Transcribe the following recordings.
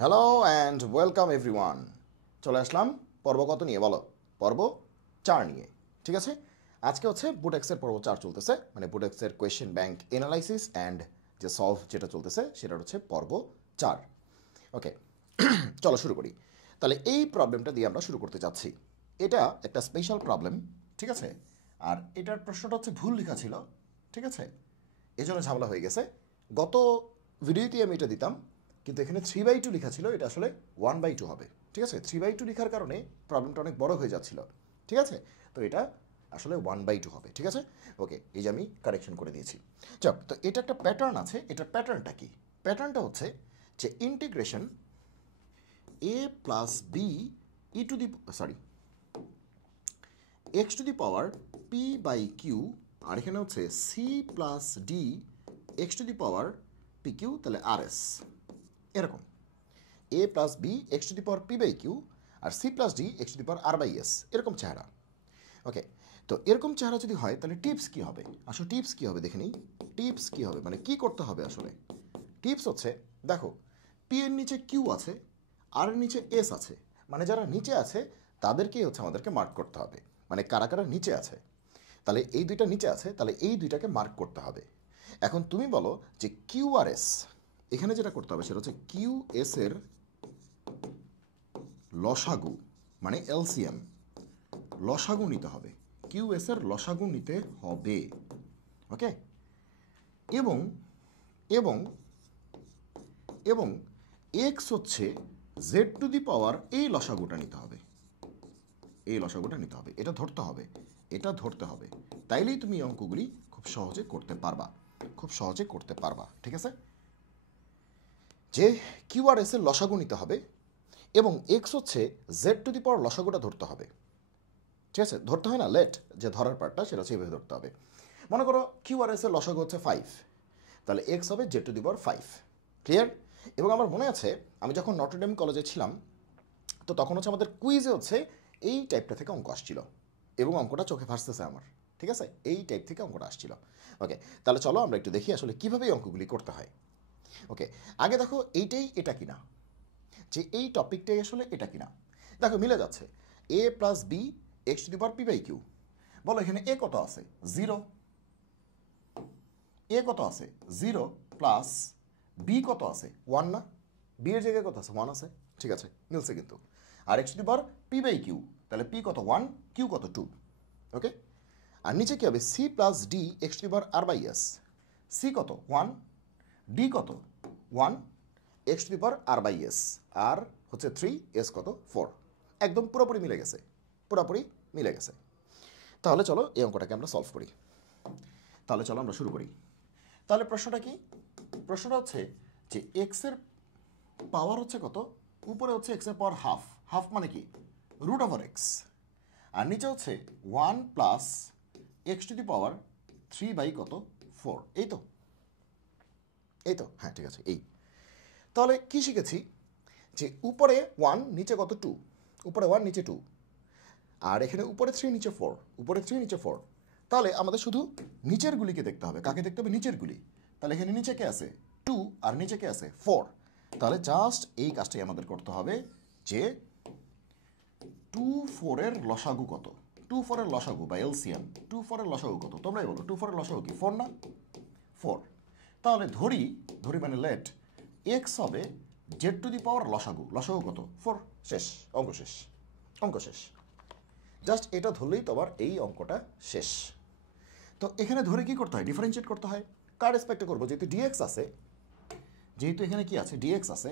Hello and welcome everyone. চলে আসলাম পর্ব কত নিয়ে বলো? পর্ব 4 নিয়ে। ঠিক আছে, আজকে হচ্ছে বুটেক্সের পর্ব 4 চলতেছে, মানে বুটেক্সের কোয়েশ্চেন ব্যাংক এনালাইসিস অ্যান্ড যে সলভ যেটা চলতেছে সেটা হচ্ছে পর্ব 4। ওকে, চলো শুরু করি। তাহলে এই প্রবলেমটা দিয়ে আমরা শুরু করতে যাচ্ছি। এটা একটা স্পেশাল প্রবলেম, ঠিক আছে? আর এটার প্রশ্নটা হচ্ছে ভুল লেখা ছিল, ঠিক আছে? এই জন্য ঝামেলা হয়ে গেছে। গত ভিডিওতেই আমি এটা দিতাম, কিন্তু এখানে 3/2 লেখা ছিল, এটা আসলে 1/2 হবে। ঠিক আছে, 3/2 লেখার কারণে প্রবলেমটা অনেক বড় হয়ে যাচ্ছিল। ঠিক আছে, তো এটা আসলে 1/2 হবে। ঠিক আছে, ওকে, এই যে আমি কারেকশন করে দিয়েছি। চল, তো এটা একটা প্যাটার্ন আছে। এটার প্যাটার্নটা কি? প্যাটার্নটা হচ্ছে যে integration a plus b e to the sorry x to the power p by q, আর এখানে হচ্ছে c plus d x to the power p q, তাহলে আর এস এরকম। A plus b x to the power p by q আর c plus d x to the power r by s, এরকম চেহারা। ওকে, তো এরকম চেহারা যদি হয় তাহলে টিপস কি হবে? আসলে টিপস কি হবে দেখে নিই। টিপস কি হবে মানে কি করতে হবে আসলে? টিপস হচ্ছে, দেখো, পি এর নিচে কিউ আছে, আর এর নিচে এস আছে, মানে যারা নিচে আছে তাদেরকেই হচ্ছে আমাদেরকে মার্ক করতে হবে। মানে কারা কারা নিচে আছে, তাহলে এই দুইটা নিচে আছে, তাহলে এই দুইটাকে মার্ক করতে হবে। এখন তুমি বলো যে কিউ আর এস, এখানে যেটা করতে হবে সেটা হচ্ছে কিউ এস এর লসাগু, মানে এলসিএম, লসাগু নিতে হবে। কিউ এস এর লসাগু নিতে হবে। ওকে, এবং এবং এবং এক্স হচ্ছে জেড টু দি পাওয়ার এই লসাগুটা নিতে হবে। এই লসাগুটা নিতে হবে, এটা ধরতে হবে, এটা ধরতে হবে। তাইলেই তুমি অঙ্কগুলি খুব সহজে করতে পারবা, খুব সহজে করতে পারবা। ঠিক আছে, যে কিউ আর এস এর লসাগু নিতে হবে এবং এক্স হচ্ছে জেড টু দি পাওয়ার লসাগুটা ধরতে হবে। ঠিক আছে, ধরতে হয় না, লেট, যে ধরার পার্টটা সেটা হচ্ছে এভাবে ধরতে হবে। মনে করো কিউ আর এস এর লসাগু হচ্ছে 5, তাহলে এক্স হবে Z two the power 5। Clear? এবং আমার মনে আছে আমি যখন নটরডেম কলেজে ছিলাম, তো তখন হচ্ছে আমাদের কুইজে হচ্ছে এই টাইপটা থেকে অঙ্ক আসছিল, এবং অঙ্কটা চোখে ভাসতেছে আমার। ঠিক আছে, এই টাইপ থেকে অঙ্কটা আসছিল। ওকে, তাহলে চলো আমরা একটু দেখি আসলে কীভাবে এই অঙ্কগুলি করতে হয়। ওকে, আগে দেখো এইটাই এটা কিনা, যে এই টপিকটাই আসলে এটা কিনা। দেখো মিলে যাচ্ছে, a plus b x to the power p by q. বলো এখানে এ কত আছে? 0। এ কত আছে? 0 প্লাস বি কত আছে? 1 না? বি এর জায়গায় কত আছে? 1 আছে। ঠিক আছে, মিলছে কিন্তু। আর x to the power p by q, তাহলে পি কত? 1, কিউ কত? 2। ওকে, আর নিচে কি হবে? C plus d x to the power r by s. C কত? 1, ডি কত? 1, x to the power r by s, r হচ্ছে 3, এস কত? 4। একদম পুরোপুরি মিলে গেছে, পুরোপুরি মিলে গেছে। তাহলে চলো এই অঙ্কটাকে আমরা সলভ করি। তাহলে চলো আমরা শুরু করি। তাহলে প্রশ্নটা কি? প্রশ্নটা হচ্ছে যে এক্স এর পাওয়ার হচ্ছে কত? উপরে হচ্ছে এক্স এর পাওয়ার হাফ, হাফ মানে কি? Root over x. আর নিচে হচ্ছে 1 plus x to the power 3 by কত? 4। এই তো, এই তো, হ্যাঁ ঠিক আছে। এই তাহলে কি শিখেছি? যে উপরে 1 নিচে কত? 2। উপরে 1 নিচে 2, আর এখানে উপরে 3 নিচে 4, উপরে 3 নিচে 4। তাহলে আমাদের শুধু নিচের গুলিকে দেখতে হবে। কাকে দেখতে হবে? নিচের গুলি। তাহলে এখানে নিচে কে আছে? 2, আর নিচে কে আছে? 4। তাহলে জাস্ট এই কাজটাই আমাদের করতে হবে, যে 2 4 এর লসাগু কত? 2 4 এর লসাগু বা এলসিএম, 2 4 এর লসাগু কত? তোমরাই বলো, 2 4 এর লসাগু কি? 4 না? 4। তাহলে ধরি, ধরি মানে লেট, এক্স হবে জেড টু দি পাওয়ার লসাগু। লসাগু কত? 4। শেষ, অঙ্ক শেষ, অঙ্ক শেষ। জাস্ট এটা ধরলেই তোমার এই অঙ্কটা শেষ। তো এখানে ধরে কি করতে হয়? ডিফারেন্সিয়েট করতে হয়। কার রেসপেক্টে করবো? যেহেতু ডিএক্স আছে, যেহেতু এখানে কি আছে? ডিএক্স আছে,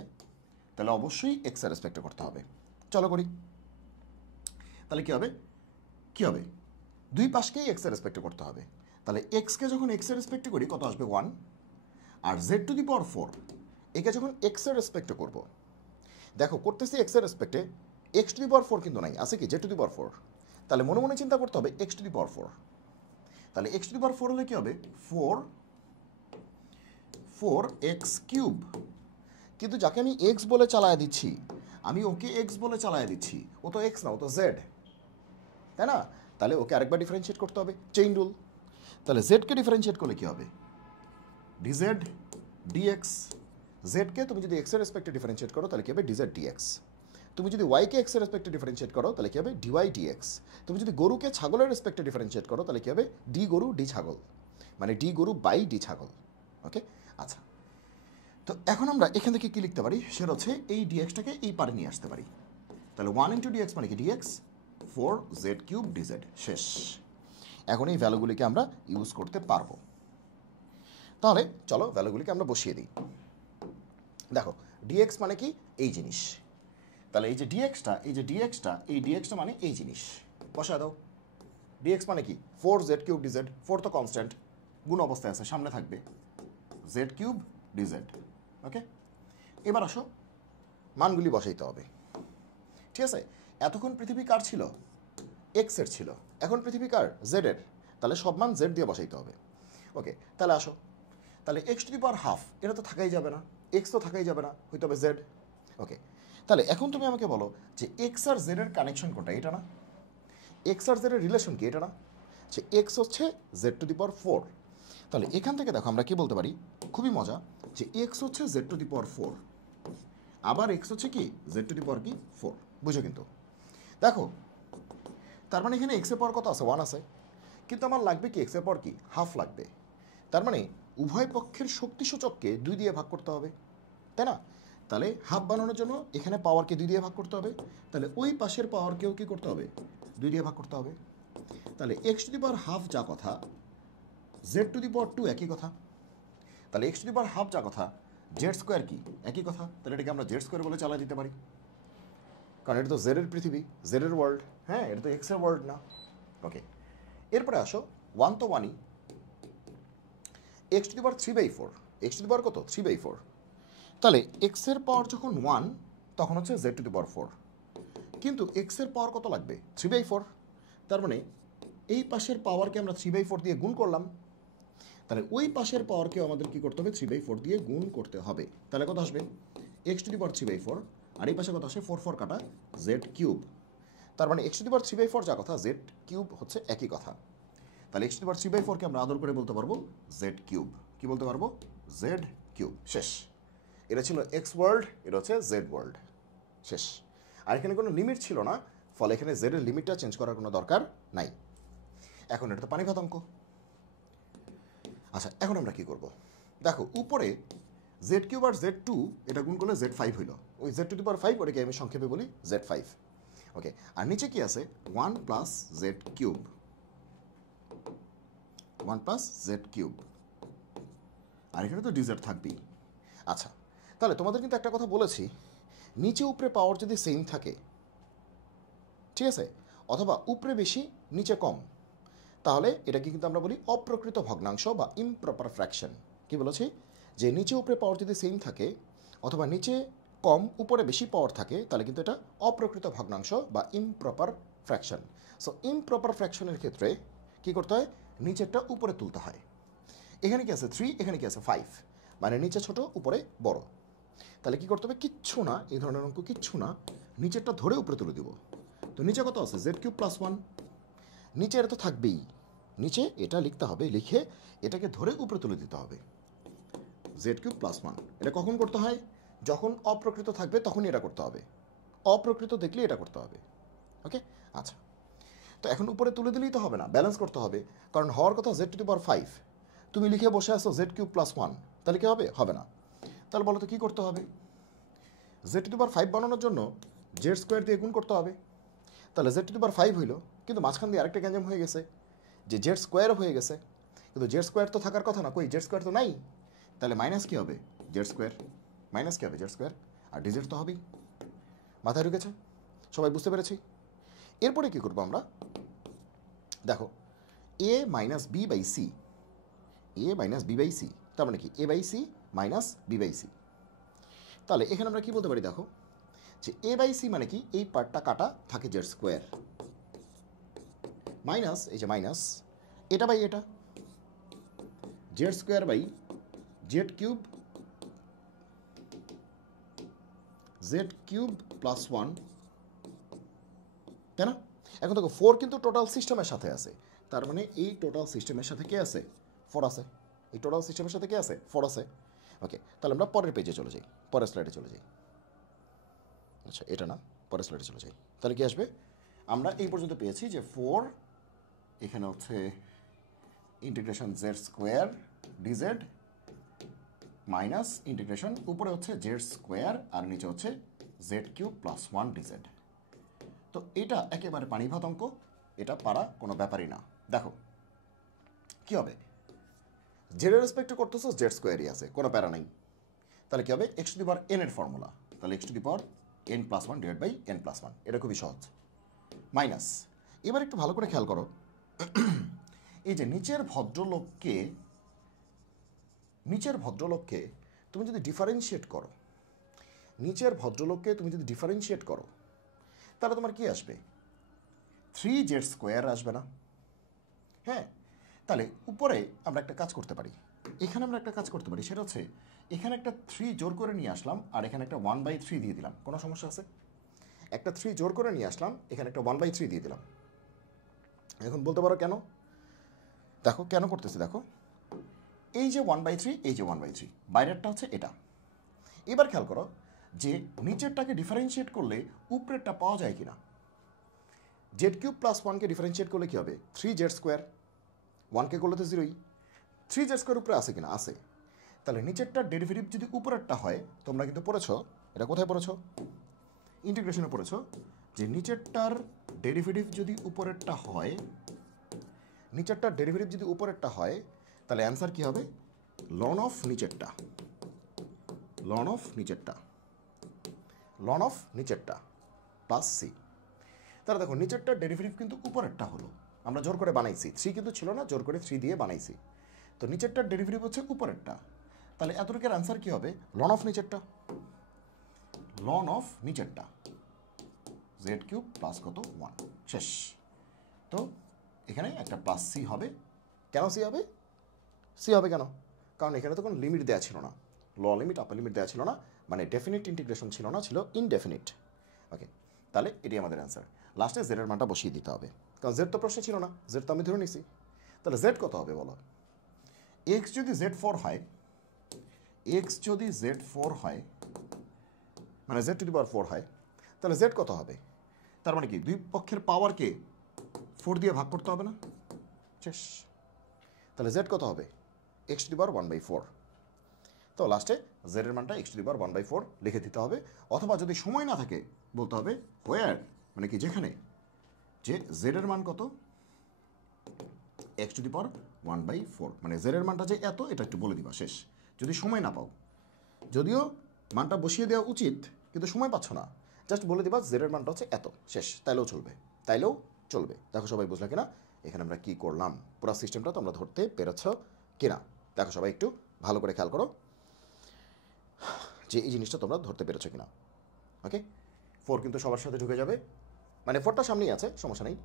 তাহলে অবশ্যই এক্স এর রেসপেক্টে করতে হবে। চলো করি। তাহলে কি হবে? কি হবে? দুই পাশকেই এক্স এর রেসপেক্টে করতে হবে। তাহলে এক্সকে যখন এক্স এর রেসপেক্টে করি কত আসবে? 1। আর জেড টু দি পাওয়ার 4 একে যখন এক্স এর রেসপেক্টে করবো, দেখো করতেছি এক্স এর রেসপেক্টে, এক্স টু দি পাওয়ার 4 কিন্তু নাই, আছে কি? জেড টু দি পাওয়ার 4। তাহলে মনে মনে চিন্তা করতে হবে এক্স টু দি পাওয়ার 4। তাহলে এক্স টু দি পাওয়ার 4 হলে কি হবে? 4x cube. কিন্তু যাকে আমি এক্স বলে চালায় দিচ্ছি, আমি ওকে এক্স বলে চালায় দিচ্ছি, ও তো এক্স না, ও তো জেড, তাই না? তাহলে ওকে আরেকবার ডিফারেন্সিয়েট করতে হবে, চেইন রুল। তাহলে জেডকে ডিফারেন্সিয়েট করলে কি হবে? DZ dx. জেডকে তুমি যদি এক্সের রেসপেক্টে ডিফারেন্সিয়েট করো তাহলে কী হবে ডিজেড ডিএক্স। তুমি যদি ওয়াইকে এক্সের রেসপেক্টে ডিফারেন্সিয়েট করো তাহলে কী হবে ডিওয়াই ডিএক্স। তুমি যদি গরুকে ছাগলের রেসপেক্টে ডিফারেন্সিয়েট করো তাহলে কী হবে ডি গরু ডি ছাগল, মানে ডি গরু বাই ডি ছাগল। ওকে, আচ্ছা। তো এখন আমরা এখান থেকে কী লিখতে পারি, সেটা হচ্ছে এই ডিএক্সটাকে এই পারে নিয়ে আসতে পারি। তাহলে 1 ইন্টু ডিএক্স মানে কি ডিএক্স, 4z³ ডিজেড, শেষ। এখন এই ভ্যালুগুলিকে আমরা ইউজ করতে পারবো। তাহলে চলো ভ্যালুগুলিকে আমরা বসিয়ে দিই। দেখো ডিএক্স মানে কি এই জিনিস, তাহলে এই যে ডিএক্সটা মানে এই জিনিস, বসা দাও। ডিএক্স মানে কি 4z³ ডিজেড, 4 তো কনস্ট্যান্ট, গুণ অবস্থায় আছে, সামনে থাকবে z³ ডিজেড। ওকে, এবার আসো মানগুলি বসাইতে হবে। ঠিক আছে, এতক্ষণ পৃথিবী কার ছিল, এক্সের ছিল, এখন পৃথিবী কার, জেডের, তাহলে সব মান জেড দিয়ে বসাইতে হবে। ওকে, তাহলে আসো, তাহলে x⁻½ এটা তো থাকাই যাবে না, এক্স তো থাকাই যাবে না, হইতে হবে জেড। ওকে, তাহলে এখন তুমি আমাকে বলো যে এক্স আর জেডের কানেকশন কোনটা, এটা না? এক্স আর জেডের রিলেশন কি, এটা না? যে এক্স হচ্ছে z⁴। তাহলে এখান থেকে দেখো আমরা কি বলতে পারি, খুবই মজা, যে এক্স হচ্ছে z⁴, আবার এক্স হচ্ছে কি z⁴, বুঝো কিন্তু। দেখো তার মানে এখানে এক্সের পর কত আছে, 1 আছে, কিন্তু আমার লাগবে কি এক্সের পর কি হাফ লাগবে। তার মানে উভয় পক্ষের শক্তিসূচককে 2 দিয়ে ভাগ করতে হবে, তাই না? তাহলে হাফ বানানোর জন্য এখানে পাওয়ারকে 2 দিয়ে ভাগ করতে হবে, তাহলে ওই পাশের পাওয়ারকেও কি করতে হবে, 2 দিয়ে ভাগ করতে হবে। তাহলে x⁻½ যা কথা, z⁴ একই কথা, তাহলে x⁻½ যা কথা, z² কি একই কথা, তাহলে এটাকে আমরা z² বলে চালা দিতে পারি, কারণ এটা তো জেডের পৃথিবী, জেডের ওয়ার্ল্ড, হ্যাঁ এটা তো এক্সের ওয়ার্ল্ড না। ওকে, এরপরে আসো 1 তো 1ই, x⁻³ কত 3/4, তাহলে এক্সের পাওয়ার যখন 1 তখন হচ্ছে z⁴, কিন্তু এক্সের পাওয়ার কত লাগবে 3/4, তার মানে এই পাশের পাওয়ারকে আমরা 3/4 দিয়ে গুণ করলাম, তাহলে ওই পাশের পাওয়ারকে আমাদের কি করতে হবে 3/4 দিয়ে গুণ করতে হবে, তাহলে কত আসবে x⁻³ আর এই পাশে কত আসে 4 কাটা z³, তার মানে x⁻³ যা কথা z³ হচ্ছে একই কথা, তাহলে x⁻³ কে আমরা আদর করে বলতে পারবো z³, কি বলতে পারবো z³, শেষ। এটা ছিল এক্স ওয়ার্ল্ড, এটা হচ্ছে জেড ওয়ার্ল্ড, শেষ। আর এখানে কোনো লিমিট ছিল না, ফলে এখানে জেডের লিমিটটা চেঞ্জ করার কোনো দরকার নাই। এখন এটা তো পানিভাত অঙ্ক। আচ্ছা, এখন আমরা কি করব, দেখো উপরে z³ আর z2 এটা গুণ করলে z5 হইল, ওই z⁵ ওটাকে আমি সংক্ষেপে বলি z5। ওকে, আর নিচে কি আছে 1 + z³, 1 + z³, আর এখানে তো ডিজেড থাকবেই। আচ্ছা, তাহলে তোমাদের কিন্তু একটা কথা বলেছি, নিচে উপরে পাওয়ার যদি সেম থাকে, ঠিক আছে, অথবা উপরে বেশি নিচে কম, তাহলে এটাকে কিন্তু আমরা বলি অপ্রকৃত ভগ্নাংশ বা ইমপ্রপার ফ্র্যাকশন। কি বলেছি, যে নিচে উপরে পাওয়ার যদি সেম থাকে অথবা নিচে কম উপরে বেশি পাওয়ার থাকে, তাহলে কিন্তু এটা অপ্রকৃত ভগ্নাংশ বা ইমপ্রপার ফ্র্যাকশন। সো ইমপ্রপার ফ্র্যাকশনের ক্ষেত্রে কি করতে হয়, নিচেরটা উপরে তুলতে হয়। এখানে কি আছে 3, এখানে কি আছে 5, মানে নিচে ছোট উপরে বড়, তাহলে কি করতে হবে, কিচ্ছু না, এই ধরনের অঙ্ক কিচ্ছু না, নিচেরটা ধরে উপরে তুলে দিব। তো নিচে কত আছে z³ + 1, নিচে এটা তো থাকবেই, নিচে এটা লিখতে হবে, লিখে এটাকে ধরে উপরে তুলে দিতে হবে z³ + 1। এটা কখন করতে হয়, যখন অপ্রকৃত থাকবে তখনই এটা করতে হবে, অপ্রকৃত দেখলে এটা করতে হবে। ওকে, আচ্ছা, তো এখন উপরে তুলে দিলেই তো হবে না, ব্যালেন্স করতে হবে, কারণ হওয়ার কথা z⁵, তুমি লিখে বসে আসো z³ + 1, তাহলে কি হবে, হবে না। তাহলে বলো তো কী করতে হবে, z⁵ বানানোর জন্য z² দিয়ে গুণ করতে হবে, তাহলে z⁵ হইল, কিন্তু মাঝখান দিয়ে আরেকটা গ্যাঞ্জাম হয়ে গেছে যে z² হয়ে গেছে, কিন্তু z² তো থাকার কথা না, কই z² তো নাই, তাহলে মাইনাস কী হবে z², মাইনাস কী হবে z², আর ডিজেড তো হবেই। মাথায় ঢুকেছে, সবাই বুঝতে পেরেছি? এরপরে কী করবো আমরা, দেখো a - b/c, a - b/c, তার মানে কি a/c - b/c, তাহলে এখানে আমরা কি বলতে পারি, দেখো যে a/c মানে কি এই পার্টটা কাটা থাকে z² মাইনাস, এই যে মাইনাস এটা বাই এটা z² বাই z³ + 1, তাই না? এখন দেখো 4 কিন্তু টোটাল সিস্টেমের সাথে আছে, তার মানে এই টোটাল সিস্টেমের সাথে কে আছে, 4 আছে, এই টোটাল সিস্টেমের সাথে কে আছে, 4 আছে। ওকে, তাহলে আমরা পরের পেজে চলে যাই, পরের স্লাইডে চলে যাই। আচ্ছা এটা না, পরের স্লাইডে চলে যাই। তাহলে কি আসবে? আমরা এই পর্যন্ত পেয়েছি যে 4 এখানে হচ্ছে integration Z square DZ minus integration উপরে হচ্ছে জেড স্কোয়ার আর নিচে হচ্ছে জেড কিউব প্লাস 1 ডিজেড। তো এটা একেবারে পানিভাত অঙ্ক, এটা পারা কোনো ব্যাপারই না। দেখো কি হবে, জেডের রেসপেক্টে করতেছো জেড স্কোয়ারই আছে, কোনো প্যারা নাই। তাহলে কি হবে, x to the power n এর ফর্মুলা, তাহলে x to the power n plus 1 divide by n plus 1, এটা খুবই সহজ। মাইনাস, এবার একটু ভালো করে খেয়াল করো, এই যে নিচের ভদ্রলোককে তুমি যদি ডিফারেন্সিয়েট করো, তাহলে তোমার কি আসবে? 3z স্কোয়ার আসবে না? হ্যাঁ, তাহলে উপরে আমরা একটা কাজ করতে পারি, সেটা হচ্ছে এখানে একটা 3 জোর করে নিয়ে আসলাম আর এখানে একটা 1/3 দিয়ে দিলাম, কোনো সমস্যা আছে? একটা 3 জোর করে নিয়ে আসলাম, এখানে একটা 1/3 দিয়ে দিলাম। এখন বলতে পারো কেন? দেখো কেন করতেছি, দেখো এই যে 1/3, এই যে 1/3, বাইরেরটা হচ্ছে এটা। এবার খেয়াল করো যে নিচেরটাকে ডিফারেন্সিয়েট করলে উপরেরটা পাওয়া যায় কিনা। জেড কিউব প্লাস 1কে ডিফারেন্সিয়েট করলে কী হবে? 3z স্কোয়ার, 1কে করলে তো 0ই, 3z স্কোয়ার উপরে আছে কিনা? আছে। তাহলে নিচেরটার ডেরিভেটিভ যদি উপরেরটা হয়, তোমরা কিন্তু পড়েছো, এটা কোথায় পড়েছো? ইন্টিগ্রেশনে পড়েছো, যে নিচেরটার ডেরিভেটিভ যদি উপরেরটা হয়, তাহলে অ্যান্সার কী হবে? লন অফ নিচেরটা প্লাস সি। তাহলে দেখো নিচেরটার ডেরিভেটিভ কিন্তু উপরেরটা হলো, আমরা জোর করে বানাইছি, 3 কিন্তু ছিল না, জোর করে 3 দিয়ে বানাইছি। তো নিচেরটার ডেরিভেটিভ হচ্ছে উপরেরটা, তাহলে এতটুকুর অ্যান্সার কী হবে? লন অফ নিচেরটা জেড কিউব প্লাস কত 1, শেষ। তো এখানে একটা প্লাস সি হবে। কেন সি হবে? কেন? কারণ এখানে তো কোনো লিমিট দেওয়া ছিল না, লিমিট আপার লিমিট দেওয়া ছিল না, মানে ডেফিনিট ইন্টিগ্রেশন ছিল না, ছিল ইনডেফিনিট। ওকে, তাহলে এটি আমাদের অ্যান্সার। লাস্টে জেডের মানটা বসিয়ে দিতে হবে, কারণ জেড তো প্রশ্নে ছিল না, জেড তো আমি ধরে নিছি। তাহলে জেড কত হবে বলো? এক্স যদি z4 হয়, মানে জেড টু দি পাওয়ার 4 হয়, তাহলে জেড কত হবে? তার মানে কি দুই পক্ষের পাওয়ারকে 4 দিয়ে ভাগ করতে হবে না? শেষ। তাহলে জেড কত হবে? এক্স টু দি পাওয়ার 1/4। তো লাস্টে জেডের মানটা এক্স টু দি পাওয়ার 1/4 লিখে দিতে হবে, অথবা যদি সময় না থাকে বলতে হবে হোয়ার, মানে কি যেখানে, যে জেডের মান কত? এক্স টু দি পাওয়ার 1/4, মানে জেডের মানটা যে এত, এটা একটু বলে দিবা, শেষ। যদি সময় না পাও, যদিও মানটা বসিয়ে দেওয়া উচিত, কিন্তু সময় পাচ্ছ না, জাস্ট বলে দিবা জেডের মানটা হচ্ছে এত, শেষ। তাইলেও চলবে। দেখো সবাই বুঝলা কিনা এখানে আমরা কি করলাম, পুরো সিস্টেমটা তোমরা ধরতে পেরেছ কিনা? দেখো সবাই একটু ভালো করে খেয়াল করো যে এই জিনিসটা তোমরা ধরতে পেরেছো কিনা। ওকে, 4 কিন্তু সবার সাথে ঢুকে যাবে, মানে 4টা সামনেই আছে, সমস্যা নেই,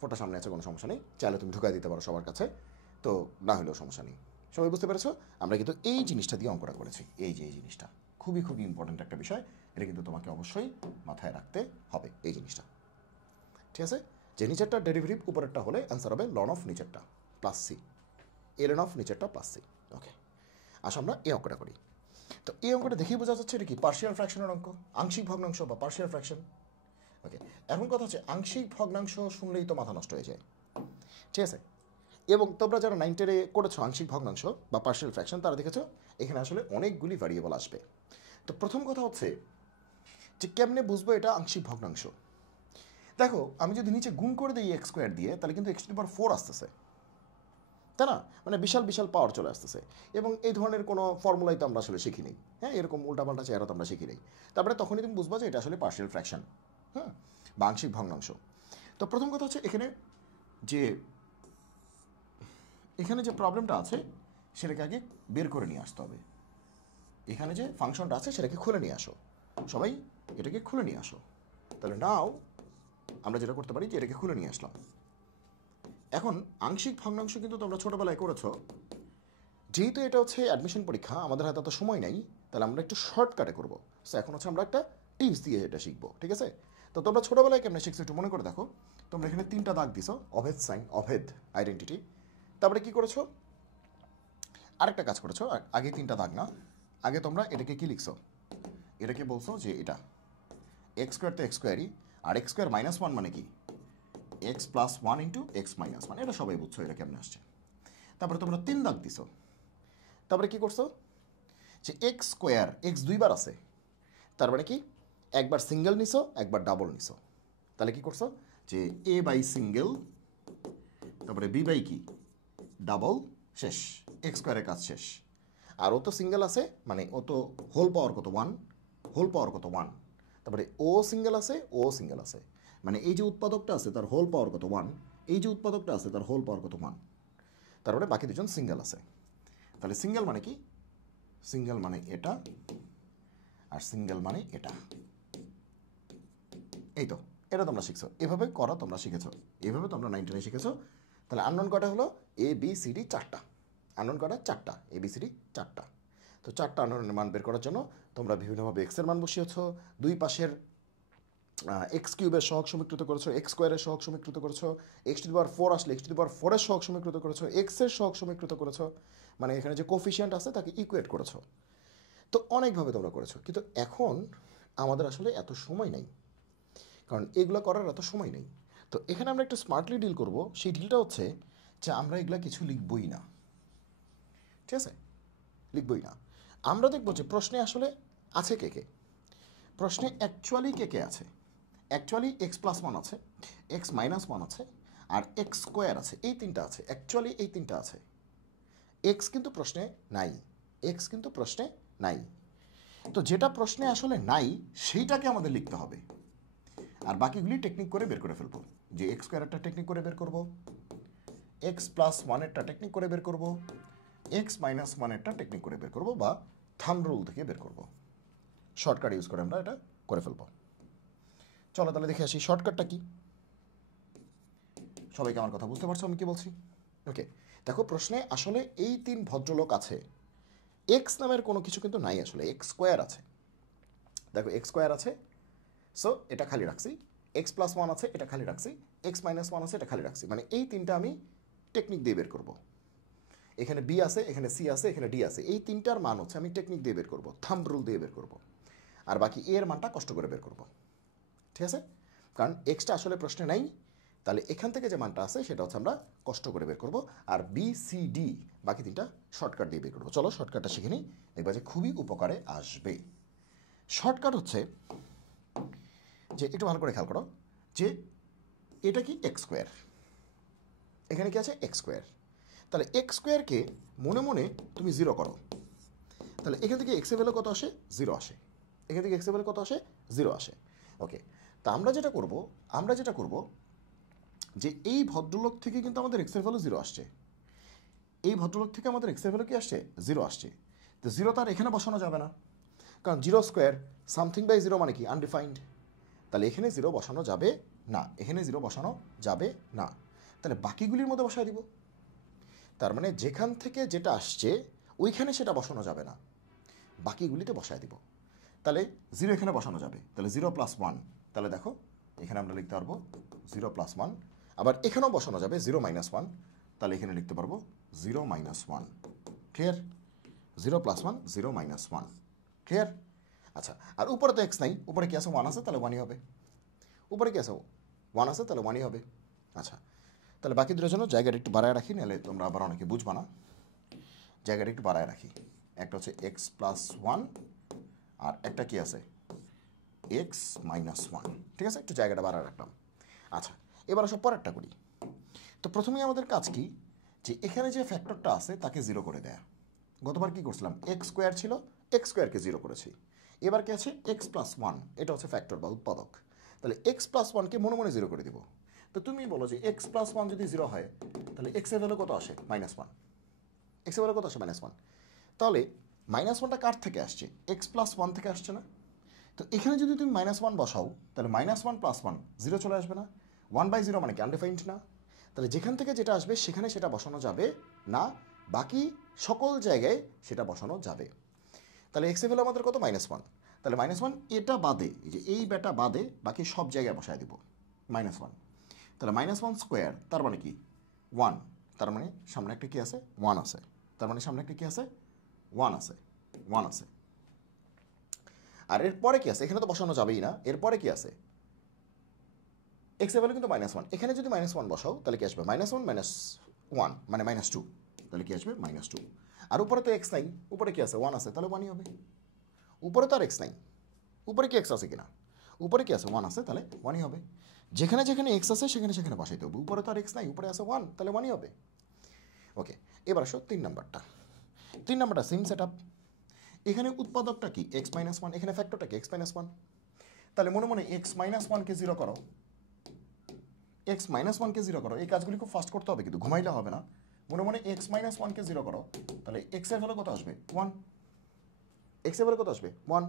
কোনো সমস্যা নেই, চাইলে তুমি ঢুকাই দিতে পারো সবার কাছে, তো না হলেও সমস্যা নেই। সবাই বুঝতে পেরেছো? আমরা কিন্তু এই জিনিসটা দিয়ে অঙ্কটা করেছি, এই জিনিসটা খুবই ইম্পর্টেন্ট একটা বিষয়, এটা কিন্তু তোমাকে অবশ্যই মাথায় রাখতে হবে এই জিনিসটা, ঠিক আছে? যে নিচেরটা ডেরিভেটিভ উপরেরটা হলে অ্যান্সার হবে লন অফ নিচেরটা প্লাস সি, এলএন অফ নিচেরটা প্লাস সি। ওকে, আসো আমরা এই অঙ্কটা করি। তো এই অঙ্কটা দেখেই বোঝা যাচ্ছে এটা কি পার্শিয়াল ফ্র্যাকশনের অঙ্ক, আংশিক ভগ্নাংশ বা পার্শিয়াল ফ্র্যাকশন। ওকে, এখন কথা হচ্ছে আংশিক ভগ্নাংশ শুনলেই তো মাথা নষ্ট হয়ে যায়, ঠিক আছে? এবং তোমরা যারা 9 টেনে করেছো আংশিক ভগ্নাংশ বা পার্শিয়াল ফ্র্যাকশন, তারা দেখেছো এখানে আসলে অনেকগুলি ভ্যারিয়েবল আসবে। তো প্রথম কথা হচ্ছে যে কেমনে বুঝবো এটা আংশিক ভগ্নাংশ। দেখো আমি যদি নিচে গুণ করে দিই এক্স স্কোয়ার দিয়ে, তাহলে কিন্তু এক্স টু দি পাওয়ার 4 আসতেছে, তাই না? মানে বিশাল পাওয়ার চলে আসতেছে, এবং এই ধরনের কোনো ফর্মুলাই তো আমরা আসলে শিখি নেই, হ্যাঁ, এরকম উল্টাপাল্টা চেহারা তো আমরা শিখি নেই। তারপরে তখনই তুমি বুঝবা যে এটা আসলে পার্শিয়াল ফ্র্যাকশন, হ্যাঁ, বা আংশিক ভগ্নাংশ। তো প্রথম কথা হচ্ছে এখানে যে প্রবলেমটা আছে সেটাকে আগে বের করে নিয়ে আসতে হবে। এখানে যে ফাংশনটা আছে সেটাকে খুলে নিয়ে আসো, সবাই এটাকে খুলে নিয়ে আসো। তাহলে নাও আমরা যেটা করতে পারি যে এটাকে খুলে নিয়ে আসলাম। এখন আংশিক ভগ্নাংশ কিন্তু তোমরা ছোটোবেলায় করেছো, যেহেতু এটা হচ্ছে অ্যাডমিশন পরীক্ষা, আমাদের হাতে এত সময় নেই, তাহলে আমরা একটু শর্টকাটে করবো। সো এখন হচ্ছে আমরা একটা টিপস দিয়ে এটা শিখবো, ঠিক আছে? তো তোমরা ছোটোবেলায় কেমনে শিখছো একটু মনে করে দেখো। তোমরা এখানে 3টা দাগ দিছো, অভেদ সাইন, অভেদ আইডেন্টিটি। তারপরে কি করেছো? আরেকটা কাজ করেছো, আগে 3টা দাগ না, আগে তোমরা এটাকে কি লিখছো, এটাকে বলছো যে এটা এক্স স্কোয়ার তো এক্স স্কোয়ারই, আর এক্স স্কোয়ার -1 মানে কি x plus 1 into x minus 1, এটা সবাই বুঝছো এটা কেমন আসছে। তারপরে তোমরা 3 দাগ দিছো, তারপরে কি করছো যে এক্স স্কোয়ার এক্স 2বার আছে, তার মানে কি একবার সিঙ্গেল নিছো একবার ডাবল নিছো, তাহলে কি করছো যে এ বাই সিঙ্গেল তারপরে বি বাই কি ডাবল, শেষ, এক্স স্কোয়ারের কাজ শেষ। আর ও তো সিঙ্গেল আছে মানে ও তো হোল পাওয়ার কত 1, হোল পাওয়ার কত 1, তারপরে ও সিঙ্গেল আছে ও সিঙ্গেল আছে, মানে এই যে উৎপাদকটা আছে তার হোল পাওয়ার কত 1, এই যে উৎপাদকটা আছে তার হোল পাওয়ার কত 1, তারপরে বাকি দুজন সিঙ্গেল আছে। তাহলে সিঙ্গেল মানে কি, সিঙ্গেল মানে এটা আর সিঙ্গেল মানে এটা, এই তো এটা তোমরা শিখছো, এভাবে করা তোমরা শিখেছো, এভাবে তোমরা 9-10 শিখেছো। তাহলে আননোন কটা হলো এ বি সি ডি 4টা, আননোন কটা 4টা, এ বি সি ডি 4টা। তো 4টা আননোনের মান বের করার জন্য তোমরা বিভিন্নভাবে এক্সের মান বসিয়েছো, দুই পাশের এক্স কিউবের সহগ সমীকৃত করেছো, এক্স স্কোয়ারের সহগ সমীকৃত করেছো, এক্স টু দি পাওয়ার 4 আসলে এক্স টু দি পাওয়ার 4 এর সহগ সমীকৃত করেছো, এক্সের সহগ সমীকৃত করেছো, মানে এখানে যে কোফিশিয়েন্ট আছে তাকে ইকুয়েট করেছো। তো অনেকভাবে তোমরা করেছো, কিন্তু এখন আমাদের আসলে এত সময় নেই, কারণ এগুলো করার এত সময় নেই। তো এখানে আমরা একটু স্মার্টলি ডিল করব, সেই ডিলটা হচ্ছে যে আমরা এগুলো কিছু লিখবই না, ঠিক আছে, লিখবই না। আমরা দেখবো যে প্রশ্নে আসলে আছে কে কে, প্রশ্নে অ্যাকচুয়ালি কে কে আছে, অ্যাকচুয়ালি এক্স প্লাস 1 আছে, এক্স মাইনাস 1 আছে, আর এক্স স্কোয়ার আছে, এই 3টা আছে, অ্যাকচুয়ালি এই 3টা আছে। এক্স কিন্তু প্রশ্নে নাই, এক্স কিন্তু প্রশ্নে নাই। তো যেটা প্রশ্নে আসলে নাই সেইটাকে আমাদের লিখতে হবে, আর বাকিগুলি টেকনিক করে বের করে ফেলবো, যে এক্স স্কোয়ারটা টেকনিক করে বের করবো, এক্স প্লাস 1-এরটা টেকনিক করে বের করবো, এক্স মাইনাস 1-এরটা টেকনিক করে বের করবো, বা থাম্ব রুল থেকে বের করবো, শর্টকাট ইউজ করে আমরা এটা করে ফেলবো। চলো তাহলে দেখে আসি শর্টকাটটা কি। সবাইকে আমার কথা বুঝতে পারছো আমি কি বলছি? ওকে, দেখো প্রশ্নে আসলে এই 3 ভদ্রলোক আছে, এক্স নামের কোনো কিছু কিন্তু নাই, আসলে এক্স স্কোয়ার আছে, দেখো এক্স স্কোয়ার আছে, সো এটা খালি রাখছি, এক্স প্লাস 1 আছে এটা খালি রাখছি, এক্স মাইনাস 1 আছে এটা খালি রাখছি, মানে এই 3টা আমি টেকনিক দিয়ে বের করবো। এখানে বি আছে, এখানে সি আছে, এখানে ডি আছে, এই 3টার মান হচ্ছে আমি টেকনিক দিয়ে বের করবো, থাম্ব রুল দিয়ে বের করবো, আর বাকি এর মানটা কষ্ট করে বের করবো, ঠিক আছে, কারণ এক্সটা আসলে প্রশ্নে নাই। তাহলে এখান থেকে যে মানটা আছে সেটা হচ্ছে আমরা কষ্ট করে বের করবো, আর বি সি ডি বাকি 3টা শর্টকাট দিয়ে বের করবো। চলো শর্টকাটটা শিখে নিই, দেখবা যে খুবই উপকারে আসবে। শর্টকাট হচ্ছে যে একটু ভালো করে খেয়াল করো যে এটা কি এক্স স্কোয়ার, এখানে কি আছে এক্স স্কোয়ার, তাহলে এক্স স্কোয়ারকে মনে মনে তুমি 0 করো, তাহলে এখান থেকে এক্সের ভ্যালু কত আসে 0 আসে, এখান থেকে এক্সের ভ্যালু কত আসে 0 আসে। ওকে, তা আমরা যেটা করব যে এই ভদ্রলোক থেকে কিন্তু আমাদের এক্সের ভ্যালু 0 আসছে, এই ভদ্রলোক থেকে আমাদের এক্সের ভ্যালু কি আসছে 0 আসছে, তো 0 তার এখানে বসানো যাবে না, কারণ 0 স্কোয়ার সামথিং বাই 0 মানে কি আনডিফাইন্ড, তাহলে এখানে 0 বসানো যাবে না, এখানে 0 বসানো যাবে না, তাহলে বাকিগুলির মধ্যে বসায় দিব। তার মানে যেখান থেকে যেটা আসছে ওইখানে সেটা বসানো যাবে না, বাকিগুলিতে বসায় দিব। তাহলে 0 এখানে বসানো যাবে, তাহলে 0 প্লাস 1, তাহলে দেখো এখানে আমরা লিখতে পারবো 0 প্লাস 1, আবার এখানেও বসানো যাবে 0 মাইনাস 1, তাহলে এখানে লিখতে পারবো 0 minus 1, clear, 0 plus 1 0 minus 1, clear. আচ্ছা, আর উপরে তো এক্স নাই, উপরে কি আছে 1 আছে, তাহলে 1ই হবে, উপরে কি আছে 1 আছে তাহলে 1ই হবে। আচ্ছা, তাহলে বাকি দুটোর জন্য জায়গাটা একটু বাড়ায় রাখি, নাহলে তোমরা আবার অনেকে বুঝবা না, জায়গাটা একটু বাড়ায় রাখি। একটা হচ্ছে এক্স প্লাস 1 আর একটা কি আছে এক্স মাইনাস 1, ঠিক আছে, একটু জায়গাটা বাড়ায় রাখলাম। আচ্ছা, এবার সব পরেরটা করি। তো প্রথমেই আমাদের কাজ কি, যে এখানে যে ফ্যাক্টরটা আছে তাকে 0 করে দেয়া। গতবার কি করছিলাম, এক্স স্কোয়ার ছিল, এক্স স্কোয়ারকে 0 করেছি, এবার কি আছে এক্স প্লাস 1, এটা হচ্ছে ফ্যাক্টর বা উৎপাদক, তাহলে এক্স প্লাস 1কে মনে মনে 0 করে দিব। তো তুমি বলো যে এক্স প্লাস 1 যদি 0 হয় তাহলে এক্সের ভ্যালু কত আসে -1, এক্সের ভ্যালু কত আসে -1, তাহলে -1টা কার থেকে আসছে এক্স প্লাস 1 থেকে আসছে না, তো এখানে যদি তুমি -1 বসাও তাহলে -1 প্লাস 1 0 চলে আসবে না, 1/0 মানে কি আনডিফাইন্ড না, তাহলে যেখান থেকে যেটা আসবে সেখানে সেটা বসানো যাবে না, বাকি সকল জায়গায় সেটা বসানো যাবে। তাহলে এক্সের ভ্যালু আমাদের কত -1, তাহলে -1 এটা বাদে, এই যে এই বেটা বাদে বাকি সব জায়গায় বসায় দিব -1, তাহলে -1 স্কোয়ার তার মানে কি 1, তার মানে সামনে একটা কি আছে 1 আছে, তার মানে সামনে একটা কি আছে, 1 আছে, 1 আছে। আর এরপরে কি আছে, এখানে তো বসানো যাবেই না, এরপরে কি আছে, এক্স এর ভ্যালু কিন্তু -1, এখানে যদি -1 বসাও তাহলে কি আসবে, -1 -1 মানে -2, তাহলে কি আসবে -2। আর উপরে তো এক্স নাই, উপরে কি আছে, 1 আছে, তাহলে 1ই হবে। উপরে তো আর এক্স নাই, উপরে কি এক্স আছে কিনা, উপরে কি আছে, 1 আছে, তাহলে 1ই হবে। যেখানে যেখানে এক্স আছে সেখানে সেখানে বসাইতে হবে, উপরে তো আর এক্স নাই, উপরে আছে 1, তাহলে 1ই হবে। ওকে, এবার আসো 3 নাম্বারটা। 3 নাম্বারটা সেম সেট আপ। এখানে উৎপাদকটা কি x-1, এখানে ফ্যাক্টরটা কি x-1। তাহলে মনে মনে x-1কে 0 করো, x-1কে 0 করো। এই কাজগুলি খুব ফাস্ট করতে হবে কিন্তু ঘুমাইলে হবে না। মনে মনে x-1কে 0 করো, তাহলে x এর ভ্যালু কত আসবে, 1। x এর ভ্যালু কত আসবে, 1।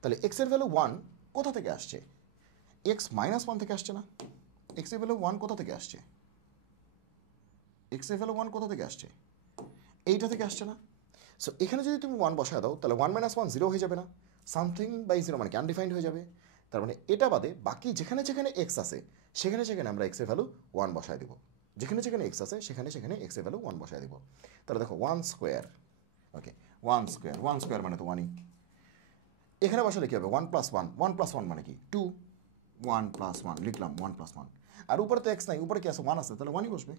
তাহলে x এর ভ্যালু 1 কোথা থেকে আসছে, x-1 থেকে আসছে না। x এর ভ্যালু 1 কোথা থেকে আসছে, x এর ভ্যালু 1 কোথা থেকে আসছে, এইটা থেকে আসছে না। সো এখানে যদি তুমি 1 বসায় দাও তাহলে 1 - 1 0 হয়ে যাবে না, সামথিং বাই 0 মানে কি আনডিফাইন্ড হয়ে যাবে। তার মানে এটা বাদে বাকি যেখানে যেখানে এক্স আছে সেখানে সেখানে আমরা এক্স এর ভ্যালু 1 বসায় দেবো, যেখানে যেখানে এক্স আছে সেখানে সেখানে এক্স এর ভ্যালু 1 বসায় দেবো। তাহলে দেখো 1 স্কোয়ার, ওকে 1 স্কোয়ার মানে তো 1ই। এখানে বসালে কি হবে, 1 + 1, 1 + 1 মানে কি 2, 1 + 1 লিখলাম 1 + 1। আর উপরে তো এক্স নাই, উপরে কি আছে, 1 আছে, তাহলে 1ই বসবে।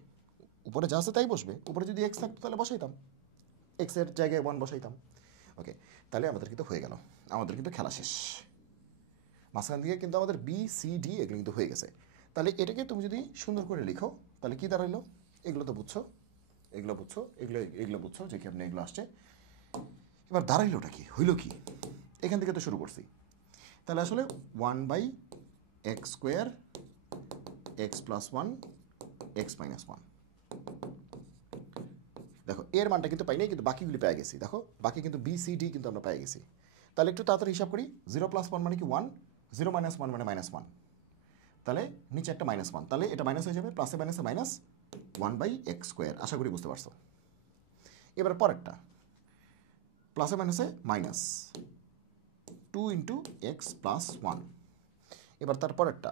উপরে যা আছে তাই বসবে, উপরে যদি এক্স থাকতো তাহলে বসাইতাম, এক্সের জায়গায় 1 বসাইতাম। ওকে, তাহলে আমাদের কিন্তু হয়ে গেল, আমাদের কিন্তু খেলা শেষ। মাঝখান দিকে কিন্তু আমাদের বি সি ডি এগুলো কিন্তু হয়ে গেছে। তাহলে এটাকে তুমি যদি সুন্দর করে লিখো তাহলে কি দাঁড়াইলো, এগুলো তো বুঝছো, এগুলো বুঝছো, এগুলো এগুলো বুঝছো যে কি আপনি এগুলো আসছে। এবার দাঁড়াইলোটা কি হইলো কি, এখান থেকে তো শুরু করছি। তাহলে আসলে 1/x² x + 1 x-1। দেখো এর মানটা কিন্তু পাই নাই, কিন্তু বাকিগুলি পেয়ে গেছি। দেখো বাকি কিন্তু বি সি ডি কিন্তু আমরা পেয়ে গেছি। তাহলে একটু তাড়াতাড়ি হিসাব করি, 0 + 1 মানে কি 1, 0 - 1 মানে -1, তাহলে নিচে একটা -1, তাহলে এটা মাইনাস হয়ে যাবে, প্লাসে মাইনাসে মাইনাস 1/x²। আশা করি বুঝতে পারছো। এবার পরেরটা প্লাসে মাইনাসে মাইনাস 2 × x + 1। এবার তারপরেরটা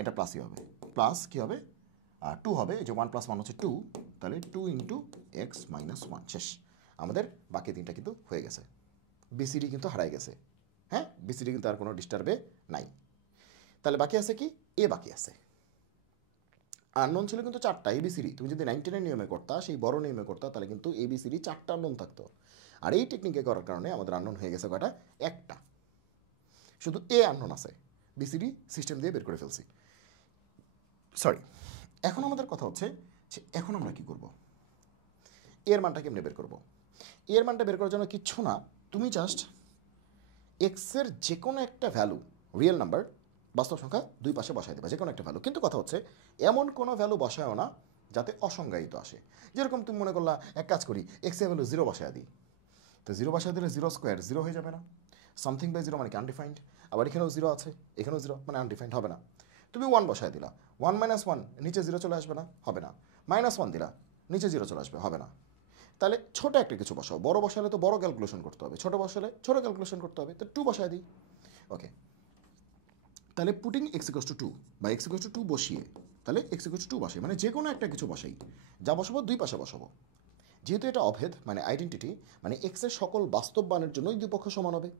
এটা প্লাসই হবে, প্লাস কী হবে 2 হবে, এই যে 1 + 1 হচ্ছে 2, তাহলে 2 × x - 1 শেষ। আমাদের বাকি তিনটা কিন্তু হয়ে গেছে, বিসিডি কিন্তু হারাই গেছে। হ্যাঁ, বিসিডি কিন্তু আর কোনো ডিস্টার্বে নাই। তাহলে বাকি আছে কি, এ বাকি আছে। আননোন ছিল কিন্তু 4টা এবিসিডি। তুমি যদি 99 নিয়মে করতা, সেই বড় নিয়মে করতা, তাহলে কিন্তু এবিসিডি 4টা আননোন থাকতো। আর এই টেকনিকে করার কারণে আমাদের আননোন হয়ে গেছে কয়টা, একটা। শুধু এ আননোন আছে, বিসিডি সিস্টেম দিয়ে বের করে ফেলছি। সরি, এখন আমাদের কথা হচ্ছে যে এখন আমরা কি করব, এর মানটা কেমনে বের করব। এর মানটা বের করার জন্য কিচ্ছু না, তুমি জাস্ট এক্সের যে কোনো একটা ভ্যালু, রিয়েল নাম্বার বাস্তব সংখ্যা দুই পাশে বসাই দেবা, যে কোনো একটা ভ্যালু। কিন্তু কথা হচ্ছে এমন কোনো ভ্যালু বসায়ও না যাতে অসংজ্ঞায়িত আসে। যেরকম তুমি মনে করলা এক কাজ করি, এক্সের ভ্যালু 0 বসায় দিই, তো 0 বসায় দিলে 0² 0 হয়ে যাবে না, সামথিং বাই 0 মানে কি আনডিফাইন্ড। আবার এখানেও 0 আছে, এখানেও 0 মানে আনডিফাইন্ড হবে না। তুমি 1 বসায় দিলা, 1 - 1 নিচে 0 চলে আসবে না, হবে না। -1 দিলা, নিচে 0 চলে আসবে, হবে না। তাহলে ছোট একটা কিছু বসাও, বড় বসালে তো বড় ক্যালকুলেশন করতে হবে, ছোট বসালে ছোট ক্যালকুলেশন করতে হবে, তো 2 বসায় দিই। ওকে, তাহলে পুটিং x = 2 বা x = 2 বসিয়ে, তাহলে x = 2 বসে মানে যে কোনো একটা কিছু বসাই, যা বসাবো দুই পাশে বসাবো। যেহেতু এটা অভেদ মানে আইডেন্টিটি, মানে x এর সকল বাস্তব মানের জন্যই দুই পক্ষ সমান হবে।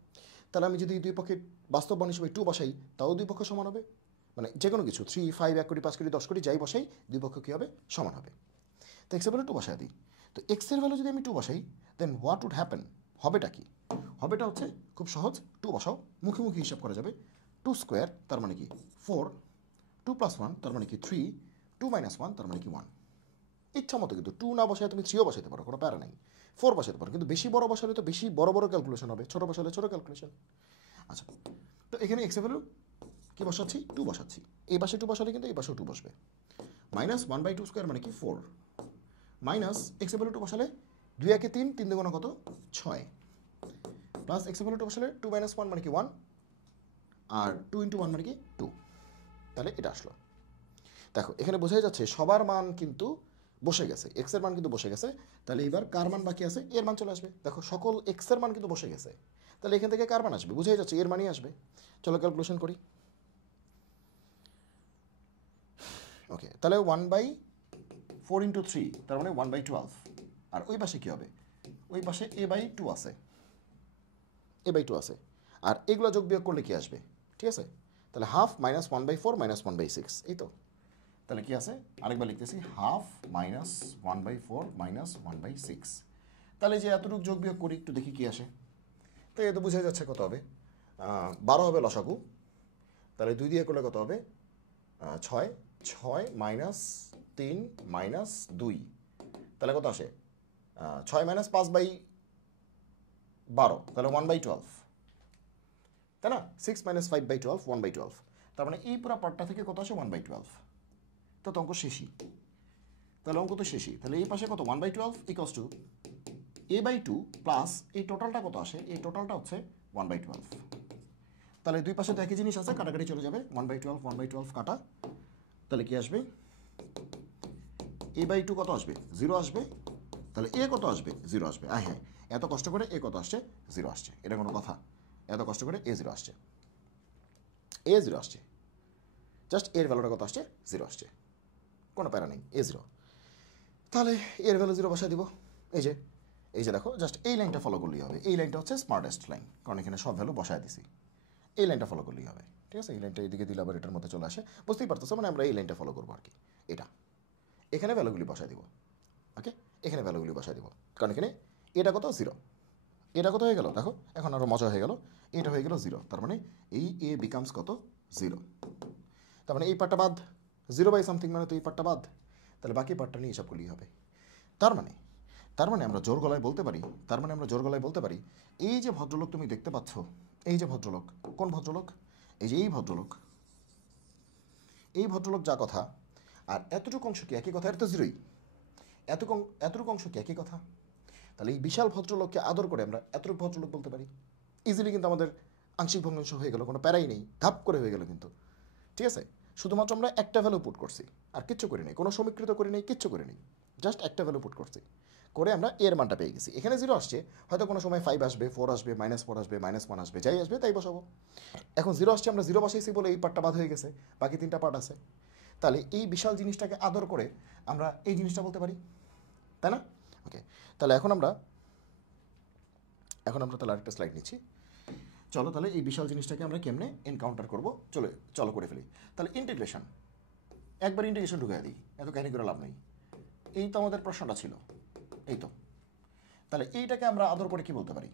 তাহলে আমি যদি দুই পক্ষের বাস্তব মান হিসেবে 2 বসাই, তাও দুই পক্ষ সমান হবে। মানে যে কোনো কিছু 3, 5, 1 কোটি, 5 কোটি, 10 কোটি যাই বসাই, দুই পক্ষ কী হবে, সমান হবে। তো x এর ভ্যালু 2 বসাই দিই। তো x এর ভ্যালু যদি আমি 2 বসাই, দেন হোয়াট উড হ্যাপেন, হবেটা কি, হবেটা হচ্ছে খুব সহজ, 2 বসাও, মুখে হিসাব করা যাবে। 2² তার মানে কি 4, 2 + 1 তার মানে কি 3, 2 - 1 তার মানে কি 1। ইচ্ছা মতো কিন্তু 2 না বসায় তুমি 3ও বসাতে পারো, কোনো প্যারা নাই, 4 বসাতে পারো, কিন্তু বেশি বড় বসালে তো বেশি বড় বড় ক্যালকুলেশন হবে, ছোটো বসালে ছোটো ক্যালকুলেশন। আচ্ছা, তো এখানে এক্স এর ভ্যালু কী বসাচ্ছি, 2 বসাচ্ছি। এই পাশে 2 বসালে কিন্তু এই পাশেও 2 বসবে। -1/2² মানে কি 4, মাইনাস এক্স এর ভ্যালু 2 বসালে 2 × 3, 3 × 2 কত 6, প্লাস এক্স এর ভ্যালু 2 বসালে 2 - 1 মানে কি 1, আর 2 × 1 মানে কি 2। তাহলে এটা আসলো। দেখো এখানে বোঝাই যাচ্ছে সবার মান কিন্তু বসে গেছে, এক্স এর মান কিন্তু বসে গেছে। তাহলে এবার কার মান বাকি আছে, এর মান চলে আসবে। দেখো সকল এক্স এর মান কিন্তু বসে গেছে, তাহলে এখান থেকে কার মান আসবে, বুঝাই যাচ্ছে এর মানই আসবে। চলো ক্যালকুলেশন করি। ওকে, তাহলে 1/4 × 3 তার মানে 1/12, আর ওই পাশে কী হবে, ওই পাশে a/2 আছে, a/2 আছে। আর এগুলো যোগ বিয়োগ করলে কি আসবে, ঠিক আছে? তাহলে হাফ মাইনাস 1/4 মাইনাস 1/6, এই তো। তাহলে কি আছে, আরেকবার লিখতেছি, হাফ মাইনাস 1/4 মাইনাস 1/6। তাহলে যে এতটুকু যোগ বিয়োগ করি, একটু দেখি কি আসে। তো এ তো বোঝা যাচ্ছে কত হবে, 12 হবে লসাগু। তাহলে 2 দিয়ে করলে কত হবে, 6, 6 মাইনাস 3 মাইনাস 2, তাহলে কত আসে, 6 মাইনাস 5/12, তাহলে 1/12, তাই না? 6 মাইনাস 5/12, 1/12, তার মানে এই পুরো পার্টটা থেকে কত আসে, 1/12। তো অঙ্ক শেষই, তাহলে অঙ্ক তো শেষই। তাহলে এই পাশে কত, 1/12 ইকুয়ালস টু a/2 প্লাস এই টোটালটা কত আসে, এই টোটালটা হচ্ছে 1/12। তাহলে দুই পাশে তো একই জিনিস আছে, কাটাকাটি চলে যাবে, 1/12 1/12 কাটা, তাহলে কি আসবে, a/2 কত আসবে, 0 আসবে। তাহলে এ কত আসবে, 0 আসবে। হ্যাঁ, এত কষ্ট করে এ কত আসছে, 0 আসছে, এটা কোনো কথা? এত কষ্ট করে এ 0 আসছে, এ 0 আসছে, জাস্ট এর ভ্যালুটা কত আসছে, 0 আসছে, কোনো প্যারা নেই, এ 0। তাহলে এর ভ্যালু 0 বসায় দিব। এই যে দেখো, জাস্ট এই লাইনটা ফলো করলেই হবে। এই লাইনটা হচ্ছে স্মার্টেস্ট লাইন, কারণ এখানে সব ভ্যালু বসায় দিছি। এই লাইনটা ফলো করলেই হবে, ঠিক আছে? এই লাইনটা এদিকে দিলে আবার এটার মধ্যে চলে আসে, বুঝতেই পারতেছো, মানে আমরা এই লাইনটা ফলো করবো আর কি। এটা এখানে ভ্যালুগুলি বসায় দিব, ওকে? এখানে ভ্যালুগুলি বসায় দিব, কারণ এখানে এটা কত, 0, এটা কত হয়ে গেল দেখো, এখন আরও মজা হয়ে গেল, এটা হয়ে গেল 0, তার মানে এই এ বিকামস কত, 0। তার মানে এই পার্টটা বাদ, 0/something মানে তো এই পার্টটা বাদ, তাহলে বাকি পার্টটা নিয়ে হিসাব করলেই হবে। তার মানে আমরা জোর গলায় বলতে পারি, এই যে ভদ্রলোক তুমি দেখতে পাচ্ছ, এই যে ভদ্রলোক, কোন ভদ্রলোক, এই যে এই ভদ্রলোক যা কথা, আর এতটুকু অংশ কি একই কথা, এটা তো 0ই, এতটুকু অংশ কি একই কথা। তাহলে এই বিশাল ভদ্রলোককে আদর করে আমরা এতটুকু ভদ্রলোক বলতে পারি ইজিলি, কিন্তু আমাদের আংশিক ভগ্নাংশ হয়ে গেল, কোনো প্যারাই নেই, ধাপ করে হয়ে গেল কিন্তু, ঠিক আছে? শুধুমাত্র আমরা একটা ভ্যালু পুট করছি, আর কিচ্ছু করি নাই, কোনো সমীকৃত করি নাই, কিচ্ছু করি নাই, জাস্ট একটা ভ্যালু পুট করছি, করে আমরা এর মানটা পেয়ে গেছি। এখানে 0 আসছে, হয়তো কোনো সময় 5 আসবে, 4 আসবে, -4 আসবে, -1 আসবে, যাই আসবে তাই বসাবো। এখন 0 আসছে, আমরা 0 বসাইছি বলে এই পার্টটা বাদ হয়ে গেছে, বাকি 3টা পার্ট আছে। তাহলে এই বিশাল জিনিসটাকে আদর করে আমরা এই জিনিসটা বলতে পারি, তাই না? ওকে, তাহলে এখন আমরা তাহলে আরেকটা স্লাইড নিচ্ছি। চলো, তাহলে এই বিশাল জিনিসটাকে আমরা কেমনে এনকাউন্টার করবো, চলো করে ফেলি। তাহলে ইন্টিগ্রেশন, একবার ইন্টিগ্রেশন ঢুকিয়ে দিই, এত কাহিনী করে লাভ নেই। এই তো আমাদের প্রশ্নটা ছিল, এই তো। তাহলে এইটাকে আমরা আদর করে কি বলতে পারি,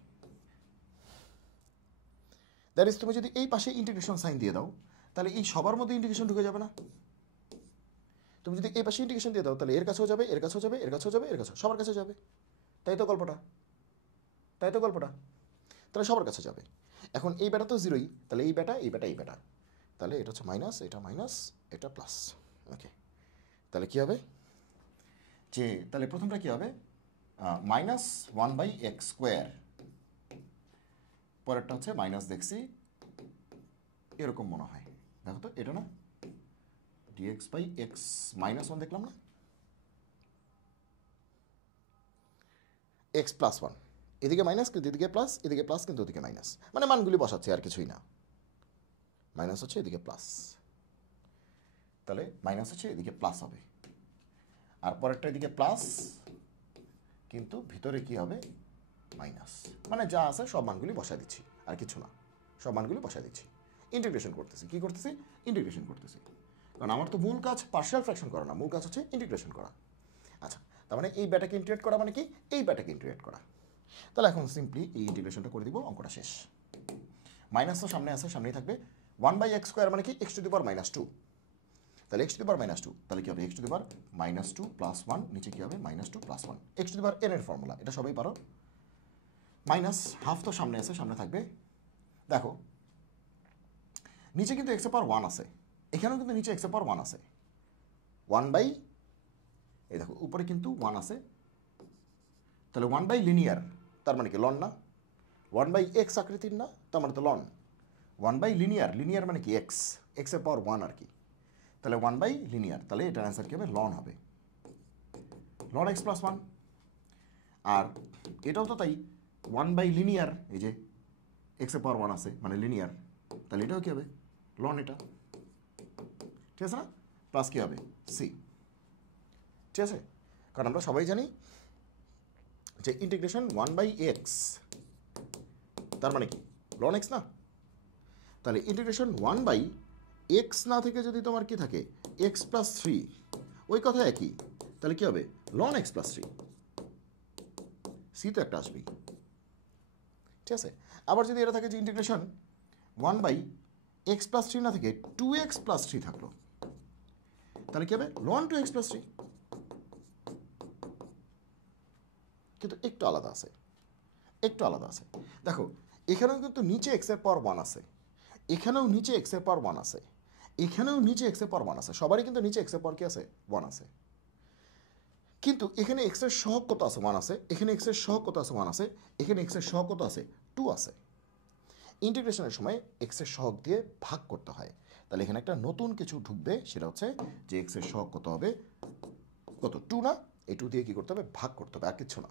দ্যাট ইজ, তুমি যদি এই পাশে ইন্টিগ্রেশন সাইন দিয়ে দাও, তাহলে এই সবার মধ্যে ইন্টিগ্রেশন ঢুকে যাবে না? তুমি যদি এই পাশে ইন্টিগ্রেশন দিয়ে দাও, তাহলে এর কাছেও যাবে, এর কাছেও যাবে, এর কাছেও যাবে, এর কাছেও, সবার কাছে যাবে, তাই তো গল্পটা, তাহলে সবার কাছে যাবে। এখন এই বেটা তো 0ই, তাহলে এই বেটা, তাহলে এটা হচ্ছে মাইনাস, এটা মাইনাস, এটা প্লাস, ওকে? তাহলে কী হবে, যে তাহলে প্রথমটা কী হবে, -1/x², পরেরটা হচ্ছে মাইনাস, দেখছি এরকম মনে হয়, দেখো তো, এটা না, dx/x -1 দেখলাম না, x + 1, এদিকে মাইনাস কিন্তু এদিকে প্লাস, এদিকে প্লাস কিন্তু ওদিকে মাইনাস, মানে মানগুলি বসাচ্ছে আর কিছুই না, মাইনাস হচ্ছে এদিকে প্লাস, তাহলে মাইনাস হচ্ছে এদিকে প্লাস হবে, আর পরেরটা এদিকে প্লাস, কিন্তু ভিতরে কি হবে, মাইনাস, মানে যা আছে সব মানগুলি বসায় দিচ্ছি, আর কিছু না, সব মানগুলি বসায় দিচ্ছি, ইন্টিগ্রেশন করতেছি। কি করতেছি, ইন্টিগ্রেশন করতেছি, কারণ আমার তো মূল কাজ পার্শিয়াল ফ্র্যাকশন করা না, মূল কাজ হচ্ছে ইন্টিগ্রেশন করা। আচ্ছা, তার মানে এই ব্যাটাকে ইন্টিগ্রেট করা মানে কি, এই ব্যাটাকে ইন্টিগ্রেট করা। তাহলে এখন সিম্পলি এই ইন্টিগ্রেশনটা করে দিব, অঙ্কটা শেষ। মাইনাস তো সামনে আছে, সামনেই থাকবে, 1/x² মানে কি, x⁻², তাহলে x⁻², তাহলে কি হবে, x⁻² -2 + 1, নিচে কি হবে, -2 + 1, x⁻n এর ফর্মুলা, এটা সবাই পারো। মাইনাস হাফ তো সামনে আছে, সামনে থাকবে, দেখো নিচে কিন্তু x⁻1 আছে, এখানেও কিন্তু নিচে x⁻1 আছে, 1/, এই দেখো উপরে কিন্তু 1 আছে, তাহলে 1/ লিনিয়ার, তার মানে কি লন না, 1/x আকৃতির না, তার মানে তো লন, 1/ লিনিয়ার মানে কি x⁻1 আর কি, তাহলে 1/ লিনিয়ার, তাহলে এটার অ্যান্সার কী হবে, লন হবে, লন x + 1। আর এটাও তো তাই, 1/ লিনিয়ার, এই যে x⁻1 আছে মানে লিনিয়ার, তাহলে এটাও কী হবে, লন, এটা ঠিক আছে না, প্লাস কী হবে, সি, ঠিক আছে? কারণ আমরা সবাই জানি যে ইন্টিগ্রেশন 1/x, তার মানে কি ln x না? তাহলে ইন্টিগ্রেশন 1/x না থেকে যদি তোমার কি থাকে x প্লাস 3, ওই কথা একই, তাহলে কি হবে ln x প্লাস 3, সি তো একটা আসবেই, ঠিক আছে? আবার যদি এটা থাকে যে ইন্টিগ্রেশন 1/x প্লাস 3 না থেকে 2x প্লাস 3 থাকলো, তাহলে কি হবে ln 2x প্লাস 3, কিন্তু একটু আলাদা আছে, একটু আলাদা আছে। দেখো এখানেও কিন্তু নিচে x এর পাওয়ার 1 আছে, এখানেও নিচে x এর পাওয়ার 1 আছে, এখানেও নিচে x এর পাওয়ার 1 আছে, সবারই কিন্তু নিচে x এর পাওয়ার কি আছে 1 আছে, কিন্তু এখানে x এর সহগ কত আছে 1 আছে, এখানে x এর সহগ কত আছে 1 আছে, এখানে x এর সহগ কত আছে 2 আছে। ইন্টিগ্রেশনের সময় x এর সহগ দিয়ে ভাগ করতে হয়, তাহলে এখানে একটা নতুন কিছু ঢুকবে, সেটা হচ্ছে যে x এর সহগ কত হবে, কত 2 না, এই 2 দিয়ে কি করতে হবে ভাগ করতে হবে, আর কিছু না।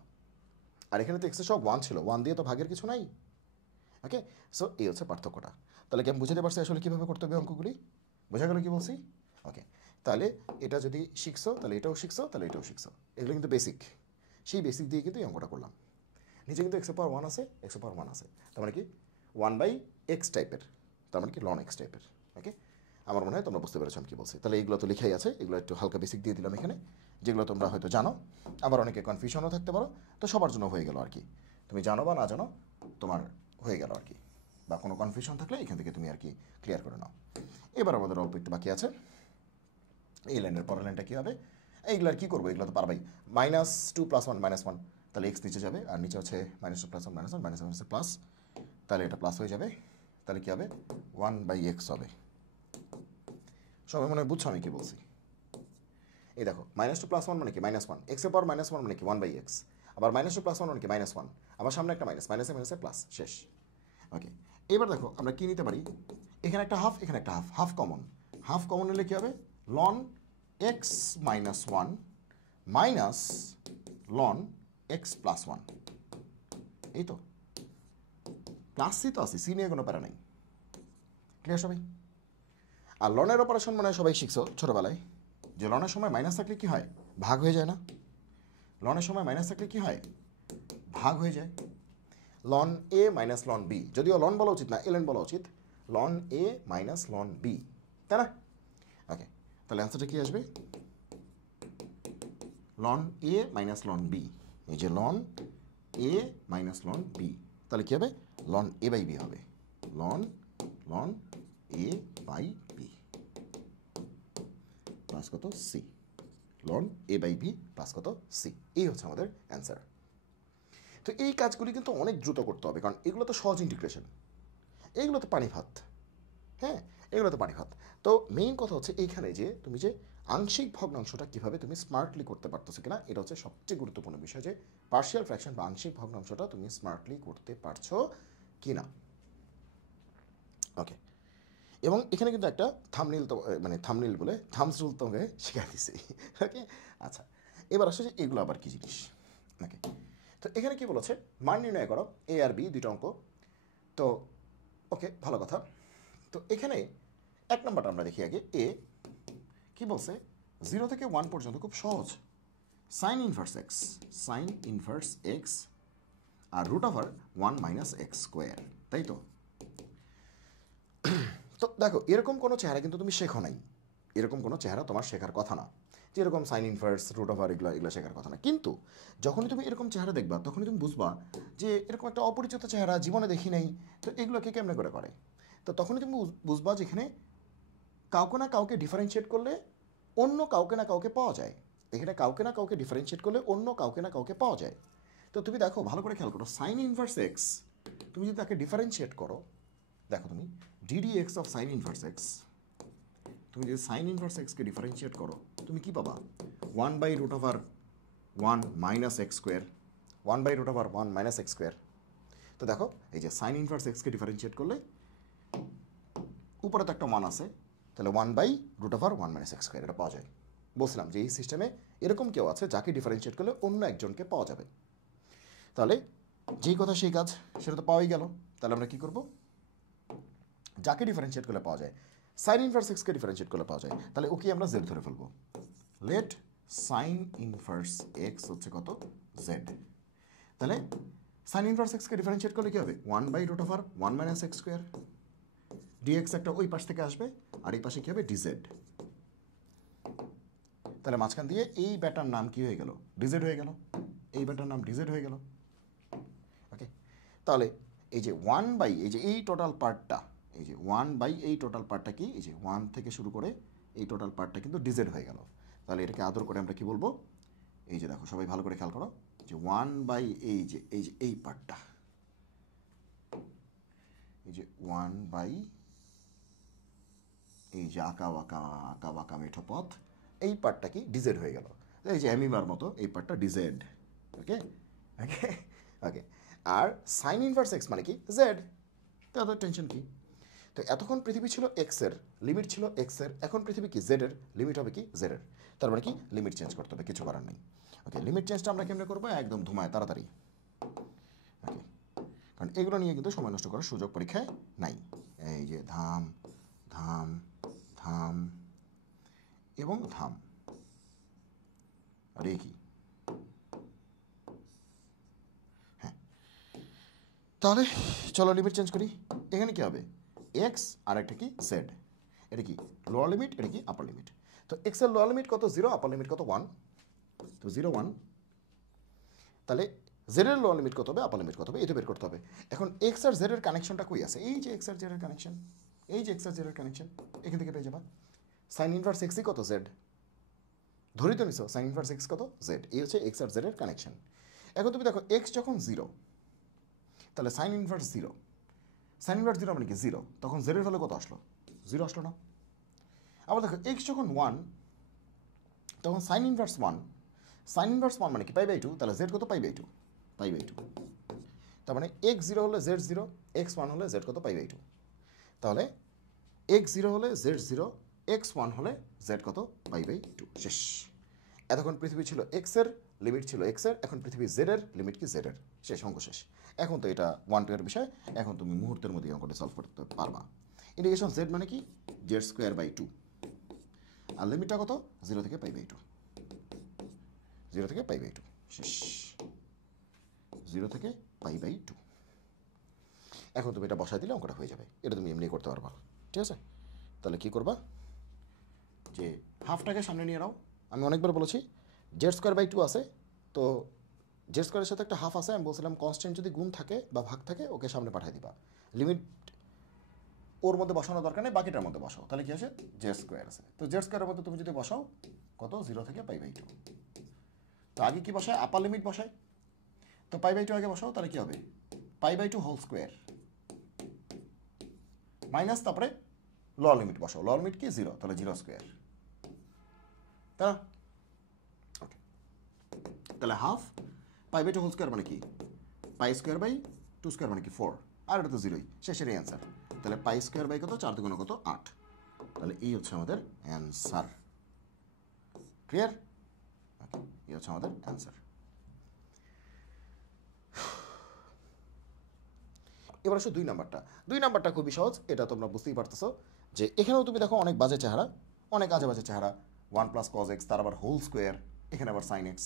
আর এখানে তো x এর সহগ 1 ছিল, 1 দিয়ে তো ভাগের কিছু নাই। ওকে, সো এই হচ্ছে পার্থক্যটা। তাহলে কি আমি বুঝতে পারছি আসলে কীভাবে করতে হবে অঙ্কগুলি? বোঝা গেল কি বলছি? ওকে, তাহলে এটা যদি শিখছো তাহলে এটাও শিখছো, তাহলে এটাও শিখছো, এগুলো কিন্তু বেসিক, সেই বেসিক দিয়ে কিন্তু এই অঙ্কটা করলাম। নিচে কিন্তু x এর পাওয়ার 1 আছে, x এর পাওয়ার 1 আছে, তার মানে কি 1/x টাইপের, তার মানে কি ln x টাইপের। ওকে, আমার মনে হয় তোমরা বুঝতে পেরেছো আমি কী বলছি। তাহলে এগুলো তো লিখাই আছে, এগুলো একটু হালকা বেসিক দিয়ে দিলাম এখানে, যেগুলো তোমরা হয়তো জানো, আবার অনেকে কনফিউশনও থাকতে পারো, তো সবার জন্য হয়ে গেল আর কি, তুমি জানো বা না জানো তোমার হয়ে গেল আর কি, বা কোনো কনফিউশন থাকলে এখান থেকে তুমি আর কি ক্লিয়ার করে নাও। এবার আমাদের অল্প একটু বাকি আছে, এই লাইনের পরের লাইনটা কী হবে, এইগুলো আর কী করবো, এগুলো তো পারবাই, -2 + 1 -1, তাহলে x নিচে যাবে, আর নিচে হচ্ছে -2 + 1 -1 -1 প্লাস, তাহলে এটা প্লাস হয়ে যাবে, তাহলে কী হবে 1/x হবে। সবাই মনে হয় বুঝছো আমি কী বলছি? এই দেখো -2 + 1 মানে কি -1, x এর পাওয়ার -1 মানে কি 1/x, আবার -2 + 1 মানে কি -1, আবার সামনে একটা মাইনাস, মাইনাসে মাইনাসে প্লাস, শেষ। ওকে, এবার দেখো আমরা কী নিতে পারি, এখানে একটা হাফ, এখানে একটা half, half common, half common নিলে কী হবে ln x - 1 minus ln x + 1, এই তো প্লাস সি তো আছে, সি নিয়ে কোনো প্যারা নাই, ক্লিয়ার সবাই? আর লনের অপারেশন মানে সবাই শিখছো ছোটোবেলায়, যে লনের সময় মাইনাস থাকলে কী হয় ভাগ হয়ে যায় না, লনের সময় মাইনাস থাকলে কী হয় ভাগ হয়ে যায়, ln a minus ln b, যদিও লন বলা উচিত না ln বলা উচিত, ln a minus ln b, তাই না? ওকে, তাহলে অ্যান্সারটা কী আসবে ln a minus ln b, এই যে ln a minus ln b, তাহলে কী হবে ln a/b হবে, ln a/b প্লাস কত c, ln a/b প্লাস কত c, এই হচ্ছে আমাদের অ্যান্সার। তো এই কাজগুলি কিন্তু অনেক দ্রুত করতে হবে, কারণ এগুলো তো সহজ ইন্টিগ্রেশন, এগুলো তো পানি ভাত, হ্যাঁ এগুলো তো পানি ভাত। তো মেইন কথা হচ্ছে এইখানে যে তুমি যে আংশিক ভগ্নাংশটা কীভাবে তুমি স্মার্টলি করতে পারতেছো কিনা, এটা হচ্ছে সবচেয়ে গুরুত্বপূর্ণ বিষয়, যে পার্শিয়াল ফ্র্যাকশন বা আংশিক ভগ্নাংশটা তুমি স্মার্টলি করতে পারছো কিনা। ওকে, এবং এখানে কিন্তু একটা থামনিল তো, মানে থামনিল বলে থামস রুল তোমাকে শেখাই দিছি। ওকে, আচ্ছা এবার আসলে যে এগুলো আবার কী জিনিস। ওকে, তো এখানে কি বলেছে মান নির্ণয় করো এ আর বি, দুইটা অঙ্ক, তো ওকে ভালো কথা। তো এখানে 1 নম্বরটা আমরা দেখি আগে, এ কি বলছে 0 থেকে 1 পর্যন্ত, খুব সহজ, sine inverse x, sine inverse x আর √1 - x², তাই তো? তো দেখো এরকম কোনো চেহারা কিন্তু তুমি শেখো নাই, এরকম কোনো চেহারা তোমার শেখার কথা না, যে এরকম সাইন ইনভার্স √, এগুলো এগুলো শেখার কথা না। কিন্তু যখনই তুমি এরকম চেহারা দেখবা তখনই তুমি বুঝবা যে এরকম একটা অপরিচিত চেহারা জীবনে দেখি নাই, তো এগুলোকে কেমনে করে। তো তখনই তুমি বুঝবা যে এখানে কাউকে না কাউকে ডিফারেন্সিয়েট করলে অন্য কাউকে না কাউকে পাওয়া যায়, এখানে কাউকে না কাউকে ডিফারেন্সিয়েট করলে অন্য কাউকে না কাউকে পাওয়া যায়। তো তুমি দেখো ভালো করে খেয়াল করো, সাইন ইনভার্স এক্স তুমি যদি তাকে ডিফারেন্সিয়েট করো, দেখো তুমি ddx of sign inverse x, তুমি যদি সাইন ইনভার্স এক্সকে ডিফারেন্সিয়েট করো তুমি কি পাবা 1/√1 - x², 1/√1 - x²। তো দেখো এই যে সাইন ইনভার্স এক্সকে ডিফারেন্সিয়েট করলে উপরে তো একটা মান আছে, তাহলে 1/√1 - x², এটা পাওয়া যায়। বলছিলাম যে এই সিস্টেমে এরকম কেউ আছে যাকে ডিফারেন্সিয়েট করলে অন্য একজনকে পাওয়া যাবে, তাহলে যেই কথা সেই কাজ, সেটা তো পাওয়াই গেল। তাহলে আমরা কী করব, যাকে ডিফারেন্সিয়েট করলে পাওয়া যায়, সাইন ইনভার্স এক্সকে ডিফারেন্সিয়েট করলে পাওয়া যায়, তাহলে ওকে আমরা জেড ধরে ফেলবো, লেট সাইন ইনভার্স এক্স হচ্ছে কত জেড। তাহলে সাইন ইনভার্স এক্সকে ডিফারেন্সিয়েট করলে কী হবে 1/√1 - x স্কোয়ার, ডিএক্স একটা ওই পাশ থেকে আসবে আর এই পাশে কী হবে ডিজেড। তাহলে মাঝখান দিয়ে এই ব্যাটার নাম কি হয়ে গেল ডিজেড হয়ে গেল, এই ব্যাটার নাম ডিজেড হয়ে গেল। ওকে, তাহলে এই যে 1/, এই যে এই টোটাল পার্টটা, এই যে 1/, এই টোটাল পার্টটা কি, এই যে 1 থেকে শুরু করে এই টোটাল পার্টটা কিন্তু ডিজেড হয়ে গেল। তাহলে এটাকে আদর করে আমরা কি বলবো, এই যে দেখো সবাই ভালো করে খেয়াল করো, যে 1/, এই পার্টটা, এই যে 1/, এই যে আঁকা বাঁকা মেঠো পথ, এই পার্টটা কি ডিজেড হয়ে গেল। এই যে অ্যামিবার মতো এই পার্টটা ডিজেড। ওকে ওকে ওকে, আর সাইন ইনভার্স এক্স মানে কি জেড, তাদের টেনশন কি। তো এতক্ষণ পৃথিবী ছিল এক্সের, লিমিট ছিল এক্সের, এখন পৃথিবী কি জেডের, লিমিট হবে কি জেডের। তার মানে কি লিমিট চেঞ্জ করতে হবে, কিছু করার নেই। ওকে, লিমিট চেঞ্জটা আমরা কেমনে করবো, একদম ধুমায় তাড়াতাড়ি। ওকে, কারণ এগুলো নিয়ে কিন্তু সময় নষ্ট করার সুযোগ পরীক্ষায় নাই। এই যে ধাম ধাম ধাম এবং ধাম, আর কি, হ্যাঁ। তাহলে চলো লিমিট চেঞ্জ করি। এখানে কি হবে এক্স আর একটা কি জেড, এটা কি লোয়ার লিমিট, এটা কি আপার লিমিট। তো এক্স এর লোয়ার লিমিট কত 0, আপার লিমিট কত 1, তো 0 1। তাহলে জেড এর লোয়ার লিমিট কত হবে, আপার লিমিট কত হবে, এটা বের করতে হবে। এখন এক্স আর জেড এর কানেকশনটা কই আছে, এই যে এক্স আর জেড এর কানেকশন, এই যে এক্স আর জেড এর কানেকশন, এখান থেকে পেয়ে যাবা। সাইন ইনভার্স এক্সই কত জেড, ধরি তো নিছো সাইন ইনভার্স এক্স কত জেড, এই হচ্ছে এক্স আর জেড এর কানেকশন। এখন তুমি দেখো এক্স যখন 0, তাহলে সাইন ইনভার্স 0, সাইন ইনভার্স 0 মানে কি 0, তখন জেড এর ভ্যালু কত আসলো 0 আসলো না। আবার দেখো এক্স যখন 1, তখন সাইন ইনভার্স 1, সাইন ইনভার্স 1 মানে কি π/2, তাহলে জেড কত π/2, π/2। তার মানে এক্স 0 হলে জেড 0, এক্স 1 হলে জেড কত π/2। তাহলে এক্স 0 হলে জেড 0, এক্স 1 হলে জেড কত π/2, শেষ। এতক্ষণ পৃথিবী ছিল এক্সের, লিমিট ছিল এক্সের, এখন পৃথিবী জেডের, লিমিট কি জেডের, শেষ, অঙ্ক শেষ। এখন তো এটা 1-2 এর বিষয়, এখন তুমি মুহূর্তের মধ্যে অঙ্কটা সলভ করতে পারবা। ইন্ডিকেশন জেড মানে কি z²/2, আর লিমিটটা কত 0 থেকে π/2, 0 থেকে π/2, শেষ, 0 থেকে π/2। এখন তুমি এটা বসায় দিলে অঙ্কটা হয়ে যাবে, এটা তুমি এমনি করতে পারবা, ঠিক আছে। তাহলে কি করবা, যে হাফটাকে সামনে নিয়ে নাও। আমি অনেকবার বলেছি z²/2 আছে, তো z² সাথে একটা হাফ আছে, আমি বলছিলাম কনস্ট্যান্ট যদি গুণ থাকে বা ভাগ থাকে ওকে সামনে পাঠিয়ে দিবা, লিমিট ওর মধ্যে বসানোর দরকার নেই, বাকিটার মধ্যে বসাও, তাহলে কি আছে z² আছে। তো z² মধ্যে তুমি যদি বসাও কত 0 থেকে π/2, তো আগে কি বসায় আপার লিমিট বসায়, তো π/2 আগে বসাও, তাহলে কি হবে π/2 হোল স্কোয়ার মাইনাস, তারপরে লোয়ার লিমিট বসাও, লোয়ার লিমিট কি 0, তাহলে 0², তা ওকে। তাহলে হাফ π/2 হোল স্কোয়ার মানে কি π²/2² মানে কি 4, আর এটা তো 0ই, শেষের অ্যান্সার। তাহলে π² কত 4 2 কত 8, তাহলে এই হচ্ছে আমাদের অ্যান্সার, ক্লিয়ার, এই হচ্ছে আমাদের অ্যান্সার। এবার আসো 2 নাম্বারটা। 2 নাম্বারটা খুবই সহজ, এটা তোমরা বুঝতেই পারতেছো যে এখানেও তুমি দেখো অনেক বাজে চেহারা, অনেক আজে বাজে চেহারা, 1 + cos x, তার আবার হোল স্কোয়ার, এখানে আবার সাইন এক্স।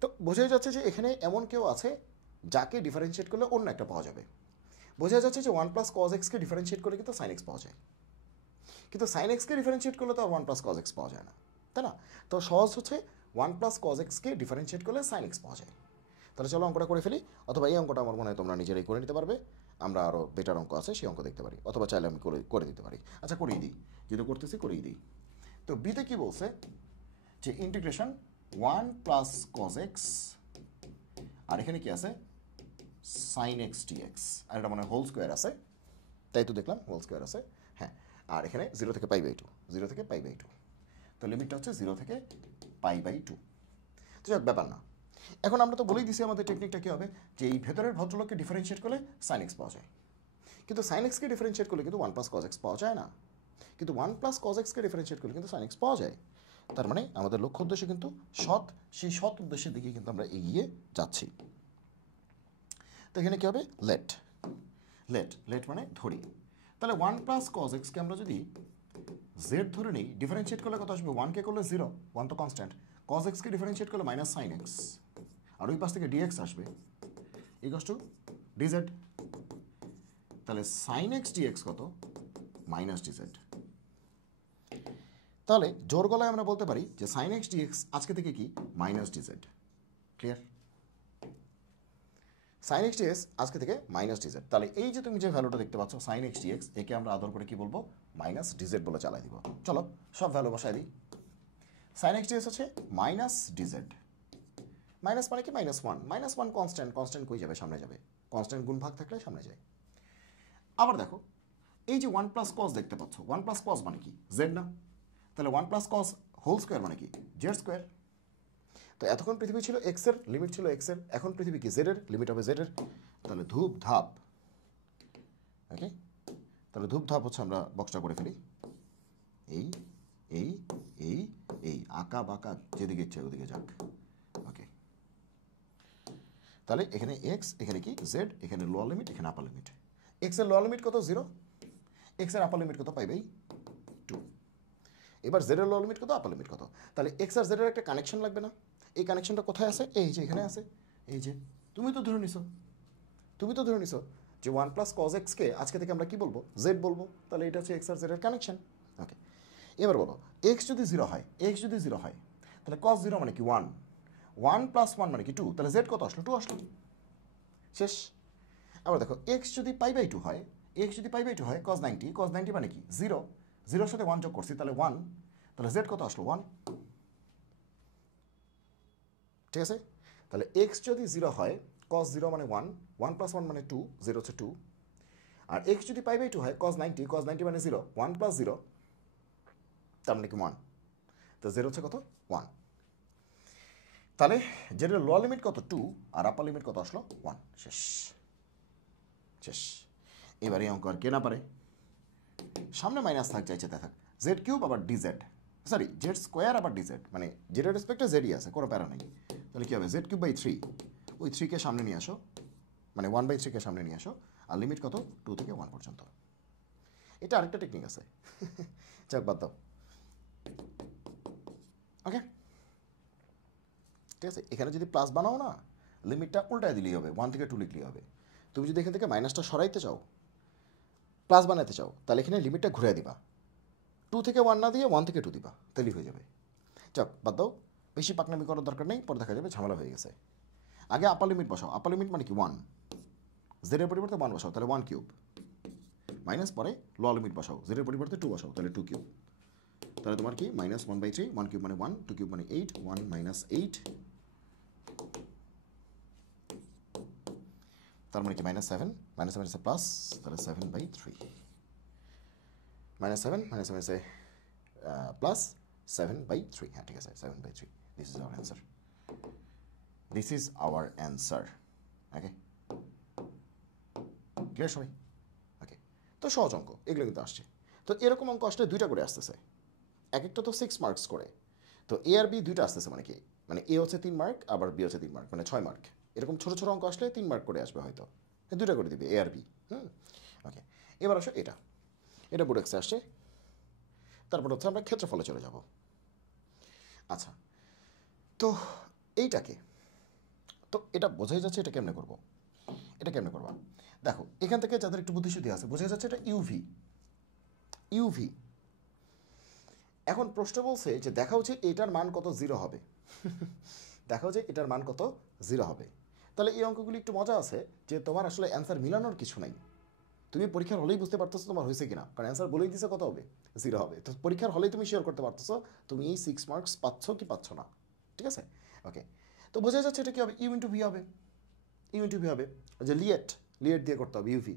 তো বোঝাই যাচ্ছে যে এখানে এমন কেউ আছে যাকে ডিফারেন্সিয়েট করলে অন্য একটা পাওয়া যাবে। বোঝা যাচ্ছে যে 1 + cos x কে ডিফারেন্সিয়েট করলে কিন্তু সাইন এক্স পাওয়া যায়, কিন্তু সাইন এক্সকে ডিফারেন্সিয়েট করলে তো আর 1 + cos x পাওয়া যায় না, তাই না। তো সহজ হচ্ছে 1 + cos x কে ডিফারেন্সিয়েট করলে সাইন এক্স পাওয়া যায়। তাহলে চলো অঙ্কটা করে ফেলি, অথবা এই অঙ্কটা আমার মনে হয় তোমরা নিজেরাই করে নিতে পারবে, আমরা আরও বেটার অঙ্ক আছে সেই অঙ্ক দেখতে পারি, অথবা চাইলে আমি করে দিতে পারি। আচ্ছা করেই দিই, যেহেতু করতেছি করেই দিই। তো বিতে কি বলছে যে ইন্টিগ্রেশন 1 + cos x, আর এখানে কি আছে সাইন এক্স dx, আর এটা মানে হোল স্কোয়ার আছে, তাই তো দেখলাম হোল স্কোয়ার আছে, হ্যাঁ। আর এখানে 0 থেকে π/2, 0 থেকে π/2, তো লিমিটটা হচ্ছে 0 থেকে π/2। তো যাক ব্যাপার না। এখন আমরা তো বলেই দিছি আমাদের টেকনিকটা কী হবে, যে এই ভেতরের ভদ্রলোককে ডিফারেন্সিয়েট করলে সাইন এক্স পাওয়া যায়, কিন্তু সাইন এক্সকে ডিফারেন্সিয়েট করলে কিন্তু 1 + cos x পাওয়া যায় না, কিন্তু 1 + cos x কে ডিফারেন্সিয়েট করলে কিন্তু সাইন এক্স পাওয়া যায়। তার মানে আমাদের লক্ষ্য উদ্দেশ্য কিন্তু সৎ, সেই সৎ উদ্দেশ্যের দিকে কিন্তু আমরা এগিয়ে যাচ্ছি। তো এখানে কী হবে লেট, লেট লেট মানে ধরি। তাহলে 1 + cos x কে আমরা যদি জেড ধরে নিই, ডিফারেন্সিয়েট করলে কত আসবে, 1 কে করলে 0, 1 তো কনস্ট্যান্ট, cos x কে ডিফারেন্সিয়েট করলে -sin x, আর ওই পাশ থেকে dx আসবে, ইকুয়ালস টু ডিজেড। তাহলে সাইন এক্স ডিএক্স কত? Minus DZ. তাহলে জোর গলায় আমরা বলতে পারি যে সাইন এক্স ডিএক্স আজকে থেকে কি minus dz. Clear? Sine x dx আজকে থেকে মাইনাস ডিজেড। তাহলে এই যে তুমি যে ভ্যালুটা দেখতে পাচ্ছ সাইন এক্স ডিএক্স, একে আমরা আদর করে কি বলবো? মাইনাস ডিজেড বলে চালাই দিব। চলো সব ভ্যালু বসাই দিই। সাইন এক্স ডিএক্স হচ্ছে মাইনাস ডিজেড। মাইনাস মানে কি? Minus one. Minus one constant, constant কই যাবে? সামনে যাবে। কনস্ট্যান্ট গুণ ভাগ থাকলে সামনে যায়। আবার দেখো এই যে ওয়ান প্লাস কস দেখতে পাচ্ছ, ওয়ান প্লাস কস মানে কি? জেড না? তাহলে one plus cos whole square মানে কি? Z square. তো এতক্ষণ পৃথিবী ছিল এক্সের, লিমিট ছিল এক্সের, এখন পৃথিবী কি জেডের, লিমিট হবে জেডের। তাহলে ধূপ ধাপ, ওকে, তাহলে ধূপ ধাপ হচ্ছে আমরা বক্সটা করে ফেলি। এই এই এই এই আঁকা বাঁকা যেদিকে ইচ্ছে ওদিকে যাক। ওকে, তাহলে এখানে এক্স, এখানে কি জেড, এখানে লোয়ার লিমিট, এখানে আপার লিমিট। এক্স এর লোয়ার লিমিট কত? 0। এক্স এর আপার লিমিট কত? পাইবেই 2। এবার জেড এর লোয়ার লিমিট কত, আপার লিমিট কত? তাহলে এক্স আর জেড এর একটা কানেকশন লাগবে না? এই কানেকশনটা কোথায় আছে? এই যে এখানে আছে। এই যে তুমি তো ধরে নিছো যে ওয়ান প্লাস কজ এক্সকে আজকে থেকে আমরা কি বলবো? জেড বলবো। তাহলে এটা হচ্ছে এক্স আর জেড এর কানেকশন। ওকে, এবার বলো এক্স যদি 0 হয়, এক্স যদি 0 হয় তাহলে কজ 0 মানে কি? 1। 1 প্লাস 1 মানে কি? 2। তাহলে জেড কত আসলো? 2 আসলো। শেষ। আবার দেখো এক্স যদি পাই/2 হয়, এক্স যদি পাই/2 হয় কজ 90, কজ 90 মানে কি? 0। 0 সাথে 1 যোগ করছি তাহলে 1। তাহলে জেড কত আসলো? 1। ঠিক আছে? তাহলে এক্স যদি 0 হয়, কজ 0 মানে 1, 1 প্লাস 1 মানে 2, 0 হচ্ছে 2। আর এক্স যদি পাই/2 হয়, কজ 90, কজ 90 মানে 0, 1 প্লাস 0 তার মানে কি? 1। তো জেড হচ্ছে কত? 1। তাহলে জেডের লোয়ার লিমিট কত? 2, আর আপার লিমিট কত আসলো? 1। শেষ। শেষ। এবার এই অঙ্ক আর কে না পারে? সামনে মাইনাস থাক, চাইছে তাই থাক। জেড কিউব আবার ডিজেড, সরি জেড স্কোয়ার আবার ডিজেড, মানে জেডের রেসপেক্টে জেডই আছে, কোনো প্যারা নেই। তাহলে কী হবে? জেড কিউব বাই 3, ওই 3কে সামনে নিয়ে আসো, মানে 1/3কে সামনে নিয়ে আসো, আর লিমিট কত? 2 থেকে 1 পর্যন্ত। এটা আরেকটা টেকনিক আছে, যাক বাদ দাও। ওকে, ঠিক আছে? এখানে যদি প্লাস বানাও না, লিমিটটা উল্টায় দিলেই হবে, 1 থেকে 2 লিখলেই হবে। তুমি যদি এখান থেকে মাইনাসটা সরাইতে চাও, প্লাস বানাতে চাও, তাহলে এখানে লিমিটটা ঘুরে দিবা, 2 থেকে 1 না দিয়ে 1 থেকে 2 দিবা, তাহলেই হয়ে যাবে। যাক বাদ দাও, বেশি পাকনামি করার দরকার নেই, পরে দেখা যাবে ঝামেলা হয়ে গেছে। আগে আপার লিমিট বসাও। আপার লিমিট মানে কি? 1। জেডের পরিবর্তে 1 বসাও, তাহলে 1 কিউব, মাইনাস পরে লোয়ার লিমিট বসাও, জেডের পরিবর্তে 2 বসাও, তাহলে 2 কিউব। তাহলে তোমার কি? মাইনাস 1/3, 1 কিউব মানে 1, 2 কিউব মানে 8, 1 মাইনাস 8, তার মানে কি? মাইনাস 7, মাইনাস মাইনাসে প্লাস, তাহলে 7/3, মাইনাস 7 মাইনাস মাইনাসে প্লাস 7/3। হ্যাঁ ঠিক আছে, 7/3। This is hour answer, this is hour answer. Okay, clear সবাই? ওকে, তো সহজ অঙ্ক এগুলো কিন্তু আসছে। তো এরকম অঙ্ক আসলে 2টা করে আসতেছে, এক একটা তো 6 মার্কস করে। তো এ আর বি 2টা আসতেছে, মানে কি? মানে এ হচ্ছে 3 মার্ক, আবার বি হচ্ছে 3 মার্ক, মানে 6 মার্ক। এরকম ছোটো ছোটো অঙ্ক আসলে 3 মার্ক করে আসবে হয়তো, 2টা করে দিবে এ আর বি। ওকে, এবার আসো এটা, এটা বোর্ড এক্সে আসছে। তারপর হচ্ছে আমরা ক্ষেত্রফলে চলে যাব। আচ্ছা, তো এইটাকে, তো এটা বোঝাই যাচ্ছে এটা কেমনে করবো, এটা কেমনে করবা? দেখো এখান থেকে যাদের একটু বুদ্ধিশুদ্ধি আছে, বোঝা যাচ্ছে এটা ইউভি। ইউভি। এখন প্রশ্ন বলছে যে দেখাও যে এটার মান কত 0 হবে। দেখাও যে এটার মান কত 0 হবে। তাহলে এই অঙ্কগুলি একটু মজা আছে যে তোমার আসলে অ্যান্সার মিলানোর কিছু নাই, তুমি পরীক্ষার হলেই বুঝতে পারতেছো তোমার হয়েছে কিনা, কারণ অ্যান্সার বলেই দিছে কত হবে? 0 হবে। তো পরীক্ষার হলেই তুমি শেয়ার করতে পারতেছো তুমি এই 6 মার্কস পাচ্ছ কি পাচ্ছ না। ঠিক আছে? ওকে, তো বোঝা যাচ্ছে এটা কি হবে? ইউ ইন্টু ভি হবে। ইউ ইন্টু ভি হবে, যে লিয়েট, লিয়েট দিয়ে করতে হবে ইউভি।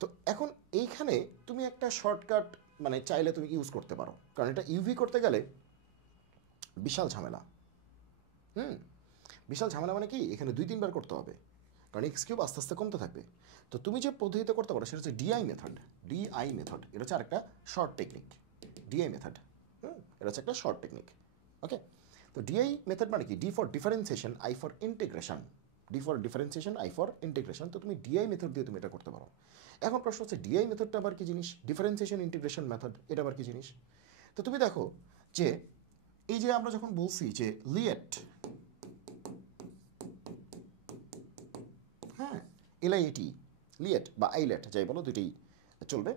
তো এখন এইখানে তুমি একটা শর্টকাট মানে চাইলে তুমি ইউজ করতে পারো, কারণ এটা ইউভি করতে গেলে বিশাল ঝামেলা। বিশাল ঝামেলা মানে কি? এখানে 2-3 বার করতে হবে, কারণ এক্স কিউব আস্তে আস্তে কমতে থাকবে। তো তুমি যে পদ্ধতিতে করতে পারো সেটা হচ্ছে ডিআই মেথড। ডিআই মেথড এটা হচ্ছে আরেকটা শর্ট টেকনিক। ডিআই মেথড, এটা হচ্ছে একটা শর্ট টেকনিক। ওকে, তো ডিআই মেথড মানে কি? D for differentiation, I for integration. D for differentiation, I for integration. তো তুমি ডিআই মেথড দিয়ে তুমি এটা করতে পারো। এখন প্রশ্ন হচ্ছে ডিআই মেথডটা আবার কি জিনিস, ডিফারেন্সিয়েশন ইন্টিগ্রেশন মেথড এটা আবার কি জিনিস? তো তুমি দেখো যে এই যে আমরা যখন বলছি যে লিয়েট LIAT, লিয়েট বা আইলেট যাই বলো, দুটোই চলবে।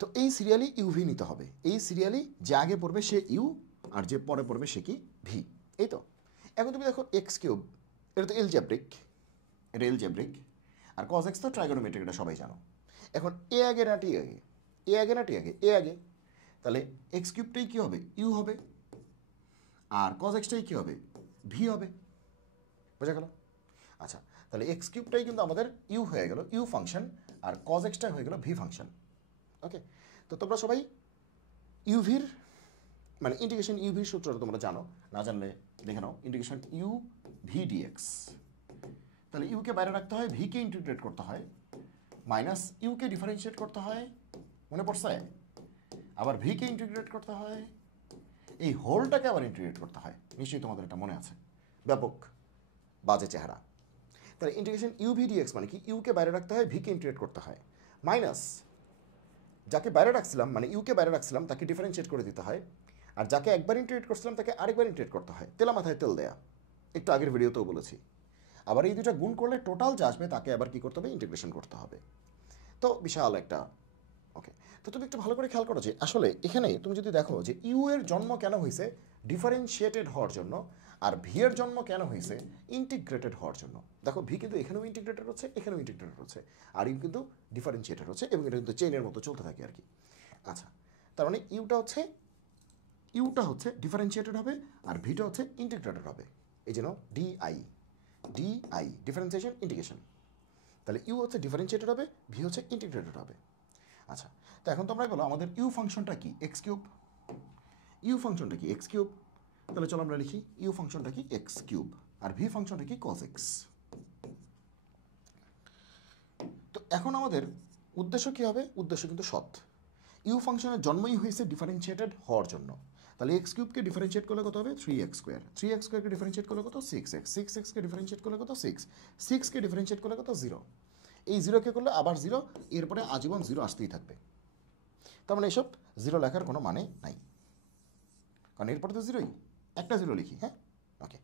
তো এই সিরিয়ালি ইউভি নিতে হবে। এই সিরিয়ালি যে আগে পড়বে সে ইউ, আর যে পরে পড়বে সে কি ভি। এই তো। এখন তুমি দেখো এক্স কিউব, এটা তো এলজেব্রিক, এটা এলজেব্রিক। আর কজ এক্স তো ট্রাইগোনোমেট্রিক, এটা সবাই জানো। এখন এ আগে না টি আগে? এ আগে না টি আগে? এ আগে। তাহলে এক্স কিউবটাই কী হবে? ইউ হবে। আর কজ এক্সটাই কী হবে? ভি হবে। বোঝা গেল? আচ্ছা, তাহলে এক্স কিউবটাই কিন্তু আমাদের ইউ হয়ে গেল, ইউ ফাংশন, আর কজ এক্সটাই হয়ে গেল ভি ফাংশন। ওকে, তো তোমরা সবাই ইউভির মানে ইন্টিগ্রেশন ইউভির সূত্রটা তোমরা জানো, না জানলে দেখে নাও। ইন্টিগ্রেশন ইউ ভি ডিএক্স, তাহলে ইউকে বাইরে রাখতে হয়, ভিকে ইন্টিগ্রেট করতে হয়, মাইনাস ইউকে ডিফারেন্সিয়েট করতে হয়, মনে পড়ছে? আবার ভিকে ইন্টিগ্রেট করতে হয়, এই হোলটাকে আবার ইন্টিগ্রেট করতে হয়। নিশ্চয়ই তোমাদের এটা মনে আছে। ব্যাপক বাজে চেহারা। তাহলে ইন্টিগ্রেশন ইউ ভি ডিএক্স মানে কি? ইউকে বাইরে রাখতে হয়, ভিকে ইন্টিগ্রেট করতে হয়, মাইনাস যাকে বাইরে রাখছিলাম মানে ইউকে বাইরে রাখছিলাম তাকে ডিফারেন্সিয়েট করে দিতে হয়, আর যাকে একবার ইন্টিগ্রেট করছিলাম তাকে আরেকবার ইন্টিগ্রেট করতে হয়। তেলা মাথায় তেল দেয়া, একটু আগের ভিডিওতেও বলেছি। আবার এই দুটা গুণ করলে টোটাল যা আসবে তাকে আবার কী করতে হবে? ইন্টিগ্রেশন করতে হবে। তো বিশাল একটা। ওকে, তো তুমি একটু ভালো করে খেয়াল করো যে আসলে এখানে তুমি যদি দেখো যে ইউ এর জন্ম কেন হয়েছে? ডিফারেন্সিয়েটেড হওয়ার জন্য। আর ভি এর জন্ম কেন হয়েছে? ইন্টিগ্রেটেড হওয়ার জন্য। দেখো ভি কিন্তু এখানেও ইন্টিগ্রেটেড হচ্ছে, এখানেও ইন্টিগ্রেটেড হচ্ছে, আর ইউ কিন্তু ডিফারেন্সিয়েটেড হচ্ছে, এবং এটা কিন্তু চেইনের মতো চলতে থাকে আর কি। আচ্ছা, তার মানে ইউটা হচ্ছে ডিফারেন্সিয়েটেড হবে, আর ভিটা হচ্ছে ইন্টিগ্রেটেড হবে। এই জন্য ডিআই ডিফারেন্সিয়েশন ইন্টিগ্রেশন। তাহলে ইউ হচ্ছে ডিফারেন্সিয়েটেড হবে, ভি হচ্ছে ইন্টিগ্রেটেড হবে। আচ্ছা, তো এখন তোমরা বলো আমাদের ইউ ফাংশনটা কি? X cube. ইউ ফাংশনটা কি? X cube. তাহলে চলো আমরা লিখি ইউ ফাংশনটা কি? X cube. আর ভি ফাংশনটা কি? Cos x. তো এখন আমাদের উদ্দেশ্য কী হবে? উদ্দেশ্য কিন্তু সৎ। ইউ ফাংশনের জন্মই হয়েছে ডিফারেন্সিয়েটেড হওয়ার জন্য। তাহলে এক্স কিউবকে ডিফারেন্সিয়েট করলে কত হবে? 3x square. 3x স্কোয়ারকে ডিফারেন্সিয়েট করলে কত? 6x। 6xকে ডিফারেন্সিয়েট করলে কত? 6। 6কে ডিফারেন্সিয়েট করলে কত? 0। এই 0কে করলে আবার 0, এরপরে আজীবন 0 আসতেই থাকবে। তার মানে এসব 0 লেখার কোনো মানে নাই, কারণ এরপরে তো 0ই, একটা 0 লিখি। হ্যাঁ, ওকে।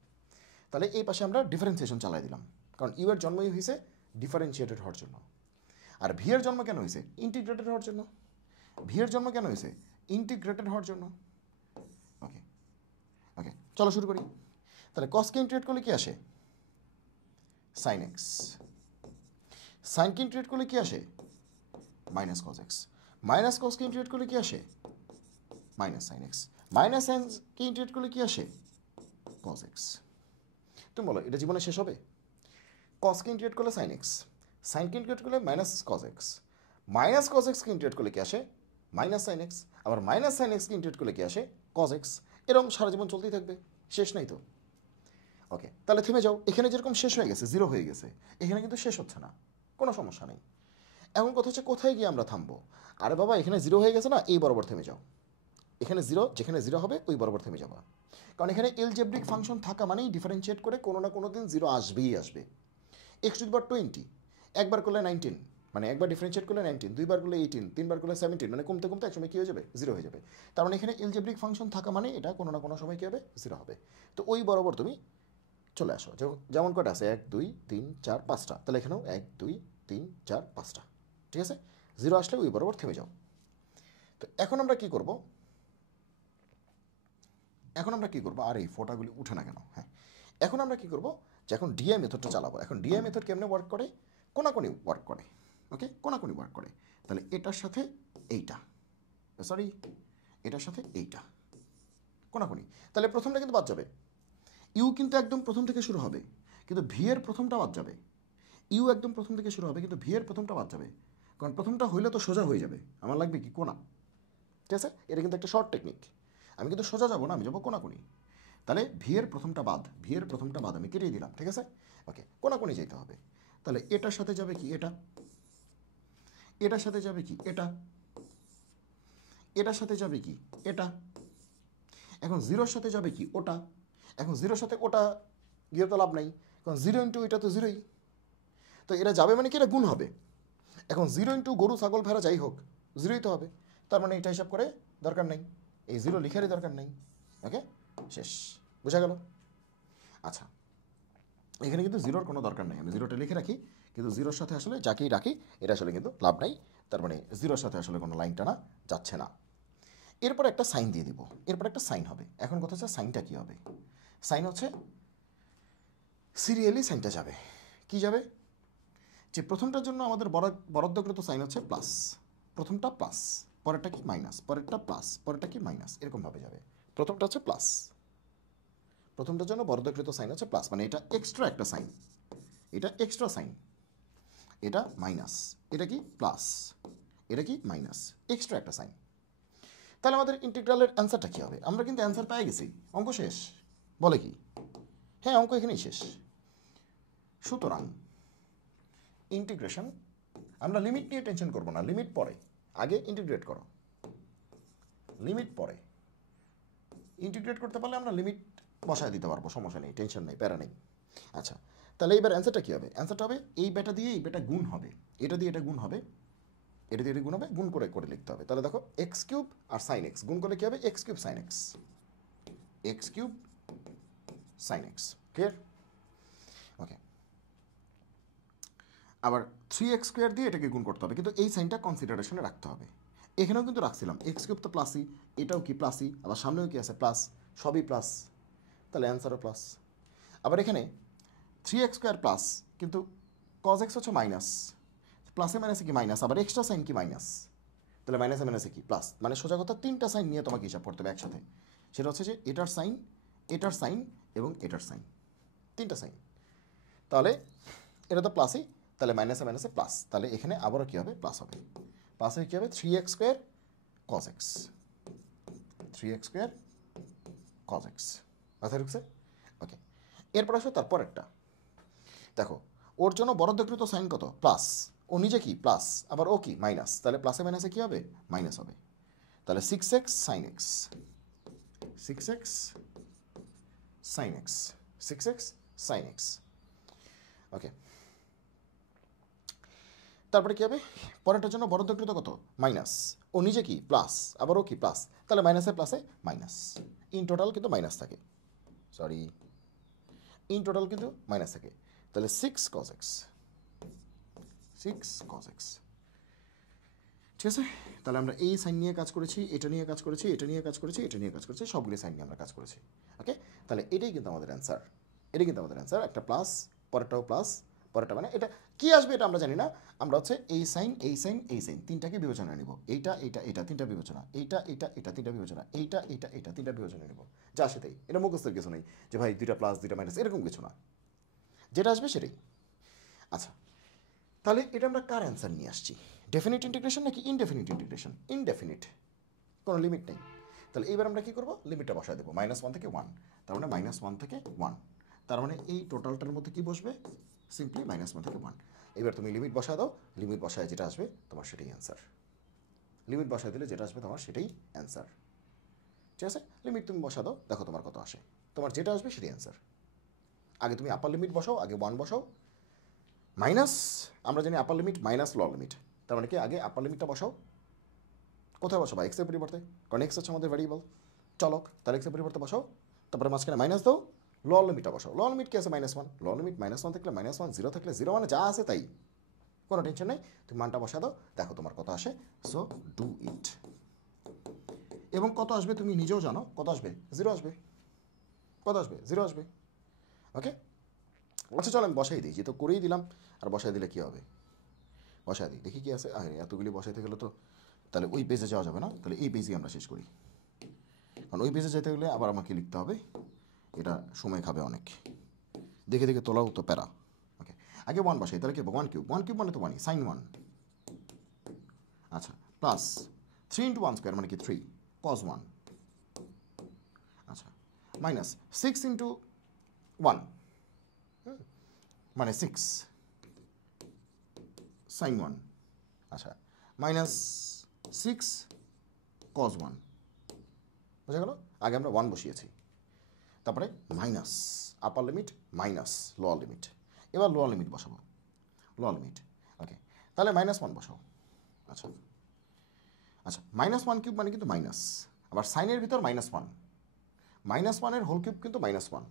তাহলে এই পাশে আমরা ডিফারেন্সিয়েশন চালাই দিলাম, কারণ ইউ এর জন্মই হয়েছে ডিফারেন্সিয়েটেড হওয়ার জন্য। আর ভি এর জন্ম কেন হয়েছে? ইন্টিগ্রেটেড হওয়ার জন্য। ভি এর জন্ম কেন হয়েছে? ইন্টিগ্রেটেড হওয়ার জন্য। ওকে ওকে, চলো শুরু করি। তাহলে কসকে ইন্টিগ্রেট করলে কি আসে? Sign x. সাইনকে ইন্টিগ্রেট করলে কি আসে? Minus cos x. মাইনাস কসকে ইন্টিগ্রেট করলে কি আসে? Minus sine x. মাইনাস সাইনকে ইন্টিগ্রেট করলে কি আসে? Cos x. তুমি বলো এটা জীবনে শেষ হবে? কসকে ইন্টিগ্রেট করলে সাইন এক্স, সাইনকে ইন্টিগ্রেট করলে minus cos x, minus cos এক্সকে ইন্টিগ্রেট করলে কি আসে? Minus sine x. আবার মাইনাস সাইন এক্সকে ইন্টিগ্রেট করলে কি আসে? Cos x. এরকম সারা জীবন চলতেই থাকবে, শেষ নাই তো। ওকে, তাহলে থেমে যাও। এখানে যেরকম শেষ হয়ে গেছে, 0 হয়ে গেছে, এখানে কিন্তু শেষ হচ্ছে না, কোনো সমস্যা নেই। এখন কথা হচ্ছে কোথায় গিয়ে আমরা থামবো? আরে বাবা, এখানে 0 হয়ে গেছে না, এই বরাবর থেমে যাও। এখানে 0, যেখানে 0 হবে ওই বরাবর থেমে যাবা, কারণ এখানে এলজেব্রিক ফাংশন থাকা মানেই ডিফারেন্সিয়েট করে কোনো না কোনো দিন 0 আসবেই আসবে। x⁻20 একবার করলে 19, মানে একবার ডিফারেন্সিয়েট করলে 19, দুইবার করলে 18, তিনবার করলে 17, মানে কমতে কমতে একসময় কী হয়ে যাবে? 0 হয়ে যাবে। তার মানে এখানে এলজেব্রিক ফাংশন থাকা মানে এটা কোনো না কোনো সময় কী হবে? 0 হবে। তো ওই বরাবর তুমি চলে আসো। যেমন কটা আছে? 1 2 3 4 5টা। তাহলে এখানেও 1 2 3 4 5টা। ঠিক আছে, 0 আসলে ওই বরাবর থেমে যাও। তো এখন আমরা কি করব? আর এই ফোটাগুলি উঠে না কেন? হ্যাঁ, এখন আমরা কি করব? যে এখন ডিআই মেথডটা চালাবো। এখন ডিআই মেথড কেমনে ওয়ার্ক করে? কোনাকুনি ওয়ার্ক করে। ওকে, কোনাকুনি ওয়ার্ক করে। তাহলে এটার সাথে এইটা, সরি এটার সাথে এইটা কোনাকুনি। তাহলে প্রথমটা কিন্তু বাদ যাবে। ইউ কিন্তু একদম প্রথম থেকে শুরু হবে, কিন্তু ভি এর প্রথমটা বাদ যাবে। ইউ একদম প্রথম থেকে শুরু হবে, কিন্তু ভি এর প্রথমটা বাদ যাবে, কারণ প্রথমটা হইলে তো সোজা হয়ে যাবে। আমার লাগবে কি? কোনা। ঠিক আছে, এটা কিন্তু একটা শর্ট টেকনিক। আমি কিন্তু সোজা যাবো না, আমি যাবো কোনাকুনি। তাহলে ভি এর প্রথমটা বাদ আমি কেটে দিলাম। ঠিক আছে, ওকে, কোনাকুনি যেতে হবে। তাহলে এটার সাথে যাবে কি? এটার সাথে যাবে কি? এটার সাথে যাবে কি? এটা। এখন 0-র সাথে যাবে কি? ওটা। এখন 0-র সাথে ওটা গিয়ে তো লাভ নাই, কারণ 0 ইন্টু এটা তো 0ই। তো এটা যাবে মানে কি? এটা গুণ হবে। এখন 0 ইন্টু গরু ছাগল ভেড়া যাই হোক, 0ই তো হবে। তার মানে এটা হিসাব করে দরকার নেই, এই 0 লিখারই দরকার নেই। ওকে, শেষ। বোঝা গেল? আচ্ছা, এখানে কিন্তু 0-র কোনো দরকার নেই, আমি 0টা লিখে রাখি, কিন্তু জিরোর সাথে আসলে যাকেই রাখি এটা আসলে কিন্তু লাভ নাই, তার মানে জিরোর সাথে আসলে কোনো লাইন টানা যাচ্ছে না। এরপর একটা সাইন দিয়ে দিব, এরপর একটা সাইন হবে। এখন কথা হচ্ছে সাইনটা কী হবে? সাইন হচ্ছে সিরিয়ালি সাইনটা যাবে, কি যাবে? যে প্রথমটার জন্য আমাদের বরাদ্দকৃত সাইন হচ্ছে প্লাস, প্রথমটা প্লাস, পরেরটা কি মাইনাস, পরেরটা প্লাস, পরেরটা কি মাইনাস, এরকমভাবে যাবে। প্রথমটা হচ্ছে প্লাস, প্রথমটার জন্য বরাদ্দকৃত সাইন হচ্ছে প্লাস, মানে এটা এক্সট্রা একটা সাইন, এটা এক্সট্রা সাইন, এটা মাইনাস, এটা কি প্লাস, এটা কি মাইনাস, এক্সট্রা একটা সাইন। তাহলে আমাদের ইন্টিগ্রালের অ্যান্সারটা কী হবে? আমরা কিন্তু অ্যান্সার পেয়ে গেছি, অঙ্ক শেষ। বলে কি? হ্যাঁ, অঙ্ক এখানেই শেষ। সুতরাং ইন্টিগ্রেশন, আমরা লিমিট নিয়ে টেনশন করবো না, লিমিট পরে, আগে ইন্টিগ্রেট করো, লিমিট পরে। ইন্টিগ্রেট করতে পারলে আমরা লিমিট বসায় দিতে পারবো, সমস্যা নেই, টেনশন নেই, প্যারা নেই। আচ্ছা, তাহলে এবার অ্যান্সারটা কী হবে? অ্যান্সারটা হবে এই বেটা দিয়ে এই বেটা গুণ হবে, এটা দিয়ে এটা গুণ হবে, এটা দিয়ে এটা গুণ হবে, গুণ করে করে লিখতে হবে। তাহলে দেখো এক্স কিউব আর সাইন এক্স গুণ করলে কী হবে? X cube sine x, x cube sine x. Clear? Okay. আবার 3x স্কোয়ার দিয়ে এটাকে গুণ করতে হবে, কিন্তু এই সাইনটা কনসিডারেশনে রাখতে হবে। এখানেও কিন্তু রাখছিলাম এক্স কিউব তো প্লাসই, এটাও কি প্লাসই, আবার সামনেও কি আছে প্লাস, সবই প্লাস, তাহলে অ্যান্সারও প্লাস। আবার এখানে 3x স্কোয়ার প্লাস, কিন্তু কজ এক্স হচ্ছে মাইনাস, প্লাসে মাইনাসে কি মাইনাস, আবার এক্সট্রা সাইন কি মাইনাস, তাহলে মাইনাসে মাইনাসে কি প্লাস। মানে সোজা কথা তিনটা সাইন নিয়ে তোমাকে হিসাব করতে হবে একসাথে। সেটা হচ্ছে যে এটার সাইন, এটার সাইন এবং এটার সাইন, তিনটা সাইন। তাহলে এটা তো প্লাসই, তাহলে মাইনাসে মাইনাসে প্লাস, তাহলে এখানে আবারও কী হবে? প্লাস হবে। প্লাস হয়ে কী হবে? 3x square cos x, 3x square cos x. মাথায় ঢুকছে? ওকে। এরপর আসো তারপর একটা, দেখো ওর জন্য বরাদ্দকৃত সাইন কত? প্লাস, ও নিজে কি প্লাস, আবার ও কি মাইনাস, তাহলে প্লাসে মাইনাসে কী হবে? মাইনাস হবে। তাহলে 6x sine x, 6x sine x, 6x sine x. Okay. তারপরে কী হবে? পরেরটার জন্য বরাদ্দকৃত কত? মাইনাস, ও নিজে কি প্লাস, আবার ও কি প্লাস, তাহলে মাইনাসে প্লাসে মাইনাস, ইন টোটাল কিন্তু মাইনাস থাকে, সরি ইন টোটাল কিন্তু মাইনাস থাকে। তাহলে 6 cos x, 6 cos x। ঠিক আছে? তাহলে আমরা এই সাইন নিয়ে কাজ করেছি, এটা নিয়ে কাজ করেছি, এটা নিয়ে কাজ করেছি, এটা নিয়ে কাজ করেছি, সবগুলি সাইন নিয়ে আমরা কাজ করেছি। ওকে, তাহলে এটাই কিন্তু আমাদের অ্যান্সার, এটাই কিন্তু আমাদের অ্যান্সার। একটা প্লাস, পরেরটাও প্লাস, পরেরটা মানে এটা কী আসবে এটা আমরা জানি না, আমরা হচ্ছে এই সাইন এই সাইন এই সাইন তিনটাকে বিবেচনা নিব, এইটা এইটা এটা তিনটা বিবেচনা, এইটা এটা এটা তিনটা বিবেচনা, এইটা এটা এটা তিনটা বিবেচনা নিব, যা সেটাই, এটা মুখস্থের কিছু নেই যে ভাই দুইটা প্লাস দুইটা মাইনাস এরকম কিছু না, যেটা আসবে সেটাই। আচ্ছা, তাহলে এটা আমরা কার অ্যান্সার নিয়ে আসছি? ডেফিনিট ইন্টিগ্রেশন নাকি ইনডেফিনিট ইন্টিগ্রেশন? ইনডেফিনিট, কোনো লিমিট নেই। তাহলে এইবার আমরা কী করবো? লিমিটটা বসায় দেবো -1 থেকে 1, তার মানে -1 থেকে 1, তার মানে এই টোটালটার মধ্যে কী বসবে? সিম্পলি -1 থেকে 1। এবার তুমি লিমিট বসায় দাও, লিমিট বসায় যেটা আসবে তোমার সেটাই অ্যান্সার, লিমিট বসায় দিলে যেটা আসবে তোমার সেটাই অ্যান্সার। ঠিক আছে? লিমিট তুমি বসা দাও, দেখো তোমার কত আসে, তোমার যেটা আসবে সেটাই অ্যান্সার। আগে তুমি আপার লিমিট বসাও, আগে 1 বসাও, মাইনাস, আমরা জানি আপার লিমিট মাইনাস লোয়ার লিমিট, তার মানে কি আগে আপার লিমিটটা বসাও, কোথায় বসাবো? এক্সের পরিবর্তে, কারণ এক্স হচ্ছে আমাদের ভ্যারিয়েবল চলক, তার এক্সের পরিবর্তে বসাও, তারপরে মাঝখানে মাইনাস দাও, লোয়ার লিমিটটা বসাও। লোয়ার লিমিট কি আছে? -1, লোয়ার লিমিট -1 থাকলে -1, 0 থাকলে 0, মানে যা আছে তাই, কোনো টেনশন নেই, তুমি মানটা বসা দাও, দেখো তোমার কত আসে। So do it. এবং কত আসবে তুমি নিজেও জানো, কত আসবে? 0 আসবে। কত আসবে? 0 আসবে। ওকে, আচ্ছা চলো আমি বসাই দিই, যেহেতু করেই দিলাম, আর বসাই দিলে কী হবে? বসাই দিই, দেখি কী আছে। এতগুলি বসাইতে গেলে তো তাহলে ওই পেজে যাওয়া যাবে না, তাহলে এই পেজেই আমরা শেষ করি, কারণ ওই পেজে যেতে গেলে আবার আমাকে লিখতে হবে, এটা সময় খাবে অনেক, দেখে দেখে তোলাও তো প্যারা। ওকে, আগে 1 বসাই, তাহলে কি 1 কিউব, 1 কিউব মানে তো 1ই, সাইন 1। আচ্ছা, প্লাস 3 × 1 স্কোয়ার মানে কি 3 cos 1। আচ্ছা, মাইনাস 6 × 1 মানে 6 সাইন 1। আচ্ছা, -6 cos 1, বুঝা গেল? আগে আমরা 1 বসিয়েছি, তারপরে মাইনাস আপার লিমিট মাইনাস লোয়ার লিমিট, এবার লোয়ার লিমিট বসাবো, লোয়ার লিমিট। ওকে, তাহলে -1 বসাও। আচ্ছা আচ্ছা, -1 কিউব মানে কিন্তু মাইনাস, আবার সাইনের ভিতর -1, -1 হোল কিউব কিন্তু -1,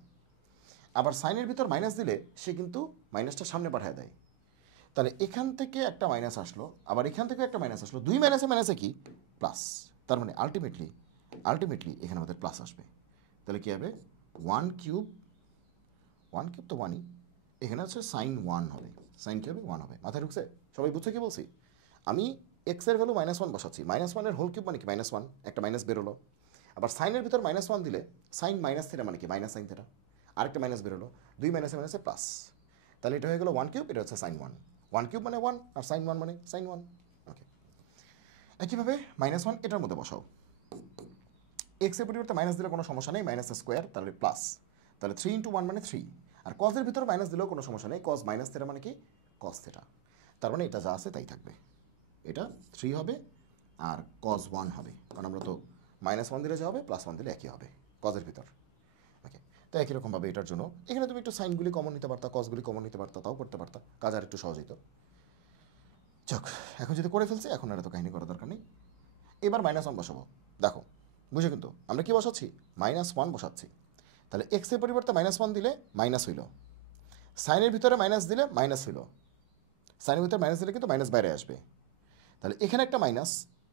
আবার সাইনের ভিতর মাইনাস দিলে সে কিন্তু মাইনাসটা সামনে পাঠিয়ে দেয়, তাহলে এখান থেকে একটা মাইনাস আসলো, আবার এখান থেকে একটা মাইনাস আসলো, দুই মাইনাসে মাইনাসে কি প্লাস, তার মানে আলটিমেটলি এখানে আমাদের প্লাস আসবে। তাহলে কী হবে, 1 কিউব তো 1ই, এখানে হচ্ছে সাইন 1 হবে, সাইন কী হবে 1 হবে। মাথায় ঢুকছে? সবাই বুঝছে কি বলছি? আমি এক্সের ভ্যালু -1 বসাচ্ছি, -1 হোল কিউব মানে কি -1, একটা মাইনাস বেরোলো। আবার সাইনের ভিতর -1 দিলে সাইন মাইনাস থিটা মানে কি মাইনাস সাইন থিটা, আরেকটা মাইনাস বেরোলো, দুই মাইনাসে মাইনাসে প্লাস। তাহলে এটা হয়ে গেলো 1 কিউব, এটা হচ্ছে সাইন 1 কিউব মানে 1, আর সাইন 1 মানে সাইন 1। ওকে, একইভাবে -1 এটার মধ্যে বসাও, এক্সের পরিবর্তে মাইনাস দিলে কোনো সমস্যা নেই, মাইনাস স্কোয়ার তাহলে প্লাস, তাহলে 3 × 1 মানে 3, আর কজের ভিতরে মাইনাস দিলেও কোনো সমস্যা নেই, কজ মাইনাস থিটা মানে কি কজ থিটা, তার মানে এটা যা আছে তাই থাকবে, এটা 3 হবে আর কজ 1 হবে, কারণ আমরা তো -1 দিলে যা হবে +1 দিলে একই হবে কজের ভিতর। ওকে, তো একই রকমভাবে এটার জন্য এখানে তুমি একটু সাইনগুলি কমন নিতে পারতা, কজগুলি কমন নিতে পারতা, তাও করতে পারতা, কাজ আর একটু সহজ হইতো। চক, এখন যদি করে ফেলছি এখন আর এত কাহিনী করার দরকার নেই। এবার -1 বসাবো, দেখো বুঝে, কিন্তু আমরা কি বসাচ্ছি -1 বসাচ্ছি, তাহলে এক্সের পরিবর্তে -1 দিলে মাইনাস হইল, সাইনের ভিতরে মাইনাস দিলে মাইনাস হইল, সাইনের ভিতরে মাইনাস দিলে কিন্তু মাইনাস বাইরে আসবে, তাহলে এখানে একটা মাইনাস,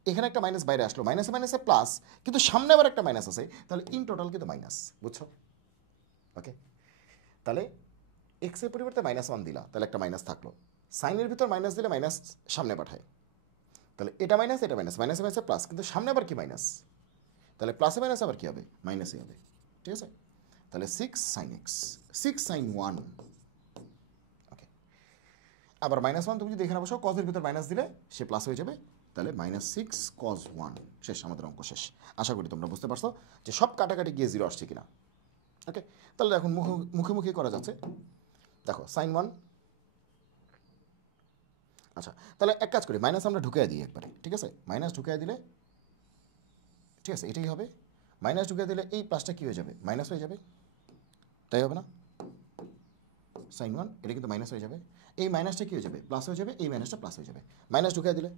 এখানে একটা মাইনাস বাইরে আসলো, মাইনাসে মাইনাসে প্লাস, কিন্তু সামনে আবার একটা মাইনাস আছে, তাহলে ইন টোটাল কিন্তু মাইনাস, বুঝছো? ওকে, তাহলে এক্সের পরিবর্তে -1 দিলা, তাহলে একটা মাইনাস থাকলো, সাইনের ভিতর মাইনাস দিলে মাইনাস সামনে পাঠায়, তাহলে এটা মাইনাস এটা মাইনাস, মাইনাসে মাইনাসে প্লাস, কিন্তু সামনে আবার কি মাইনাস, তাহলে প্লাসে মাইনাস আবার কী হবে মাইনাসই হবে, ঠিক আছে? তাহলে 6 sin 1। ওকে, আবার -1 তুমি যদি এখানে বসো, কজের ভিতর মাইনাস দিলে সে প্লাস হয়ে যাবে, তাহলে -6 cos 1, শেষ, আমাদের অঙ্ক শেষ। আশা করি তোমরা বুঝতে পারছো যে সব কাটাকাটি গিয়ে 0 আসছে কিনা। ওকে, তাহলে এখন মুখোমুখি করা যাচ্ছে, দেখো sin 1, আচ্ছা তাহলে এক কাজ করি, মাইনাস আমরা ঢুকিয়ে দিই একবারে, ঠিক আছে? মাইনাস ঢুকিয়ে দিলে, ঠিক আছে, এটাই হবে, মাইনাস ঢুকিয়ে দিলে এই প্লাসটা কী হয়ে যাবে মাইনাস হয়ে যাবে, তাই হবে না? sin 1 এটা কিন্তু মাইনাস হয়ে যাবে, এই মাইনাসটা কী হয়ে যাবে প্লাস হয়ে যাবে, এই মাইনাসটা প্লাস হয়ে যাবে, মাইনাস ঢুকিয়ে দিলে।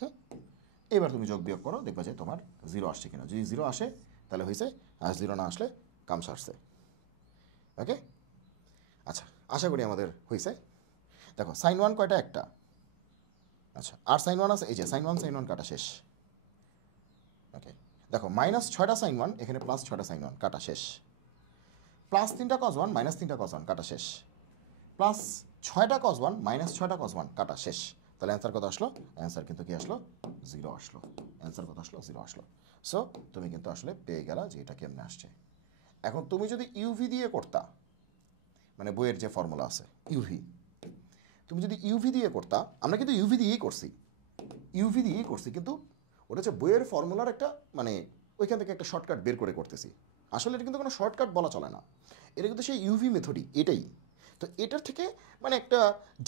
হ্যাঁ, এবার তুমি যোগ বিয়োগ করো, দেখবা যে তোমার 0 আসছে কিনা, যদি 0 আসে তাহলে হয়েছে, আর 0 না আসলে কাম সারছে। ওকে, আচ্ছা আশা করি আমাদের হয়েছে। দেখো sin 1 কয়টা, একটা, আচ্ছা আর sin 1 আছে, এই যে sin 1 কাটা শেষ। ওকে, দেখো -6টা sin 1, এখানে +6টা sin 1 কাটা শেষ, +3টা cos 1 -3টা cos 1 কাটা শেষ, +6টা cos 1 -6টা cos 1 কাটা শেষ। তাহলে অ্যান্সার কত আসলো? অ্যান্সার কিন্তু কি আসলো 0 আসলো। অ্যান্সার কত আসলো 0 আসলো। সো তুমি কিন্তু আসলে পেয়ে গেলা যে এটা কেমনে আসছে। এখন তুমি যদি ইউভি দিয়ে করতা, মানে বইয়ের যে ফর্মুলা আছে ইউভি, তুমি যদি ইউভি দিয়ে করতা, আমরা কিন্তু ইউভি দিয়েই করছি, কিন্তু ওটা হচ্ছে বইয়ের ফর্মুলার একটা, মানে ওইখান থেকে একটা শর্টকাট বের করে করতেছি। আসলে এটা কিন্তু কোনো শর্টকাট বলা চলে না, এটা কিন্তু সেই ইউভি মেথডই, এটাই তো, এটার থেকে মানে একটা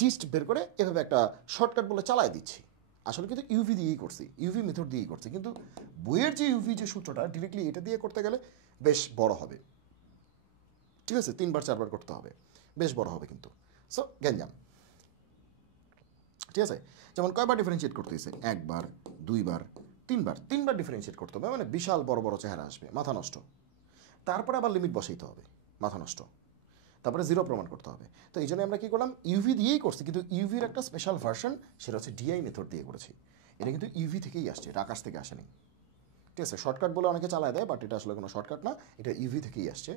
জিস্ট বের করে এভাবে একটা শর্টকাট বলে চালায় দিচ্ছি। আসলে কিন্তু ইউভি দিয়েই করছি, ইউভি মেথড দিয়েই করছি, কিন্তু বইয়ের যে ইউভি যে সূত্রটা ডিরেক্টলি এটা দিয়ে করতে গেলে বেশ বড় হবে, ঠিক আছে? 3বার 4বার করতে হবে, বেশ বড় হবে কিন্তু। সো গ্যাঞ্জাম, ঠিক আছে? যেমন কয়বার ডিফারেন্সিয়েট করতে হয়েছে, 1বার 2বার 3বার ডিফারেন্সিয়েট করতে হবে, মানে বিশাল বড় বড় চেহারা আসবে, মাথা নষ্ট। তারপরে আবার লিমিট বসাইতে হবে, মাথা নষ্ট। তারপরে 0 প্রমাণ করতে হবে। তো এই জন্য আমরা কী করলাম, ইউভি দিয়েই করছি, কিন্তু ইউভির একটা স্পেশাল ভার্সন, সেটা হচ্ছে ডিআই মেথড দিয়ে করেছি। এটা কিন্তু ইউভি থেকেই আসছে, এটা আকাশ থেকে আসেনি, ঠিক আছে? শর্টকাট বলে অনেকে চালায় দেয়, বাট এটা আসলে কোনো শর্টকাট না, এটা ইউভি থেকেই আসছে।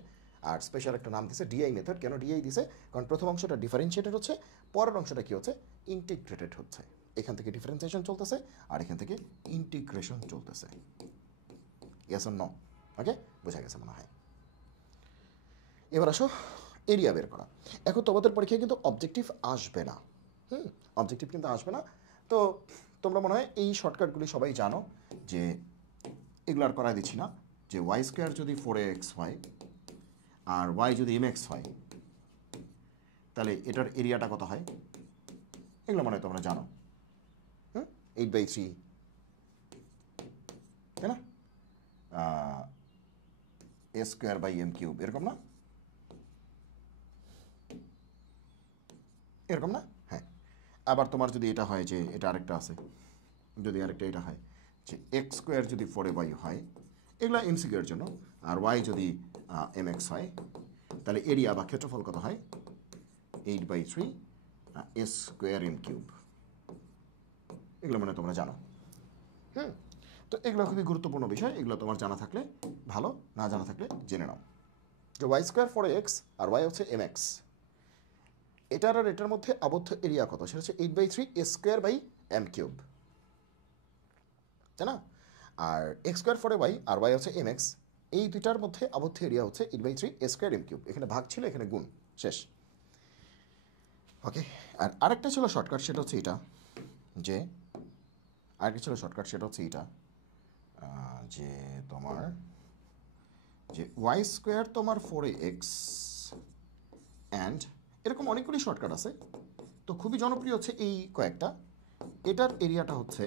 আর স্পেশাল একটা নাম দিছে ডিআই মেথড। কেন ডিআই দিছে? কারণ প্রথম অংশটা ডিফারেন্সিয়েটেড হচ্ছে, পরের অংশটা কী হচ্ছে ইন্টিগ্রেটেড হচ্ছে। এখান থেকে ডিফারেন্সিয়েশন চলতেছে আর এখান থেকে ইন্টিগ্রেশন চলতেছে। Yes or no? ওকে, বোঝা গেছে মনে হয়। এবার আসো এরিয়া বের করা। এখন তোমাদের পরীক্ষায় কিন্তু অবজেক্টিভ আসবে না, অবজেক্টিভ কিন্তু আসবে না। তো তোমরা মনে হয় এই শর্টকাটগুলি সবাই জানো, যে এগুলো আর করাই দিচ্ছি না, যে y² যদি 4ax হয় আর y যদি mx হয়, তাহলে এটার এরিয়াটা কত হয়, এগুলো মনে হয় তোমরা জানো। 8/3, তাই না? a²/m³ এরকম না, এরকম না? হ্যাঁ, আবার তোমার যদি এটা হয় যে এটা আরেকটা আছে, যদি আরেকটা এটা হয় যে x² যদি 4ay হয়, এগুলো এমসিকিউর জন্য, আর y যদি mx হয়, তাহলে এরিয়া বা ক্ষেত্রফল কত হয় 8/3 এস স্কোয়ার এম কিউব, এগুলো মানে তোমরা জানো। তো এগুলো খুবই গুরুত্বপূর্ণ বিষয়, এগুলো তোমার জানা থাকলে ভালো, না জানা থাকলে জেনে নাও। যে ওয়াই স্কোয়ার ফর এক্স আর ওয়াই হচ্ছে এম এক্স, এটার আর এটার মধ্যে আবদ্ধ এরিয়া কত, সেটা হচ্ছে 8/3 s square by m cube, তাই না? আর এক্স স্কোয়ার ফর ওয়াই আর ওয়াই হচ্ছে এম এক্স, এই দুইটার মধ্যে আবদ্ধ এরিয়া হচ্ছে 8/3 এস স্কোয়ার এম কিউব। এখানে ভাগ ছিল, এখানে গুণ, শেষ। ওকে, আর আরেকটা ছিল শর্টকাট, সেটা হচ্ছে এটা, যে আরেকটা ছিল শর্টকাট, সেটা হচ্ছে এটা, যে তোমার যে ওয়াই স্কোয়ার তোমার 4ax অ্যান্ড এরকম অনেকগুলি শর্টকাট আছে, তো খুবই জনপ্রিয় হচ্ছে এই কয়েকটা। এটার এরিয়াটা হচ্ছে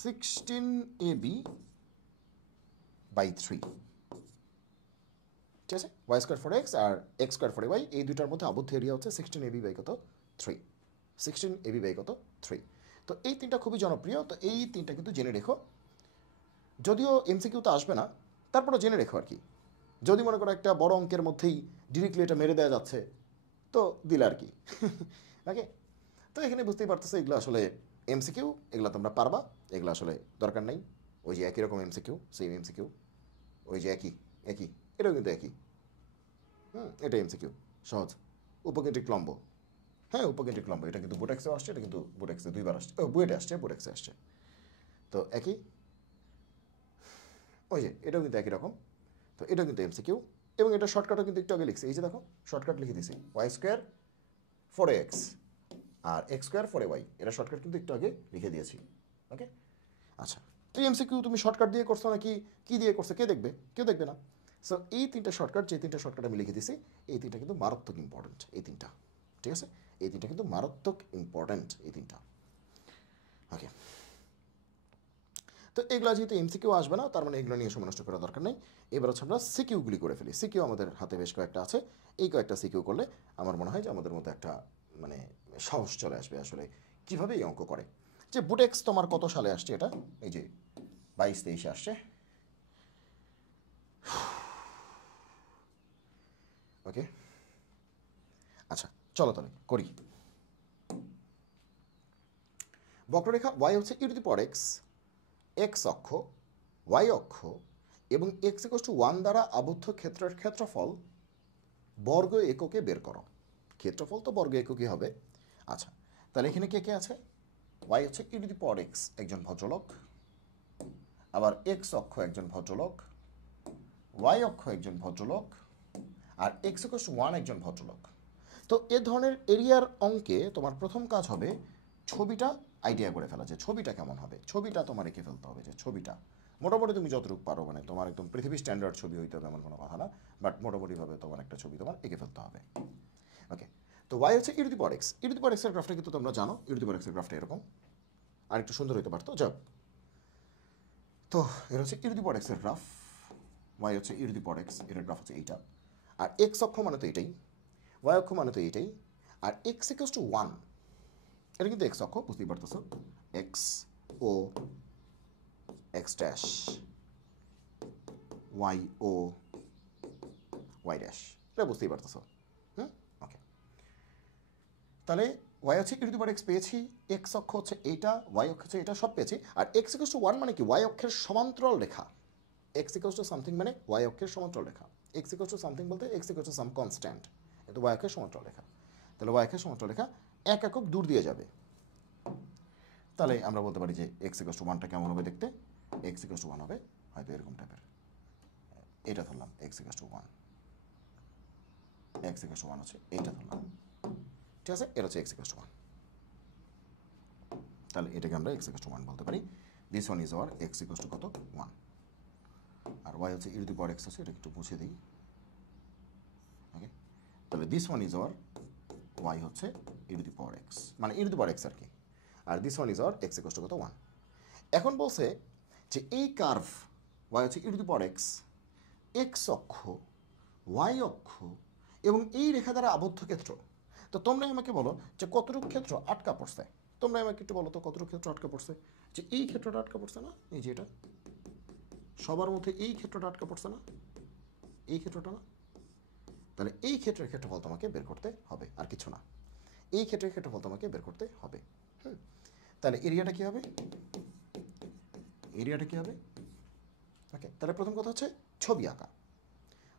16ab/3, ঠিক আছে? ওয়াই স্কোয়ার ফর এক্স আর এক্স স্কোয়ার ফর ওয়াই, এই দুইটার মধ্যে আবদ্ধ এরিয়া হচ্ছে 16ab/3, 16ab/3। তো এই তিনটা খুবই জনপ্রিয়, তো এই তিনটা কিন্তু জেনে রেখো, যদিও এমসিকিউ তো আসবে না, তারপরে জেনে রেখো আর কি। যদি মনে করো একটা বড় অঙ্কের মধ্যেই ডিরেক্টলি এটা মেরে দেওয়া যাচ্ছে, তো দিলে আর কি। ওকে, তো এখানে বুঝতেই পারতেছো এগুলো আসলে এমসিকিউ, এগুলো তোমরা পারবা, এগুলো আসলে দরকার নেই। ওই যে একই রকম এমসিকিউ, সেম এমসিকিউ, ওই যে একই একই, এটাও কিন্তু একই। এটা এমসিকিউ সহজ। উপকেন্দ্রিক লম্ব, হ্যাঁ উপকেন্দ্রিক লম্ব, এটা কিন্তু বুটেক্সেও আসছে, এটা কিন্তু বুটেক্সে দুইবার আসছে, বুয়েটে আসছে, বুটেক্সে আসছে, তো একই। ওই যে এটাও কিন্তু একই রকম, তো এটাও কিন্তু এমসিকিউ। এবং এটা শর্টকাটও কিন্তু একটু আগে লিখছি, এই যে দেখো শর্টকাট লিখে দিয়েছি, ওয়াই স্কোয়ার ফোর এক্স আর এক্স স্কোয়ার ফোর ওয়াই, এটা শর্টকাট কিন্তু একটু আগে লিখে দিয়েছি। ওকে, আচ্ছা, তো এমসিকিউ তুমি শর্টকাট দিয়ে করছো নাকি কি দিয়ে করছো কে দেখবে? কেউ দেখবে না। সো এই তিনটা শর্টকাট, যে তিনটা শর্টকাট আমি লিখে দিয়েছি, এই তিনটা কিন্তু মারাত্মক ইম্পর্টেন্ট, এই তিনটা, ঠিক আছে? এই তিনটা কিন্তু মারাত্মক ইম্পর্টেন্ট, এই তিনটা। ওকে, তো এগুলো যেহেতু এমসিকিউ আসবে না, তার মানে এগুলো নিয়ে সময় নষ্ট করার দরকার নেই। এবার হচ্ছে আমরা সিকিউগুলি করে ফেলি। সিকিউ আমাদের হাতে বেশ কয়েকটা আছে, এই কয়েকটা সিকিউ করলে আমার মনে হয় যে আমাদের মধ্যে একটা মানে সাহস চলে আসবে আসলে কীভাবে এই অঙ্ক করে। যে বুটেক্স তোমার কত সালে আসছে, এটা এই যে 22-23 আসছে। ওকে, আচ্ছা চলো তাহলে করি। বক্ররেখা ওয়াই হচ্ছে e to the power x, x অক্ষ, ওয়াই অক্ষ এবং এক্স ইকুয়াল টু 1 দ্বারা আবদ্ধ ক্ষেত্রের ক্ষেত্রফল বর্গ এককে বের করো। ক্ষেত্রফল তো বর্গ এককই হবে। আচ্ছা, তাহলে এখানে কে কে আছে? ওয়াই হচ্ছে e to the power x, একজন ভদ্রলোক, আবার এক্স অক্ষ একজন ভদ্রলোক, ওয়াই অক্ষ একজন ভদ্রলোক, আর এক্স ইকুয়াল টু 1 একজন ভদ্রলোক। তো এ ধরনের এরিয়ার অঙ্কে তোমার প্রথম কাজ হবে ছবিটা আইডিয়া করে ফেলা, যে ছবিটা কেমন হবে। ছবিটা তোমার এঁকে ফেলতে হবে, যে ছবিটা মোটামুটি তুমি যতটুকু পারো, মানে তোমার একদম পৃথিবীর স্ট্যান্ডার্ড ছবি হইতে হবে এমন কোনো কথা না, বাট মোটামুটিভাবে তোমার একটা ছবি তোমার এঁকে ফেলতে হবে। ওকে, তো ওয়াই হচ্ছে e to the power x, e to the power এক্সের গ্রাফটা কিন্তু তোমরা জানো, ই টু দি পাওয়ার এক্সের গ্রাফটা এরকম, আর একটু সুন্দর হইতে পারতো, যাক। তো এটা হচ্ছে ই টু দি পাওয়ার এক্সের গ্রাফ, ওয়াই হচ্ছে e to the power x, এটার গ্রাফ হচ্ছে এইটা, আর এক্স অক্ষ মানে তো এটাই, ওয়াই অক্ষ মানে তো এইটাই, আর এক্স ইকুয়ালস টু 1, এটা কিন্তু এক্স অক্ষ, বুঝতেই পারতেছো, এক্স ও এক্স ড্যাশ, ওয়াই ও ওয়াই ড্যাশ, এটা বুঝতেই পারতেছো। ওকে, তাহলে ওয়াই হচ্ছে e to the power x পেয়েছি, এক্স অক্ষ হচ্ছে এইটা, ওয়াই অক্ষ হচ্ছে এটা, সব পেয়েছি। আর এক্স ইকুয়ালস টু 1 মানে কি? ওয়াই অক্ষের সমান্তরাল রেখা। এক্স ইকুয়ালস টু সামথিং মানে ওয়াই অক্ষের সমান্তরাল রেখা। এক্স ইকুয়ালস টু সামথিং বলতে x equals to some constant, কিন্তু ওয়াই অক্ষের সমান্তরাল রেখা। তাহলে ওয়াই অক্ষের সমান্তরাল রেখা এক একক দূর দিয়ে যাবে। তাহলে আমরা বলতে পারি যে এক্স ইকুয়ালস টু 1টা কেমন হবে দেখতে? এক্স ইকুয়ালস টু 1 হবে হয়তো এরকম টাইপের, এটা ধরলাম x equals two 1, x equals two 1 হচ্ছে এইটা ধরলাম, ঠিক আছে? এটা হচ্ছে এক্স ইকুয়ালস টু 1, তাহলে এটাকে আমরা এক্স ইকুয়ালস টু 1 বলতে পারি। This one is our x equals to কত? 1। আর ওয়াই হচ্ছে e to the power x আছে, এটা একটু মুছে দিই। ওকে, তাহলে this one is our y হচ্ছে e to the power x, মানে ই টু দি পাওয়ার এক্স আর কি। আর this one is our x equals to কত? 1। এখন বলছে যে এই কার্ভ ওয়াই হচ্ছে e to the power x, x অক্ষ, ওয়াই অক্ষ এবং এই রেখা দ্বারা আবদ্ধ ক্ষেত্র। তো তোমরা আমাকে বলো যে কতটুকু ক্ষেত্র আটকা পড়ছে, তোমরা আমাকে একটু বলো তো কতটুকু ক্ষেত্র আটকা পড়ছে। যে এই ক্ষেত্রটা আটকা পড়ছে না, এই যে এটা সবার মধ্যে এই ক্ষেত্রটা আটকা পড়ছে না, এই ক্ষেত্রটা না, তাহলে এই ক্ষেত্রের ক্ষেত্রফল তোমাকে বের করতে হবে, আর কিছু না। এই ক্ষেত্রের ক্ষেত্রফল তোমাকে বের করতে হবে। তাহলে এরিয়াটা কী হবে? এরিয়াটা কী হবে? ওকে, তাহলে প্রথম কথা হচ্ছে ছবি আঁকা,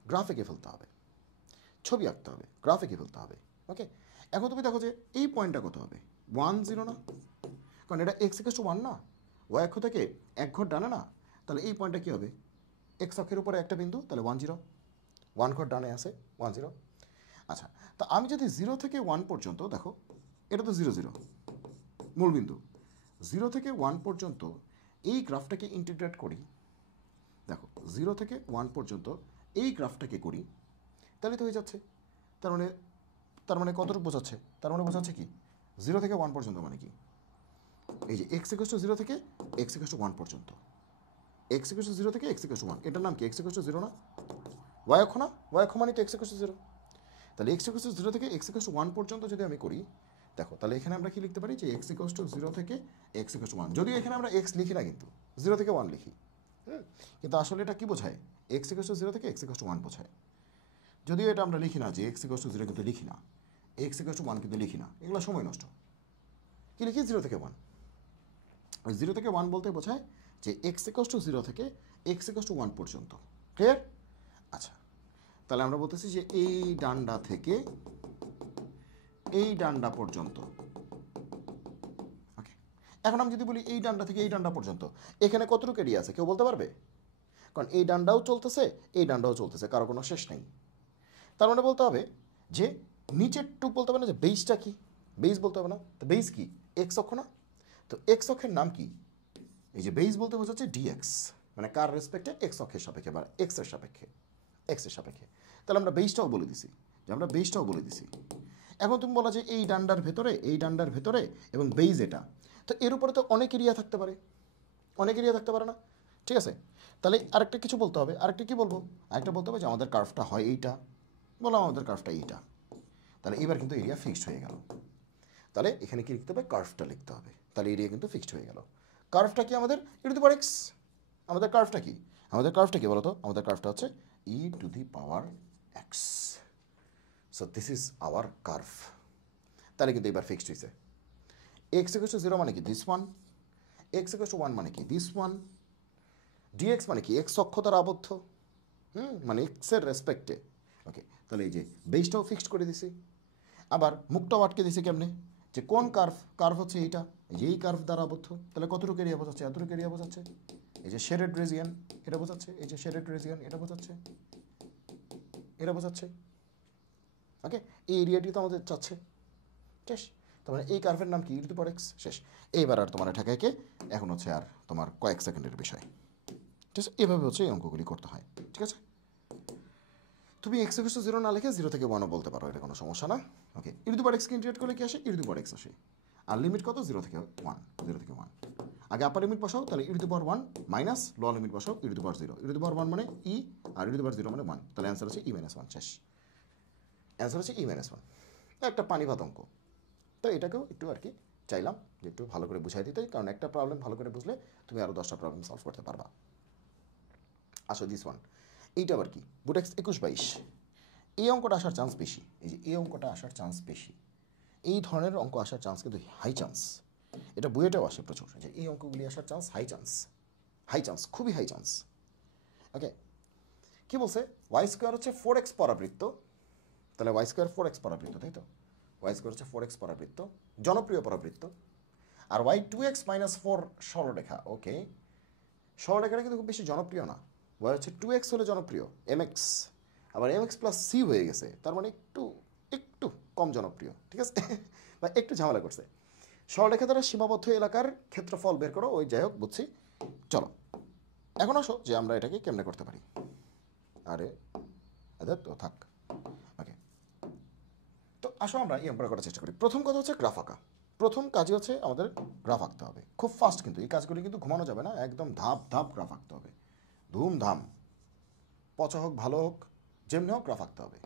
গ্রাফ এঁকে ফেলতে হবে, ছবি আঁকতে হবে, গ্রাফ এঁকে ফেলতে হবে। ওকে, এখন তুমি দেখো যে এই পয়েন্টটা কত হবে? 1 0 না? কারণ এটা এক্স ইকুয়াল টু 1 না, ওয়াই অক্ষ থেকে এক ঘর ডানে না, তাহলে এই পয়েন্টটা কী হবে? এক্স অক্ষের উপরে একটা বিন্দু, তাহলে 1 0, 1 ঘর ডানে আছে 1 0। আচ্ছা, তো আমি যদি 0 থেকে 1 পর্যন্ত, দেখো এটা তো 0 0 মূলবিন্দু, 0 থেকে 1 পর্যন্ত এই গ্রাফটাকে ইন্টিগ্রেট করি, দেখো 0 থেকে 1 পর্যন্ত এই গ্রাফটাকে করি, তাহলে তো হয়ে যাচ্ছে। তার মানে কতটুকু বোঝাচ্ছে? তার মানে বোঝাচ্ছে কি 0 থেকে 1 পর্যন্ত মানে কি? এই যে এক্স ইকুয়াল টু 0 থেকে এক্স ইকুয়াল টু 1 পর্যন্ত, এক্স ইকুয়াল টু 0 থেকে এক্স ইকুয়াল টু 1, এটার নাম কি? এক্স ইকুয়াল টু 0 না? ওয়াই অক্ষ না? ওয়াই অক্ষ মানে তো এক্স ইকুয়াল টু 0। তাহলে এক্স ইকুয়াল টু 0 থেকে এক্স ইকুয়াল টু 1 পর্যন্ত যদি আমি করি, দেখো তাহলে এখানে আমরা কি লিখতে পারি? যে এক্স ইকুয়াল টু 0 থেকে এক্স ইকুয়াল টু 1, যদিও এখানে আমরা এক্স লিখি না, কিন্তু 0 থেকে 1 লিখি। কিন্তু আসলে এটা কি বোঝায়? এক্স ইকুয়াল টু 0 থেকে এক্স ইকুয়াল টু 1 বোঝায়। যদিও এটা আমরা লিখি না যে এক্স ইকুয়াল টু 0, কিন্তু লিখি না এক্স ইকুয়াল টু 1, কিন্তু লিখি না, এগুলো সময় নষ্ট। কি লিখি? 0 থেকে 1। ওই 0 থেকে 1 বলতে বোঝায় যে এক্স ইকুয়াল টু 0 থেকে এক্স ইকুয়াল টু 1 পর্যন্ত। ক্লিয়ার? আচ্ছা, তাহলে আমরা বলতেছি যে এই ডান্ডা থেকে এই ডান্ডা পর্যন্ত। ওকে, এখন আমি যদি বলি এই ডান্ডা থেকে এই ডান্ডা পর্যন্ত, এখানে কতটুকু এরিয়া আছে কেউ বলতে পারবে? কারণ এই ডান্ডাও চলতেছে, এই ডান্ডাও চলতেছে, কারো কোনো শেষ নেই। তার মানে বলতে হবে যে নিচের টুক বলতে হবে না, যে বেসটা কি? বেস বলতে হবে না? তো বেস কি? এক্স অক্ষ না? তো এক্স অক্ষের নাম কি? এই যে বেস বলতে বোঝাচ্ছে ডিএক্স, মানে কার রেসপেক্টে? এক্স অক্ষের সাপেক্ষে বা এক্সের সাপেক্ষে, এক্সের সাপেক্ষে। তাহলে আমরা বেসটাও বলে দিছি, যে আমরা বেসটাও বলে দিছি। এখন তুমি বলা যে এই ডান্ডার ভেতরে, এই ডান্ডার ভেতরে এবং বেস এটা, তো এর উপরে তো অনেক এরিয়া থাকতে পারে, অনেক এরিয়া থাকতে পারে না? ঠিক আছে, তাহলে আরেকটা কিছু বলতে হবে। আরেকটা কি বলবো? আরেকটা বলতে হবে যে আমাদের কার্ভটা হয় এইটা, বললাম আমাদের কার্ভটা এইটা। তাহলে এবার কিন্তু এরিয়া ফিক্সড হয়ে গেল। তাহলে এখানে কি লিখতে হবে? কার্ভটা লিখতে হবে। তাহলে এরিয়া কিন্তু ফিক্সড হয়ে গেল। কার্ভটা কি আমাদের? ই টু দি পাওয়ার এক্স। আমাদের কার্ভটা কি? আমাদের কার্ভটা কি বলো তো? আমাদের কার্ভটা হচ্ছে e to the power x. So this is our curve. তাহলে কিন্তু এবার ফিক্সড হয়েছে। এক্স ইকুয়াল টু 0 মানে কি? This one. X equal to 1 মানে কি? This one. ডিএক্স মানে কি? এক্স অক্ষ দ্বারা আবদ্ধ, মানে এক্সের রেসপেক্টে। ওকে, তাহলে এই যে বেসটাও ফিক্সড করে দিছি, আবার মুখটাও আটকে দিছি কেমনে? যে কোন কার্ভ? কার্ভ হচ্ছে এইটা, এই যে এই কার্ভ দ্বারা আবদ্ধ। তাহলে কতটুকু এরিয়া বোঝাচ্ছে? এতটুকু এরিয়া বোঝাচ্ছে। এই যে শেডেড রিজিয়ন এটা বোঝাচ্ছে, এই যে শেডেড রিজিয়ন এটা বোঝাচ্ছে, এটা বোঝাচ্ছে। ওকে, এই এরিয়াটি তো আমাদের চাচ্ছে। শেষ। তার মানে এই কার্ভের নাম কি? ই টু দি পাওয়ার এক্স। শেষ। এইবার আর তোমার ঠেকাইকে এখন হচ্ছে আর তোমার কয়েক সেকেন্ডের বিষয়। ঠিক আছে, এভাবে হচ্ছে এই অঙ্কগুলি করতে হয়। ঠিক আছে, তুমি এক্স ইকুয়াল টু 0 না লিখে 0 থেকে 1ও বলতে পারো, এটা কোনো সমস্যা না। ওকে, ই টু দি পাওয়ার এক্সকে ইন্টিগ্রেট করলে কি আসে? ই টু দি পাওয়ার এক্স আসে। আর লিমিট কত? 0 থেকে 1, 0 থেকে 1। আগে আপার লিমিট বসাও, তাহলে e to the power 1 minus lower limit বসাও, e to the power 0। E to the power 1 মানে ই, আর ই টু দি পাওয়ার 0 মানে 1। তাহলে অ্যান্সার হচ্ছে ই মাইনাস 1। শেষ। অ্যান্সার হচ্ছে ই মাইনাস 1। একটা পানি ভাত অঙ্ক। তো এটাকেও একটু আর কি চাইলাম যে একটু ভালো করে বুঝাই দিতে, কারণ একটা প্রবলেম ভালো করে বুঝলে তুমি আরও 10টা প্রবলেম সলভ করতে পারবা। আসো দিস ওয়ান, এইটা আবার কি? বুটেক্স 21-22। এই অঙ্কটা আসার চান্স বেশি। এই যে এই অঙ্কটা আসার চান্স বেশি, এই ধরনের অঙ্ক আসার চান্স কিন্তু হাই চান্স। এটা বইয়েটাও আসে প্রচুর, যে এই অঙ্কগুলি আসার chance high chance, high chance, খুবই হাই চান্স। ওকে, কি বলছে? ওয়াই স্কোয়ার হচ্ছে 4x পরাবৃত্ত। তাহলে ওয়াই স্কোয়ার 4x পরাবৃত্ত, তাই তো? ওয়াই স্কোয়ার হচ্ছে 4x পরাবৃত্ত, জনপ্রিয় পরাবৃত্ত। আর ওয়াই 2x মাইনাস 4 সরলরেখা। ওকে, সরলরেখাটা কিন্তু খুব বেশি জনপ্রিয় না। ওয়াই হচ্ছে 2x হলে জনপ্রিয়, mx, আবার mx প্লাস c হয়ে গেছে, তার মানে একটু একটু কম জনপ্রিয়। ঠিক আছে, বা একটু ঝামেলা করছে। সরলরেখা দ্বারা সীমাবদ্ধ এলাকার ক্ষেত্রফল বের করো। ওই যাই হোক, বুঝছি। চলো এখন আসো যে আমরা এটাকে কেমনে করতে পারি। আরে আচ্ছা তো থাক। ওকে, তো আসো আমরা এই অঙ্কটা করার চেষ্টা করি। প্রথম কথা হচ্ছে গ্রাফ আঁকা। প্রথম কাজই হচ্ছে আমাদের গ্রাফ আঁকতে হবে। খুব ফাস্ট, কিন্তু এই কাজগুলি কিন্তু ঘুমানো যাবে না, একদম ধাপ ধাপ গ্রাফ আঁকতে হবে, ধুমধাম। পচা হোক ভালো হোক, যেমনি হোক গ্রাফ আঁকতে হবে।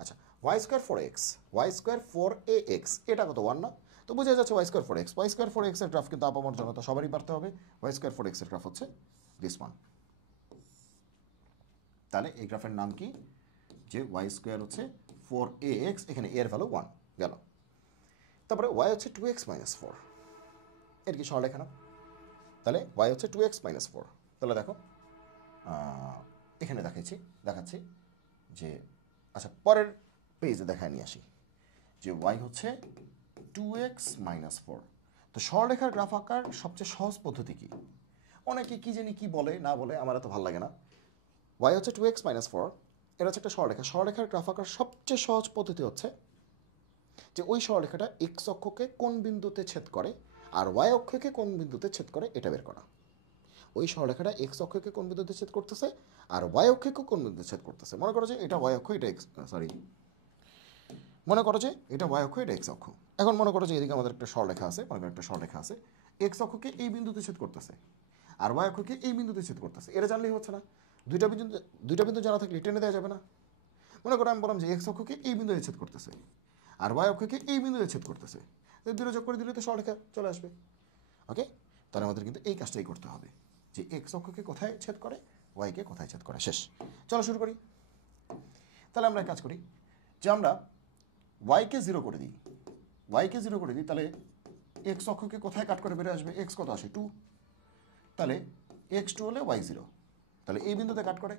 আচ্ছা, Y square 4x, Y square 4ax, এটা কত? 1 না? তো বোঝা যাচ্ছে Y square 4x। Y square 4x এর গ্রাফ কিন্তু আপামর জনতা সবারই পারতে হবে। ওয়াই স্কোয়ার 4x এর গ্রাফ হচ্ছে দিস ওয়ান। তাহলে এই গ্রাফের নাম কি? যে ওয়াই স্কোয়ার হচ্ছে 4ax, এখানে এর ভ্যালু 1 গেল। তারপরে ওয়াই হচ্ছে 2x মাইনাস 4, এর কি সরলরেখা না? তাহলে ওয়াই হচ্ছে 2x মাইনাস 4। তাহলে দেখো এখানে দেখাচ্ছি যে আচ্ছা পরের পেজে দেখায় নিয়ে আসি যে ওয়াই হচ্ছে 2x মাইনাস 4। তো সরলরেখার গ্রাফ আঁকার সবচেয়ে সহজ পদ্ধতি কি? অনেকে কি জানি কি বলে না বলে, আমার এত ভালো লাগে না। ওয়াই হচ্ছে 2x মাইনাস 4, এটা হচ্ছে একটা সরলরেখা। সরলরেখার গ্রাফ আঁকার সবচেয়ে সহজ পদ্ধতি হচ্ছে যে ওই সরলরেখাটা এক্স অক্ষকে কোন বিন্দুতে ছেদ করে আর ওয়াই অক্ষকে কোন বিন্দুতে ছেদ করে এটা বের করা। ওই সরলরেখাটা এক্স অক্ষকে কোন বিন্দুতে ছেদ করতেছে আর ওয়াই অক্ষকে কোন বিন্দুতে ছেদ করতেছে। মনে করো যে এটা ওয়াই অক্ষ, এটা এক্স, মনে করো যে এটা ওয়াই অক্ষ, এটা এক্স অক্ষ। এখন মনে করো যে এদিকে আমাদের একটা সরলরেখা আছে, মনে করো একটা সরলরেখা আছে, এক্স অক্ষকে এই বিন্দুতে ছেদ করতেছে আর ওয়াই অক্ষকে এই বিন্দুতে ছেদ করতেছে। এটা জানলেই হচ্ছে না? দুইটা বিন্দু জানা থাকলে টেনে দেওয়া যাবে না? মনে করো আমি বললাম যে এক্স অক্ষকে এই বিন্দুতে ছেদ করতেছে আর ওয়াই অক্ষকে এই বিন্দুতে ছেদ করতেছে, দুটো যোগ করে দিলে তো সরলরেখা চলে আসবে। ওকে, তাহলে আমাদের কিন্তু এই কাজটাই করতে হবে যে এক্স অক্ষকে কোথায় ছেদ করে, ওয়াইকে কোথায় ছেদ করে। শেষ। চলো শুরু করি। তাহলে আমরা কাজ করি যে আমরা ওয়াইকে জিরো করে দিই, তাহলে এক্স অক্ষকে কোথায় কাট করে বেড়ে আসবে? এক্স কত আসে? 2। তাহলে এক্স 2 হলে ওয়াই 0, তাহলে এই বিন্দুতে কাট করে।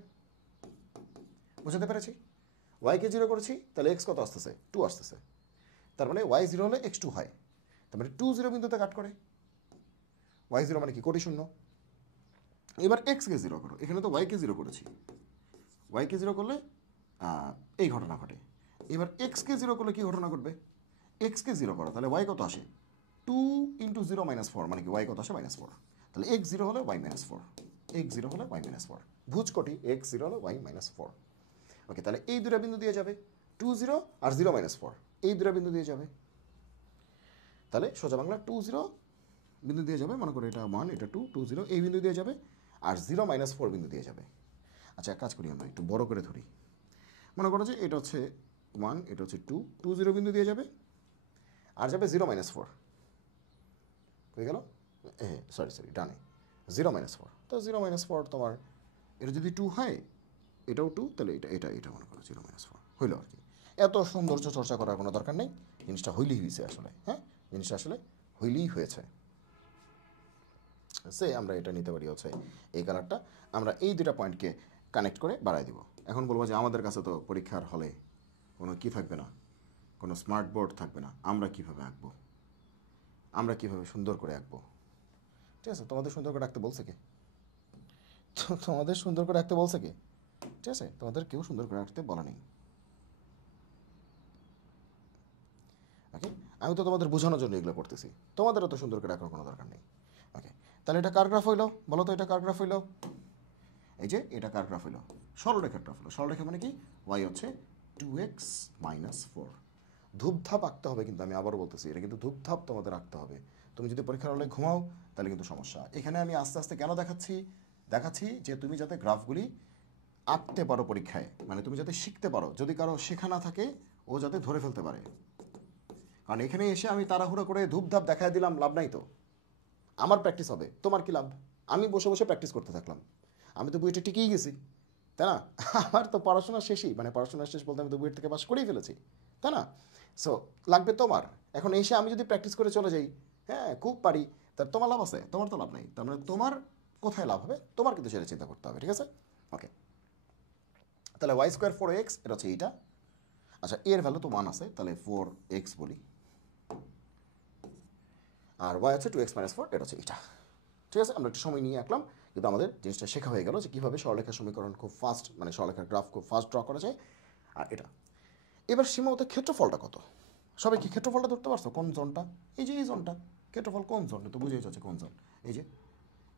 বুঝতে পেরেছি? ওয়াইকে জিরো করেছি, তাহলে এক্স কত আসতেছে? 2 আসতেছে। তার মানে ওয়াই 0 হলে x2 হয়, তার মানে 2 0 বিন্দুতে কাট করে। ওয়াই 0 মানে কি? কোটি শূন্য। এবার এক্সকে জিরো করো, এখানে তো ওয়াইকে জিরো করেছি, ওয়াইকে জিরো করলে এই ঘটনা ঘটে। এবার এক্সকে জিরো করলে কি ঘটনা ঘটবে? এক্সকে জিরো করো, তাহলে ওয়াই কত আসে? 2 × 0 - 4, মানে কি ওয়াই কত আসে? -4। তাহলে এক্স 0 হলে ওয়াই -4, এক্স 0 হলে ওয়াই -4। ভুজ কোটি এক্স 0 হলে ওয়াই -4। ওকে, তাহলে এই দুটা বিন্দু দিয়ে যাবে 2 0 আর 0 -4, এই দুটা বিন্দু দিয়ে যাবে। তাহলে সোজা বাংলা 2 0 বিন্দু দিয়ে যাবে, মনে করো এটা 1, এটা 2, 2 0 এই বিন্দু দিয়ে যাবে আর 0 -4 বিন্দু দিয়ে যাবে। আচ্ছা এক কাজ করি, আমরা একটু বড় করে ধরি। মনে করো যে এটা হচ্ছে 1, এটা হচ্ছে 2, 2 0 বিন্দু দিয়ে যাবে আর যাবে 0 -4 হয়ে গেল। সরি ডানে 0 -4। তো 0 -4 তোমার এটা যদি 2 হয়, এটাও 2, তাহলে এটা মনে করো 0 -4 হইলো আর কি। এত সৌন্দর্য চর্চা করার কোনো দরকার নেই, জিনিসটা হইলেই হয়েছে আসলে। হ্যাঁ, জিনিসটা আসলে হইলেই হয়েছে। সে আমরা এটা নিতে পারি হচ্ছে এই কালারটা, আমরা এই দুটা পয়েন্টকে কানেক্ট করে বাড়াই দিব। এখন বলবো যে আমাদের কাছে তো পরীক্ষার হলে কোনো কি থাকবে না, কোনো স্মার্ট বোর্ড থাকবে না, আমরা কিভাবে আঁকবো, আমরা কিভাবে সুন্দর করে আঁকবো? ঠিক আছে, তোমাদের সুন্দর করে আঁকতে বলছে কে? তোমাদের সুন্দর করে আঁকতে বলছে কে? ঠিক আছে, তোমাদের কেউ সুন্দর করে আঁকতে বলা নেই। ওকে, আমি তো তোমাদের বোঝানোর জন্য এগুলো করতেছি, তোমাদেরও তো সুন্দর করে আঁকার কোনো দরকার নেই। ওকে, তাহলে এটা কার গ্রাফ হইলো? বলো তো এটা কার গ্রাফ হইলো? এই যে এটা কার গ্রাফ হইলো? সরলরেখার গ্রাফ হলো। সরলরেখা মানে কি? ওয়াই হচ্ছে 2x - 4। ধূপধাপ আঁকতে হবে, কিন্তু আমি আবারও বলতেছি এটা কিন্তু ধূপধাপ তোমাদের আঁকতে হবে। তুমি যদি পরীক্ষার হলে ঘুমাও তাহলে কিন্তু সমস্যা। এখানে আমি আস্তে আস্তে কেন দেখাচ্ছি যে তুমি যাতে গ্রাফগুলি আঁকতে পারো পরীক্ষায়, মানে তুমি যাতে শিখতে পারো। যদি কারো শেখা না থাকে ও যাতে ধরে ফেলতে পারে। কারণ এখানে এসে আমি তাড়াহুড়ো করে ধূপধাপ দেখায় দিলাম, লাভ নাই তো। আমার প্র্যাকটিস হবে, তোমার কি লাভ? আমি বসে বসে প্র্যাকটিস করতে থাকলাম, আমি তো বুয়েটে টিকেই গেছি, তাই না? আমার তো পড়াশোনা শেষই, মানে পড়াশোনা শেষ বলতে আমি তো বুয়েট থেকে পাস করেই ফেলেছি, তাই না? সো লাগবে তোমার। এখন এসে আমি যদি প্র্যাকটিস করে চলে যাই, হ্যাঁ খুব পারি, তার তোমার লাভ আছে? তোমার তো লাভ নাই। তার মানে তোমার কোথায় লাভ হবে তোমার কিন্তু সেটা চিন্তা করতে হবে। ঠিক আছে, ওকে। তাহলে ওয়াই স্কোয়ার 4x, এটা হচ্ছে এইটা। আচ্ছা এর ভ্যালু তো 1 আছে, তাহলে 4x বলি, আর ওয়াই হচ্ছে 2x - 4, এটা হচ্ছে এটা। ঠিক আছে, আমরা একটু সময় নিয়ে আঁকলাম, কিন্তু আমাদের জিনিসটা শেখা হয়ে গেল যে কীভাবে সরলরেখার সমীকরণ খুব ফাস্ট, মানে সরলরেখার গ্রাফ খুব ফাস্ট ড্র করা যায়। আর এটা এবার সীমাবদ্ধ ক্ষেত্রফলটা কত? সবাই কি ক্ষেত্রফলটা ধরতে পারছো? কোন জোনটা? এই যে এই জোনটা, ক্ষেত্রফল কোন জোন তো বুঝেই যাচ্ছে কোন জোন। এই যে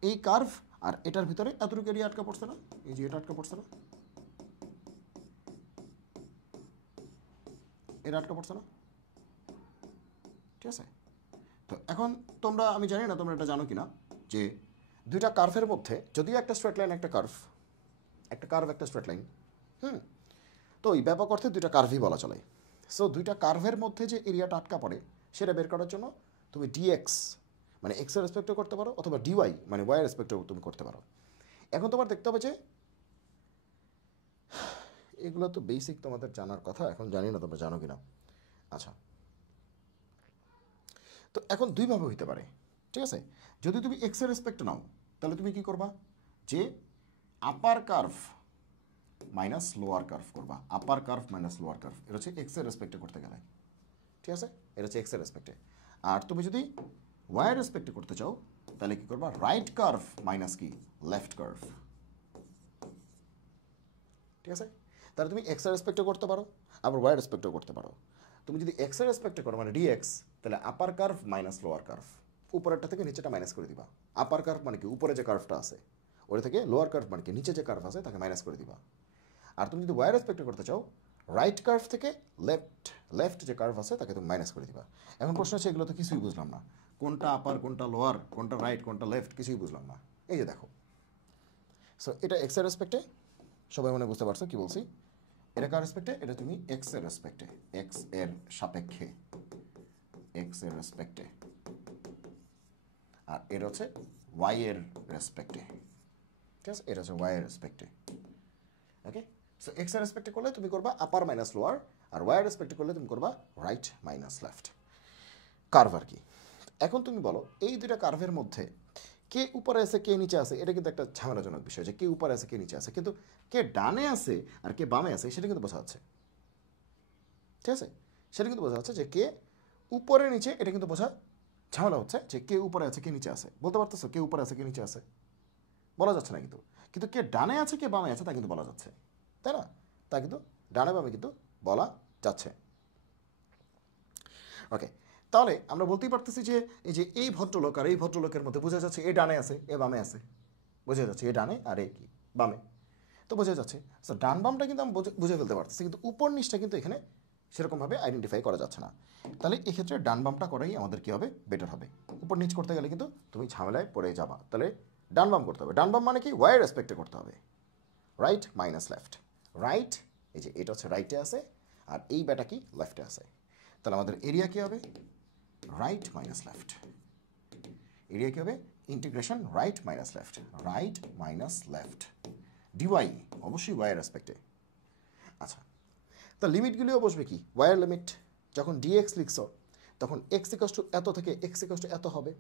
এই কার্ভ আর এটার ভিতরে এতটুকু এরিয়া আটকা পড়ছে না? এই যে এটা আটকা পড়ছে না? এটা আটকা পড়ছে না? ঠিক আছে, তো এখন তোমরা, আমি জানি না তোমরা এটা জানো কি না, যে দুইটা কার্ভের মধ্যে, যদিও একটা স্ট্রেট লাইন একটা কার্ভ, একটা স্ট্রেট লাইন, তো এই ব্যাপক অর্থে দুইটা কার্ভই বলা চলে। সো দুইটা কার্ভের মধ্যে যে এরিয়াটা আটকা পড়ে সেটা বের করার জন্য তুমি ডিএক্স মানে এক্সের রেসপেক্টও করতে পারো, অথবা ডিওয়াই মানে ওয়াই রেসপেক্টও তুমি করতে পারো। এখন তোমার দেখতে হবে যে এগুলো তো বেসিক তোমাদের জানার কথা, এখন জানি না তোমরা জানো কিনা। আচ্ছা, তো এখন দুইভাবে হইতে পারে, ঠিক আছে। যদি তুমি এক্সের রেসপেক্ট নাও তাহলে তুমি কি করবা, যে আপার কার্ভ মাইনাস লোয়ার কার্ভ করবা, আপার কার্ভ মাইনাস লোয়ার কার্ভ, এটা হচ্ছে এক্সের রেসপেক্টে করতে গেলে, ঠিক আছে। এটা হচ্ছে এক্সের রেসপেক্টে। আর তুমি যদি ওয়াইয়ের রেসপেক্টে করতে চাও তাহলে কি করবা, রাইট কার্ভ মাইনাস কি লেফট কার্ভ, ঠিক আছে। তাহলে তুমি এক্সের রেসপেক্টে করতে পারো, আবার ওয়াইয়ের রেসপেক্টেও করতে পারো। তুমি যদি এক্সের রেসপেক্টে করো মানে ডিএক্স, তাহলে আপার কার্ভ মাইনাস লোয়ার কার্ভ, উপরেরটা থেকে নিচেটা মাইনাস করে দিবা। আপার কার্ভ মানে কি উপরে যে কার্ভটা আছে ওটা থেকে, লোয়ার কার্ভ মানে কি নিচে যে কার্ভ আছে তাকে মাইনাস করে দিবা। আর তুমি যদি ওয়াই রেসপেক্টে করতে চাও, রাইট কার্ভ থেকে লেফট যে কার্ভ আছে তাকে তুমি মাইনাস করে দিবা। এখন প্রশ্ন হচ্ছে এগুলো তো কিছুই বুঝলাম না, কোনটা আপার কোনটা লোয়ার, কোনটা রাইট কোনটা লেফট, কিছুই বুঝলাম না। এই যে দেখো, সো এটা এক্স এর রেসপেক্টে, সবাই মনে বুঝতে পারছো কি বলছি। এটা কার রেসপেক্টে, এটা তুমি এক্স এর রেসপেক্টে, এক্স এর সাপেক্ষে, এক্স এর রেসপেক্টে। আর এটা হচ্ছে ওয়াই এর রেসপেক্টে, ঠিক আছে। এটা হচ্ছে ওয়াই এর রেসপেক্টে, ওকে। সো এক্স এর রেসপেক্টে করলে তুমি করবা আপার মাইনাস লোয়ার, আর ওয়াই এর রেসপেক্টে করলে তুমি করবা রাইট মাইনাস লেফট কার্ভ আর কি। এখন তুমি বলো এই দুইটা কার্ভের মধ্যে কে উপরে আছে কে নিচে আছে, এটা কিন্তু একটা ঝামেলাজনক বিষয়, যে কে উপরে আছে কে নিচে আছে, কিন্তু কে ডানে আছে আর কে বামে আছে সেটা কিন্তু বোঝা যাচ্ছে, ঠিক আছে। সেটা কিন্তু বোঝা যাচ্ছে যে কে উপরে নিচে, এটা কিন্তু বোঝা ঝামেলা হচ্ছে যে কে উপরে আছে কে নিচে আছে, বলতে পারতেছো কে উপরে আছে কে নিচে আছে, বলা যাচ্ছে না। কিন্তু কিন্তু কে ডানে আছে কে বামে আছে তা কিন্তু বলা যাচ্ছে, তাই না। তা কিন্তু ডানে বামে কিন্তু বলা যাচ্ছে, ওকে। তাহলে আমরা বলতেই পারতেছি যে এই যে এই ভদ্রলোক আর এই ভদ্রলোকের মধ্যে বোঝা যাচ্ছে এ ডানে আছে এ বামে আছে, বোঝা যাচ্ছে এ ডানে আর এ কি বামে, তো বোঝা যাচ্ছে। সো ডান বামটা কিন্তু আমি বুঝে ফেলতে পারতেছি, কিন্তু উপর নিচটা কিন্তু এখানে সেরকমভাবে আইডেন্টিফাই করা যাচ্ছে না। তাহলে এক্ষেত্রে ডান বামটা করাই আমাদের কী হবে, বেটার হবে। উপর নিচ করতে গেলে কিন্তু তুমি ঝামেলায় পড়ে যাবা, তাহলে ডান বাম করতে হবে। ডান বাম মানে কি, ওয়াই রেসপেক্টে করতে হবে, রাইট মাইনাস লেফট। রাইট, এই যে এটা হচ্ছে রাইটে আছে আর এই ব্যাটা কি লেফটে আছে, তাহলে আমাদের এরিয়া কী হবে, রাইট মাইনাস লেফট। এরিয়া কী হবে, integration right minus left, right minus left dy, অবশ্যই ওয়াই রেসপেক্টে। আচ্ছা, তা লিমিটগুলিও বসবে কি, ওয়াইয়ের লিমিট যখন ডিএক্স লিখছ তখন এক্স ইকস টু এত থেকে এক্স ইকস টু এত হবে,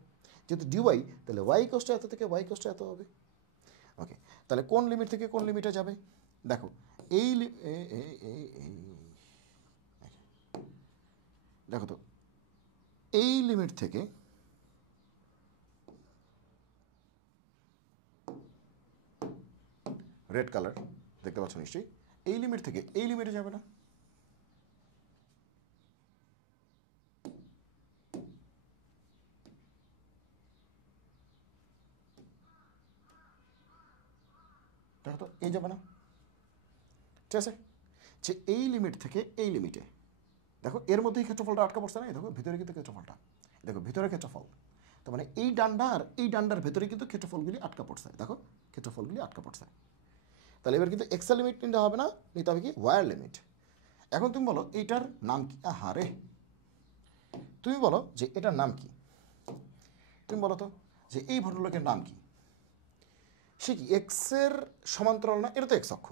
যেহেতু ডিওয়াই তাহলে ওয়াই ইকস টু এত থেকে ওয়াই ইকস টু এত হবে, ওকে। তাহলে কোন লিমিট থেকে কোন লিমিটে যাবে, দেখো এই দেখো তো এই লিমিট থেকে রেড কালার দেখতে পাচ্ছ নিশ্চয়ই, এই লিমিট থেকে এই লিমিটে যাবে না, দেখো তো এই যাবে না, ঠিক আছে। যে এই লিমিট থেকে এই লিমিটে, দেখো এর মধ্যেই ক্ষেত্রফলটা আটকা পড়ছে না, দেখো ভিতরে কিন্তু ক্ষেত্রফলটা, দেখো ভিতরে ক্ষেত্রফল, তার মানে এই ডান্ডা আর এই ডান্ডার ভেতরে কিন্তু ক্ষেত্রফলগুলি আটকা পড়ছে, দেখো ক্ষেত্রফলগুলি আটকা পড়ছে। তাহলে এবার কিন্তু এক্সের লিমিট নিতে হবে না, নিতে হবে কি ওয়ার লিমিট। এখন তুমি বলো এইটার নাম কি, আহারে তুমি বলো যে এটার নাম কি, তুমি বলো তো যে এই ভদ্রলোকের নাম কি, সে কি এক্সের সমান্তরাল না, এটা তো এক্স অক্ষ,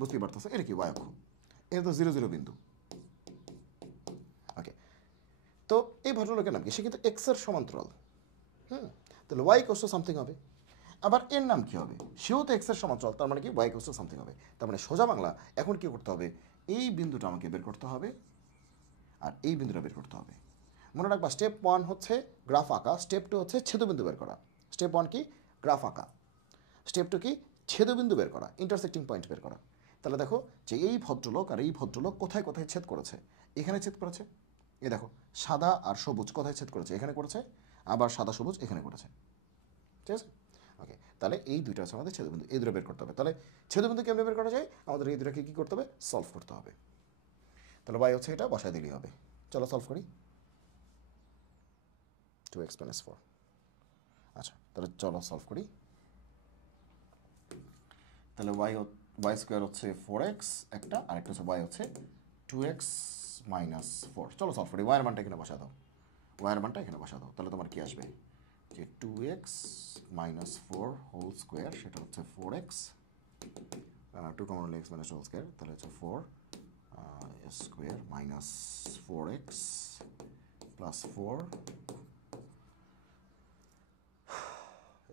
বুঝতেই পারতেছো, এটা কি ওয়াই অক্ষ, এটা তো 0 0 বিন্দু, ওকে। তো এই ভদ্রলোকের নাম কি, সে কিন্তু এক্সের সমান্তরাল, তাহলে ওয়াই কোস্ট সামথিং হবে। আবার এর নাম কি হবে, সেও তো এক্সের সমান্তরাল, তার মানে কি ওয়াই কোস্ট সামথিং হবে। তার মানে সোজা বাংলা এখন কি করতে হবে, এই বিন্দুটা আমাকে বের করতে হবে আর এই বিন্দুটা বের করতে হবে। মনে রাখবা স্টেপ 1 হচ্ছে গ্রাফ আঁকা, স্টেপ 2 হচ্ছে ছেদবিন্দু বের করা। স্টেপ 1 কি গ্রাফ আঁকা, স্টেপ 2 কি ছেদবিন্দু বের করা, ইন্টারসেক্টিং পয়েন্ট বের করা। তাহলে দেখো যে এই ভদ্রলোক আর এই ভদ্রলোক কোথায় কোথায় ছেদ করেছে, এখানে ছেদ করেছে, এ দেখো সাদা আর সবুজ কোথায় ছেদ করেছে, এখানে করেছে, আবার সাদা সবুজ এখানে করেছে, ঠিক আছে, ওকে। তাহলে এই দুইটা আছে আমাদের ছেদবিন্দু, এই দুটো বের করতে হবে। তাহলে ছেদবিন্দু কেমনে বের করা যায়, আমাদের এই দুটাকে কী করতে হবে, সলভ করতে হবে। তাহলে y হচ্ছে এটা, বসায় দিলেই হবে। চলো সলভ করি, 2x - 4। আচ্ছা তাহলে চলো সলভ করি। তাহলে y স্কোয়ার হচ্ছে 4x একটা, আরেকটা হচ্ছে y হচ্ছে 2x - 4। চলো সলভ করি, y এর মানটা এখানে বসা দাও, y এর মানটা এখানে বসা দাও। তাহলে তোমার কি আসবে, যে 2x - 4 হোল স্কোয়ার, সেটা হচ্ছে 4x 2 কমন হলে এক্স মাইনাস হোল স্কোয়ার, তাহলে হচ্ছে 4 square minus 4x plus 4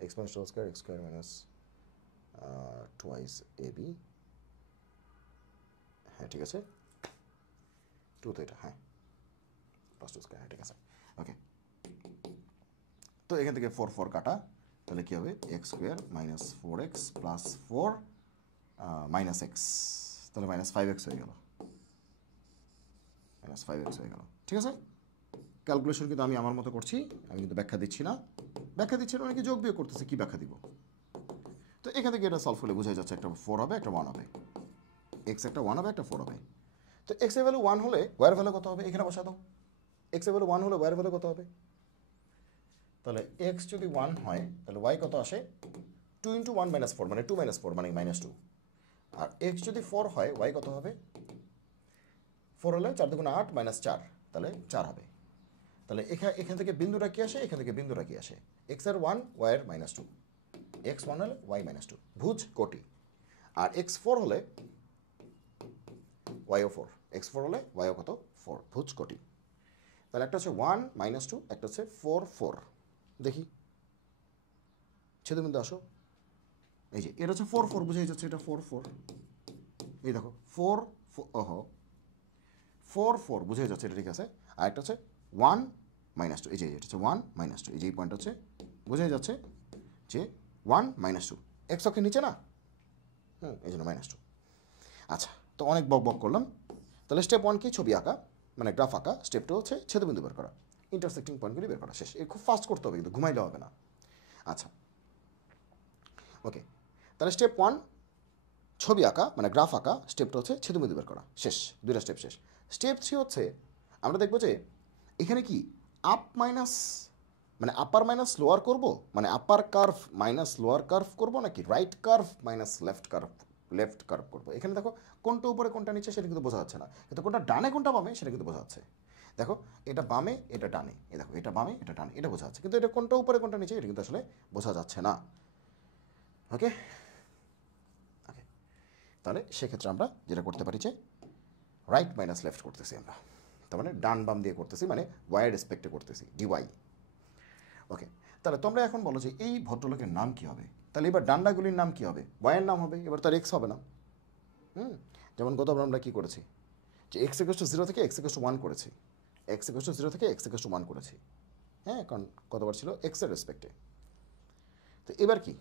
x minus whole square x square minus twice AB, হ্যাঁ ঠিক আছে, 2 তো এটা, হ্যাঁ প্লাস 2 স্কোয়ার, হ্যাঁ ঠিক আছে, ওকে। তো এখান থেকে 4 4 কাটা, তাহলে কী হবে x square minus 4x plus 4 minus x, তাহলে মাইনাস 5x হয়ে গেল, মাইনাস 5x হয়ে গেল, ঠিক আছে। ক্যালকুলেশন কিন্তু আমি আমার মতো করছি, আমি কিন্তু ব্যাখ্যা দিচ্ছি না, ব্যাখ্যা দিচ্ছি না অনেকে যোগ বিয়োগ করতেছে, কী ব্যাখ্যা দিব। তো এখান থেকে এটা সলভ করলে বোঝা যাচ্ছে একটা 4 হবে একটা 1 হবে, এক্স একটা 1 হবে একটা 4 হবে। তো এক্স এর ভ্যালু 1 হলে ওয়ার ভ্যালু কত হবে, এখানে বসা দাও। এক্স এর ভ্যালু 1 হলে ওয়ার ভ্যালু কত হবে, তাহলে এক্স যদি 1 হয় তাহলে ওয়াই কত আসে 2 × 1 - 4 মানে 2 - 4 মানে -2, আর এক্স যদি 4 হয় ওয়াই কত হবে, 4 হলে 4 × 8 -4 তাহলে 4 হবে। তাহলে এখান থেকে বিন্দুটা কি আসে, এখান থেকে বিন্দুটা কি আসে, এক্স এর 1 ওয়াই এর -2, এক্স 1 হলে ওয়াই -2 ভুজ কোটি, আর এক্স 4 হলে ওয়াইও 4, এক্স 4 হলে ওয়াইও কত 4 ভুজ কোটি। তাহলে একটা হচ্ছে 1 -2, একটা হচ্ছে 4 4, দেখি ছেদবিন্দু আসো, এই যে এটা হচ্ছে 4 4 বুঝে যাচ্ছে, এটা 4 4, এই দেখো 4 ওহো 4 4 বুঝে যাচ্ছে, এটা ঠিক আছে। আর একটা হচ্ছে 1 -2, এই যে এটা হচ্ছে 1 -2, এই যে এই পয়েন্ট হচ্ছে বুঝে যাচ্ছে যে 1 -2, এক্স অক্ষের নিচে না, এই জন্য -2। আচ্ছা, তো অনেক বক বক করলাম, তাহলে স্টেপ 1 কি, ছবি আঁকা মানে গ্রাফ আঁকা, স্টেপ 2 হচ্ছে ছেদবিন্দু বের করা, ইন্টারসেক্টিং পয়েন্টগুলি বের করা, শেষ। এই খুব ফাস্ট করতে হবে কিন্তু ঘুমাইলে হবে না। আচ্ছা ওকে, তাহলে স্টেপ 1 ছবি আঁকা মানে গ্রাফ আঁকা, স্টেপ 2 হচ্ছে ছেদবিন্দু বের করা, শেষ, দুইটা স্টেপ শেষ। স্টেপ 3 হচ্ছে আমরা দেখবো যে এখানে কি আপ মাইনাস মানে আপার মাইনাস লোয়ার করব, মানে আপার কার্ভ মাইনাস লোয়ার কার্ভ করব, নাকি right curve minus left curve করবো। এখানে দেখো কোনটা উপরে কোনটা নিচে সেটা কিন্তু বোঝা যাচ্ছে না, কিন্তু কোনটা ডানে কোনটা বামে সেটা কিন্তু বোঝা যাচ্ছে। দেখো এটা বামে এটা ডানে, এ দেখো এটা বামে এটা ডানে, এটা বোঝা যাচ্ছে, কিন্তু এটা কোনটা উপরে কোনটা নিচে এটা কিন্তু আসলে বোঝা যাচ্ছে না। ওকে ওকে, তাহলে সেক্ষেত্রে আমরা যেটা করতে পারি যে রাইট মাইনাস লেফট করতেছি আমরা, তার মানে ডান বাম দিয়ে করতেছি, মানে ওয়াইয়ের রেসপেক্টে করতেছি, ডিওয়াই। ওকে, তাহলে তোমরা এখন বলো যে এই ভদ্রলোকের নাম কি হবে, তাহলে এবার ডান্ডাগুলির নাম কি হবে, ওয়াইয়ের নাম হবে, এবার তার এক্স হবে না। যেমন গতবার আমরা কী করেছি যে x = 0 থেকে x = 1 করেছি, x = 0 থেকে x = 1 করেছি, হ্যাঁ, কারণ কতবার ছিল এক্স এর রেসপেক্টে। তো এবার কি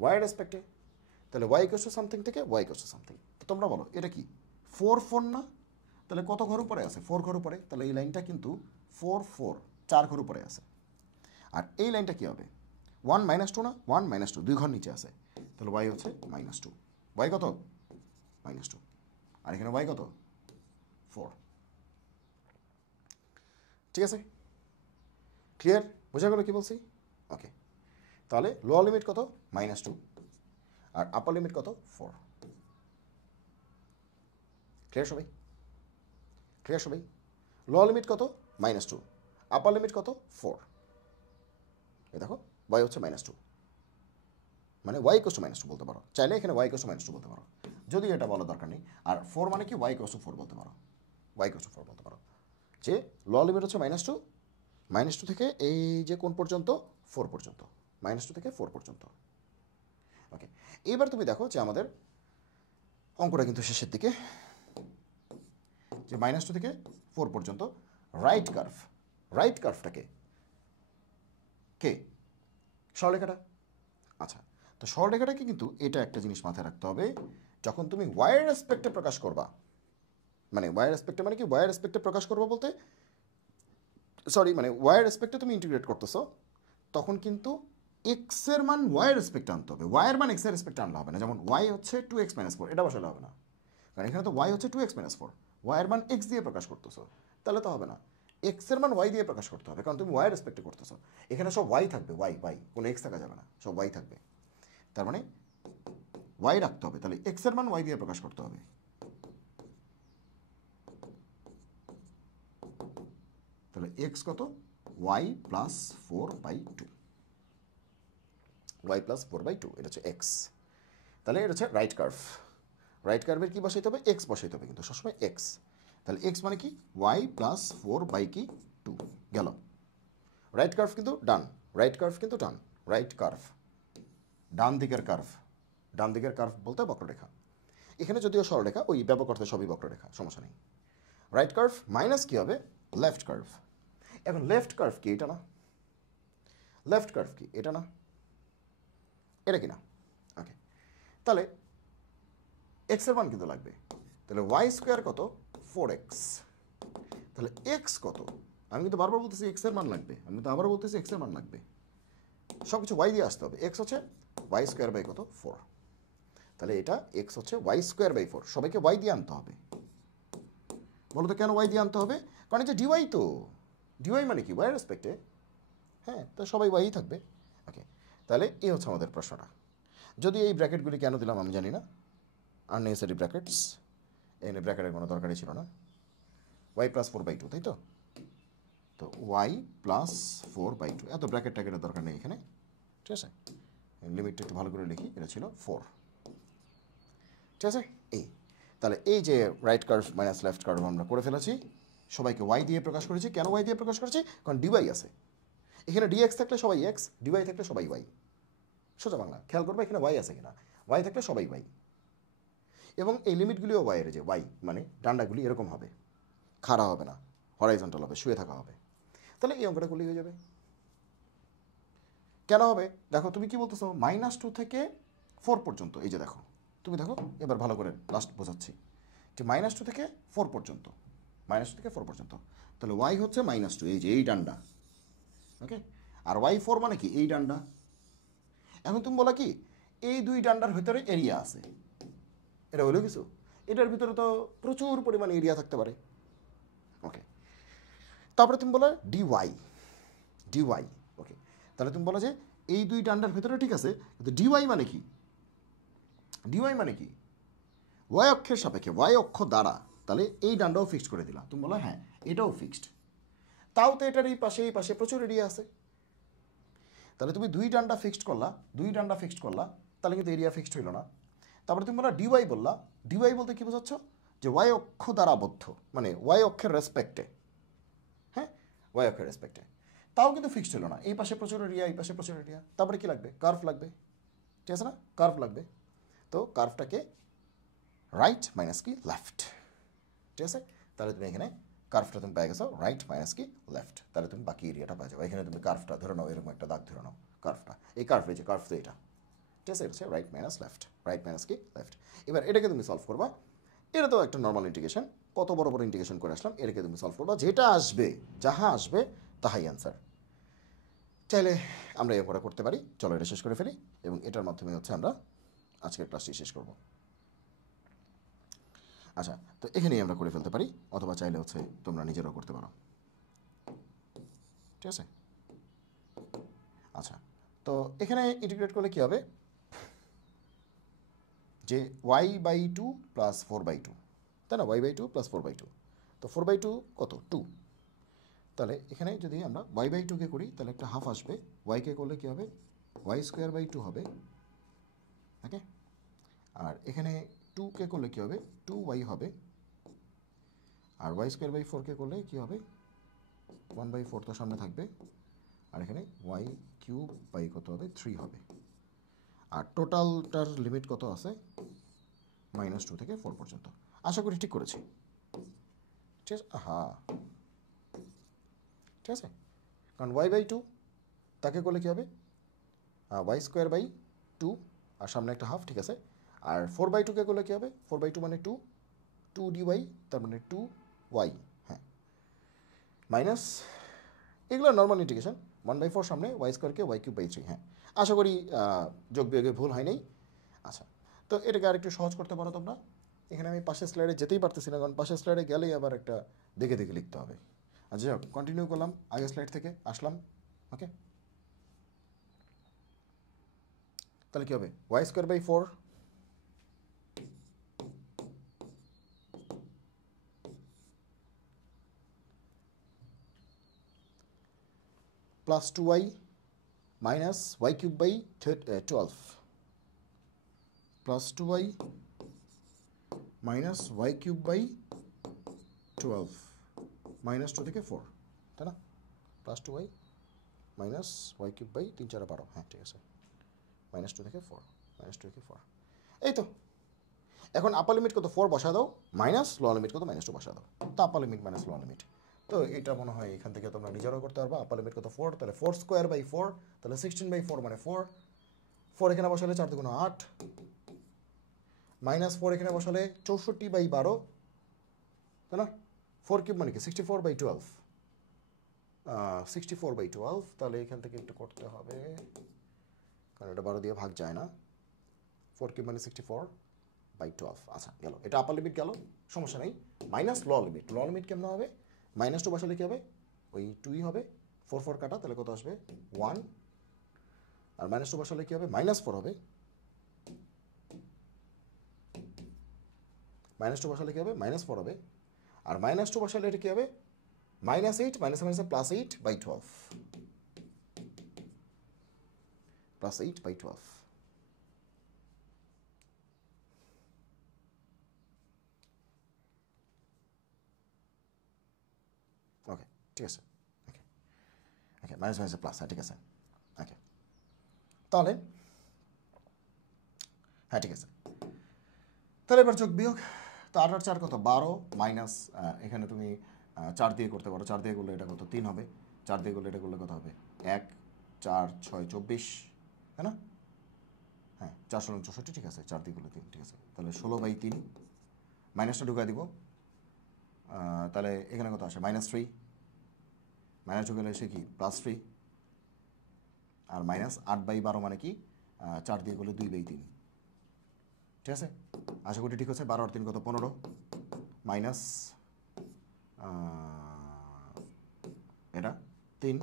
ওয়াইয়ের রেসপেক্টে, তাহলে y = সামথিং থেকে y = সামথিং। তো তোমরা বলো এটা কি 4 4 না, তাহলে কত ঘর উপরে আছে, 4 ঘর উপরে, তাহলে এই লাইনটা কিন্তু 4 4 4 ঘর উপরে আছে। আর এই লাইনটা কি হবে 1 -2 না, 1 -2 2 ঘর নিচে আছে, তাহলে y হচ্ছে -2, y কত -2, আর এখানে y কত 4। ঠিক আছে, ক্লিয়ার, বোঝা গেল কি বলছি। ওকে, তাহলে লোয়ার লিমিট কত -2 আর আপার লিমিট কত 4। ক্লিয়ার সবাই, ক্লিয়ার সবাই, লোয়ার লিমিট কত -2, আপার লিমিট কত 4। এই দেখো y হচ্ছে -2, মানে y = -2 বলতে পারো, চাইলে এখানে y = -2 বলতে পারো, যদি এটা বলার দরকার নেই। আর 4 মানে কি y = 4 বলতে পারো, y = 4 বলতে পারো, যে লোয়ার লিমিট হচ্ছে -2 থেকে এই যে কোন পর্যন্ত 4 পর্যন্ত, -2 থেকে 4 পর্যন্ত। ওকে, এবার তুমি দেখো যে আমাদের অঙ্কটা কিন্তু শেষের দিকে, যে -2 থেকে 4 পর্যন্ত রাইট কার্ভটাকে কে সরলরেখাটা। আচ্ছা, তো সরলরেখাটাকে কিন্তু এটা একটা জিনিস মাথায় রাখতে হবে, যখন তুমি ওয়াইয়ের রেসপেক্টে প্রকাশ করবা, মানে ওয়াইয়ের রেসপেক্টে মানে কি ওয়াইয়ের রেসপেক্টে প্রকাশ করবা বলতে সরি, মানে ওয়াইয়ের রেসপেক্টে তুমি ইন্টিগ্রেট করতেছো, তখন কিন্তু এক্স এর মান ওয়াইয়ের রেসপেক্টে আনতে হবে, ওয়াইয়ের মান এক্স এর রেসপেক্টে আনলে হবে না। যেমন ওয়াই হচ্ছে 2x - 4, এটা বসালে হবে না, কারণ এখানে তো ওয়াই হচ্ছে 2x - 4, ওয়াইয়ের মান এক্স দিয়ে প্রকাশ করতেছো, তাহলে তো হবে না। এক্স এর মান ওয়াই দিয়ে প্রকাশ করতে হবে, কারণ তুমি ওয়াইয়ের রেসপেক্টে করতেছো, এখানে সব ওয়াই থাকবে, ওয়াই কোনো এক্স থাকা যাবে না, সব ওয়াই থাকবে, তার মানে ওয়াই রাখতে হবে, তাহলে এক্স এর মান ওয়াই দিয়ে প্রকাশ করতে হবে। তাহলে এক্স কত y + 4/2, y + 4/2, এটা হচ্ছে এক্স। তাহলে এটা হচ্ছে রাইট কার্ভ। রাইট কার্ভের কী বসাইতে হবে? এক্স বসাইতে হবে, কিন্তু সবসময় এক্স। তাহলে এক্স মানে কি? ওয়াই প্লাস 4/2 গেল। রাইট কার্ভ কিন্তু ডান, রাইট কার্ভ কিন্তু ডান, রাইট কার্ভ ডান দিকের কার্ভ। ডান দিকের কার্ভ বলতে বক্ররেখা। এখানে যদিও সরলরেখা, ওই ব্যাপক অর্থে সবই বক্ররেখা, সমস্যা নেই। রাইট কার্ভ মাইনাস কী হবে? Left curve. এখন লেফট কার্ভ কি? এটা না। লেফট কার্ভ কি? এটা না। এটা কি না? ওকে, তাহলে এক্সের মান কিন্তু লাগবে। তাহলে ওয়াই স্কোয়ার কত? 4x। তাহলে এক্স কত? আমি কিন্তু বারবার বলতেছি এক্সের মান লাগবে, আমি তো আবার বলতেছি এক্সের মান লাগবে। সব কিছু ওয়াই দিয়ে আসতে হবে। এক্স হচ্ছে ওয়াই স্কোয়ার বাই কত? 4। তাহলে এটা এক্স হচ্ছে ওয়াই স্কোয়ার বাই 4। সবাইকে ওয়াই দিয়ে আনতে হবে। বলো তো কেন ওয়াই দিয়ে আনতে হবে? কারণ এটা ডিওয়াই, তো ডিওয়াই মানে কি? ওয়াই রেসপেক্টে। হ্যাঁ, তো সবাই ওয়াই থাকবে। ওকে, তাহলে এই হচ্ছে আমাদের প্রশ্নটা। যদি এই ব্র্যাকেটগুলি কেন দিলাম আমি জানি না, আননেসেসারি ব্র্যাকেটস, এখানে ব্র্যাকেটের কোনো দরকারই ছিল না। ওয়াই প্লাস 4/2, তাই তো? তো ওয়াই প্লাস 4/2, এত ব্র্যাকেট ট্যাকেটের দরকার নেই এখানে, ঠিক আছে? লিমিটটা একটু ভালো করে লিখি, এটা ছিল 4, ঠিক আছে? এই তাহলে এই যে right curve minus left curve আমরা করে ফেলেছি, সবাইকে ওয়াই দিয়ে প্রকাশ করেছি। কেন ওয়াই দিয়ে প্রকাশ করেছি? কারণ ডিওয়াই আছে এখানে। ডিএক্স থাকলে সবাই এক্স, ডিওয়াই থাকলে সবাই ওয়াই। সোজা বাংলা, খেয়াল করবে এখানে ওয়াই আছে কিনা। ওয়াই থাকলে সবাই ওয়াই, এবং এই লিমিটগুলিও ওয়াইয়ের, যে ওয়াই মানে ডান্ডাগুলি এরকম হবে, খাড়া হবে না, হরাইজন্টাল হবে, শুয়ে থাকা হবে। তাহলে এই অঙ্কটা করলেই হয়ে যাবে। কেন হবে? দেখো তুমি কি বলতেছো, -2 থেকে 4 পর্যন্ত। এই যে দেখো, তুমি দেখো এবার ভালো করে লাস্ট বোঝাচ্ছি, যে -2 থেকে 4 পর্যন্ত, -2 থেকে 4 পর্যন্ত। তাহলে ওয়াই হচ্ছে -2, এই যে এই ডান্ডা, ওকে। আর y4 মানে কি? এই ডান্ডা। এখন তুমি বলা কি, এই দুই ডান্ডার ভিতরে এরিয়া আছে, এটা হলো কিছু? এটার ভিতরে তো প্রচুর পরিমাণে এরিয়া থাকতে পারে, ওকে। তারপরে তুমি বলো ডিওয়াই, ডিওয়াই, ওকে। তাহলে তুমি বলো যে এই দুই ডান্ডার ভিতরে ঠিক আছে, কিন্তু ডিওয়াই মানে কি? ডিওয়াই মানে কি? ওয়াই অক্ষের সাপেক্ষে, ওয়াই অক্ষ দ্বারা। তাহলে এই ডান্ডাও ফিক্সড করে দিলা। তুমি বলো হ্যাঁ এটাও ফিক্সড, তাও তো এটার এই পাশে প্রচুর এরিয়া আছে। তাহলে তুমি দুই ডান্ডা ফিক্সড করলা, দুই ডান্ডা ফিক্সড করলা, তাহলে কিন্তু এরিয়া ফিক্সড হইল না। তারপরে তুমি বললা ডিওয়াই, বললা ডিওয়াই বলতে কি বোঝাচ্ছ? যে ওয়াই অক্ষ দ্বারা আবদ্ধ, মানে ওয়াই অক্ষের রেসপেক্টে, হ্যাঁ, ওয়াই অক্ষের রেসপেক্টে, তাও কিন্তু ফিক্সড হলো না। এই পাশে প্রচুর এরিয়া, এই পাশে প্রচুর এরিয়া। তারপরে কি লাগবে? কার্ভ লাগবে, ঠিক আছে না? কার্ভ লাগবে। তো কার্ভটাকে রাইট মাইনাস কি লেফট, ঠিক আছে? তাহলে তুমি এখানে কার্ভটা তুমি পেয়ে গেছো রাইট মাইনাস কি লেফট। তাহলে তুমি বাকি এরিয়াটা পেয়ে যাবে। এখানে তুমি কার্ভটা ধরে নাও, এরকম একটা দাগ ধরে নাও, কার্ভটা, এই কার্ভ, এই যে কার্ভ তো এটা, ঠিক আছে? এটা হচ্ছে right minus left, right minus কি লেফট। এবার এটাকে তুমি সলভ করবা। এটা তো একটা নর্মাল ইন্টিগ্রেশন, কত বড় বড় ইন্টিগ্রেশন করে আসলাম। এটাকে তুমি সলভ করবা, যেটা আসবে, যাহা আসবে তাহাই অ্যান্সার। চাইলে আমরা এই অঙ্কটা করতে পারি। চলো এটা শেষ করে ফেলি, এবং এটার মাধ্যমে হচ্ছে আমরা আজকের ক্লাসটি শেষ করব। আচ্ছা, তো এখানেই আমরা করে ফেলতে পারি, অথবা চাইলে হচ্ছে তোমরা নিজেরাও করতে পারো, ঠিক আছে? আচ্ছা, তো এখানে ইন্টিগ্রেট করলে কী হবে? যে y/2 প্লাস 4/2, তাই না? y/2 প্লাস 4/2, তো 4/2 কত? 2। তাহলে এখানে যদি আমরা y/2কে করি, তাহলে একটা হাফ আসবে। ওয়াইকে করলে কী হবে? y²/2 হবে, ওকে। আর এখানে 2কে করলে কী হবে? 2y হবে। আর y²/4কে করলে কী হবে? 1/4 তো সামনে থাকবে, আর এখানে y³ কত হবে? 3 হবে। আর টোটালটার লিমিট কত আছে? -2 থেকে 4 পর্যন্ত। আশা করি ঠিক করেছি, ঠিক আছে? হ্যাঁ, ঠিক আছে। কারণ y/2 তাকে করলে কী হবে? y²/2, আর সামনে একটা হাফ, ঠিক আছে। আর 4/2কে করলে কী হবে? 4/2 মানে 2, 2dy, তার মানে 2y, হ্যাঁ, মাইনাস, এগুলো নর্মাল ইন্টিগ্রেশন। 1/4 সামনে, y² y³/3, হ্যাঁ। আশা করি যোগ বিয়োগে ভুল হয় নাই। আচ্ছা, তো এটাকে আরেকটু সহজ করতে পারো তোমরা। এখানে আমি পাশের স্লাইডে যেতেই পারতেছি না, কারণ পাশের স্লাইডে গেলেই আবার একটা দেখে দেখে লিখতে হবে। আচ্ছা, যাই হোক, কন্টিনিউ করলাম, আগের স্লাইড থেকে আসলাম, ওকে। তাহলে কী হবে? y²/4 plus 2y minus y³ by 12 plus 2y minus y cube by 12 minus 2 থেকে 4, তাই না? Plus 2y minus y cube by 3 4 12, হ্যাঁ ঠিক আছে, মাইনাস 2 থেকে 4, মাইনাস 2 থেকে 4, এই তো। এখন আপার লিমিট কত 4 বসা দাও, মাইনাস লোয়ার লিমিট কত -2 বসা দাও, তো আপার লিমিট মাইনাস লোয়ার লিমিট। তো এটা মনে হয় এখান থেকে তোমরা নিজেরাও করতে পারবা। আপার লিমিট কত 4, তাহলে 4 স্কোয়ার বাই 4, তাহলে 16/4 মানে 4, 4 এখানে বসালে 4 2 8, মাইনাস 4 এখানে বসালে 64/12, তাই না? 4 কিউব মানে কি 64/12, 64/12, তাহলে এখান থেকে একটু করতে হবে কারণ এটা 12 দিয়ে ভাগ যায় না। 4 কিউব মানে 64/12, আচ্ছা গেল, এটা আপার লিমিট গেল, সমস্যা নেই। মাইনাস ল লিমিট, ল লিমিট কেমন হবে, -2 বসালে কী হবে, ওই 2ই হবে, 4 4 কাটা, তাহলে কত আসবে 1, আর -2 বসালে কী হবে, -4 হবে, -2 বসালে কী হবে, -4 হবে, আর -2 বসালে এটা কী হবে, -8 +8/12, +8/12। ওকে ঠিক আছে, ওকে ওকে, মাইনাস মাইনাসে প্লাস, হ্যাঁ ঠিক আছে, ওকে তাহলে হ্যাঁ ঠিক আছে। তাহলে এবার যোগ বিয়োগ, তো 8 আর 4 কত 12, মাইনাস এখানে তুমি 4 দিয়ে করতে পারো, 4 দিয়ে করলে এটা কত 3 হবে, 4 দিয়ে করলে এটা করলে কত হবে 1 4 6 24, তাই না? হ্যাঁ 4 16 64, ঠিক আছে, 4 দিয়ে করলে 3, ঠিক আছে, তাহলে 16/3, মাইনাসটা ঢুকাই দিব, তাহলে এখানে কত আসে -3, মাইনাস ঢুকালে সে কি +3, আর মাইনাস 8/12 মানে কি 4 দিয়ে করলে 2/3, ঠিক আছে, আশা করি ঠিক আছে। 12 আর 3 কত 15, মাইনাস এটা 3,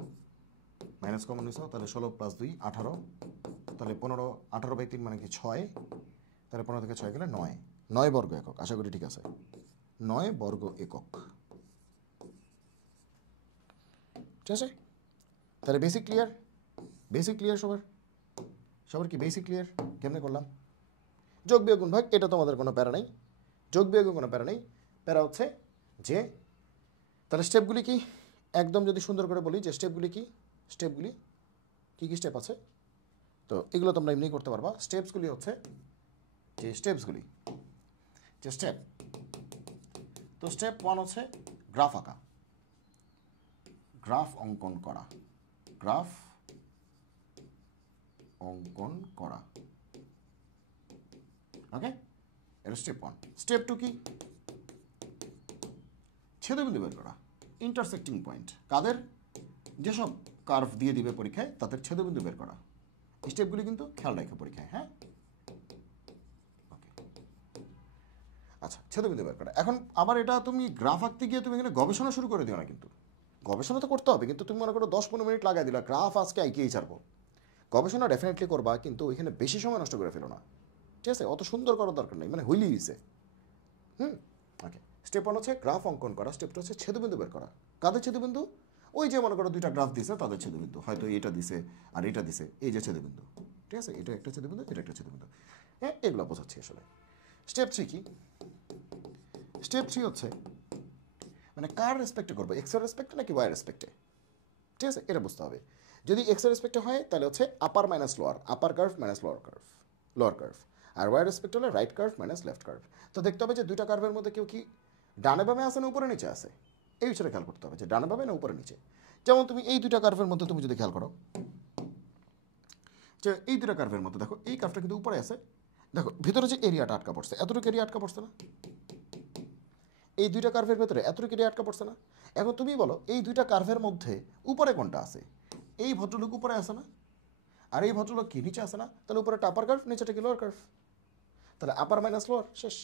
মাইনাস কমন নিছ, তাহলে 16 + 2 18, তাহলে 15, 18/3 মানে কি 6, তাহলে 15 থেকে 6 গেলে 9, 9 বর্গ একক, আশা করি ঠিক আছে, 9 বর্গ একক, ঠিক আছে। তাহলে বেসিক ক্লিয়ার, বেসিক ক্লিয়ার সবার, সবার কি বেসিক ক্লিয়ার, কেমনে করলাম যোগ বিয়োগ গুণ ভাগ, এটা তোমাদের কোনো প্যারা নেই, যোগ বিয়োগের কোনো প্যারা নেই, প্যারা হচ্ছে যে তাহলে স্টেপগুলি কি একদম যদি সুন্দর করে বলি যে স্টেপগুলি কি, স্টেপগুলি কী কী স্টেপ আছে, তো এগুলো তোমরা এমনি করতে পারবা। স্টেপসগুলি হচ্ছে যে স্টেপসগুলি, যে স্টেপ, তো স্টেপ 1 হচ্ছে গ্রাফ আঁকা, গ্রাফ অঙ্কন করা, গ্রাফ অঙ্কন করা, ওকে, এটা স্টেপ 1। স্টেপ 2 কি, ছেদবিন্দু বের করা, ইন্টারসেক্টিং পয়েন্ট, কাদের, যেসব কার্ভ দিয়ে দিবে পরীক্ষায় তাদের ছেদবিন্দু বের করা। স্টেপগুলি কিন্তু খেয়াল রাখে পরীক্ষায়, হ্যাঁ ওকে, আচ্ছা ছেদবিন্দু বের করা। এখন আবার এটা তুমি গ্রাফ আঁকতে গিয়ে তুমি এখানে গবেষণা শুরু করে দিও না, কিন্তু গবেষণা তো করতে হবে, কিন্তু তুমি মনে করো 10-15 মিনিট লাগাই দিলা গ্রাফ আজকে আঁকিয়েই ছাড়বো, গবেষণা ডেফিনেটলি করবা, কিন্তু ওইখানে বেশি সময় নষ্ট করে ফেলো না, ঠিক আছে, অত সুন্দর করার দরকার নেই, মানে হইলেই দিছে। ওকে, স্টেপ 1 হচ্ছে গ্রাফ অঙ্কন করা, স্টেপ 2 হচ্ছে ছেদবিন্দু বের করা। কাদের ছেদবিন্দু, ওই যে মনে করো 2টা গ্রাফ দিছে তাদের ছেদবিন্দু, হয়তো এটা দিছে আর এটা দিছে, এই যে ছেদবিন্দু, ঠিক আছে, এটা একটা ছেদবিন্দু, এটা একটা ছেদবিন্দু, হ্যাঁ এগুলো বোঝাচ্ছি আসলে। স্টেপ 3 কি, স্টেপ 3 হচ্ছে মানে কার রেসপেক্টে করবো, এক্সের রেসপেক্টে নাকি ওয়াই রেসপেক্টে, ঠিক আছে, এটা বুঝতে হবে। যদি এক্সের রেসপেক্টে হয় তাহলে হচ্ছে upper minus lower, upper curve minus lower curve, lower curve, আর ওয়াই রেসপেক্ট হলে right curve minus left curve. তো দেখতে হবে যে 2টা কার্ভের মধ্যে কেউ কি ডানে বামে আছে না উপরে নিচে আছে, এই বিষয়টা খেয়াল করতে হবে যে ডানে বামে না উপরে নিচে। যেমন তুমি এই 2টা কার্ভের মধ্যে তুমি যদি খেয়াল করো যে এই 2টা কার্ভের মধ্যে দেখো এই কার্ভটা কিন্তু উপরে আছে, দেখো ভিতরে যে এরিয়াটা আটকা পড়ছে, এতটুকু এরিয়া আটকা পড়ছে না, এই 2টা কার্ভের ভেতরে এতটুকু এরিয়া আটকা পড়ছে না। এখন তুমি বলো এই 2টা কার্ভের মধ্যে উপরে কোনটা আছে, এই ভদ্রলোক উপরে আছে না, আর এই ভদ্রলোক কি নিচে আছে না, তাহলে উপরে আপার কার্ভ, নিচেটা কি লোয়ার কার্ভ, তাহলে আপার মাইনাস লোয়ার, শেষ।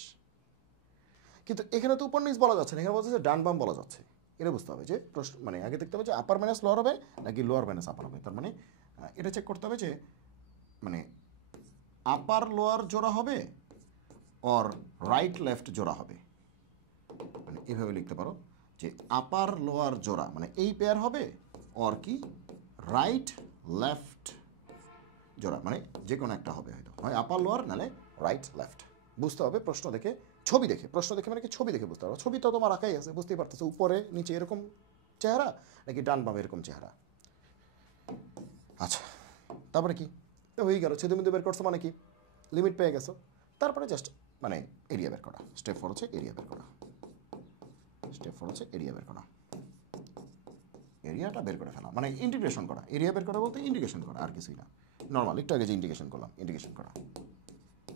কিন্তু এখানে তো উপর নিচ বলা যাচ্ছে না, এখানে বলছে যে ডান বাম বলা যাচ্ছে, এটা বুঝতে হবে যে প্রশ্ন মানে আগে দেখতে হবে যে আপার মাইনাস লোয়ার হবে নাকি লোয়ার মাইনাস আপার হবে, তার মানে এটা চেক করতে হবে যে মানে আপার লোয়ার জোড়া হবে অর রাইট লেফট জোড়া হবে, মানে এভাবে লিখতে পারো যে আপার লোয়ার জোড়া মানে এই পেয়ার হবে অর কি রাইট লেফট জোড়া, মানে যে কোনো একটা হবে, হয়তো হয় আপার লোয়ার নাহলে রাইট লেফট বুঝতে হবে প্রশ্ন দেখে, ছবি দেখে, প্রশ্ন দেখে মানে কি ছবি দেখে বুঝতে হবে। ছবি তো তোমার আঁকাই আছে, বুঝতেই পারতেছো উপরে নিচে এরকম চেহারা নাকি ডান বামে এরকম চেহারা। আচ্ছা তারপরে কি, তো হয়ে গেল, ছেদবিন্দু বের করছো মানে কি লিমিট পেয়ে গেছো। তারপরে জাস্ট মানে এরিয়া বের করা, স্টেপ 4 হচ্ছে এরিয়া বের করা, স্টেপ 4 হচ্ছে এরিয়া বের করা, এরিয়াটা বের করে ফেলা মানে ইন্টিগ্রেশন করা। এরিয়া বের করা বলতে ইন্টিগ্রেশন করা, আর কিছুই না। নর্মাল একটু আগে যে ইন্টিগ্রেশন করলাম, ইন্টিগ্রেশন করা,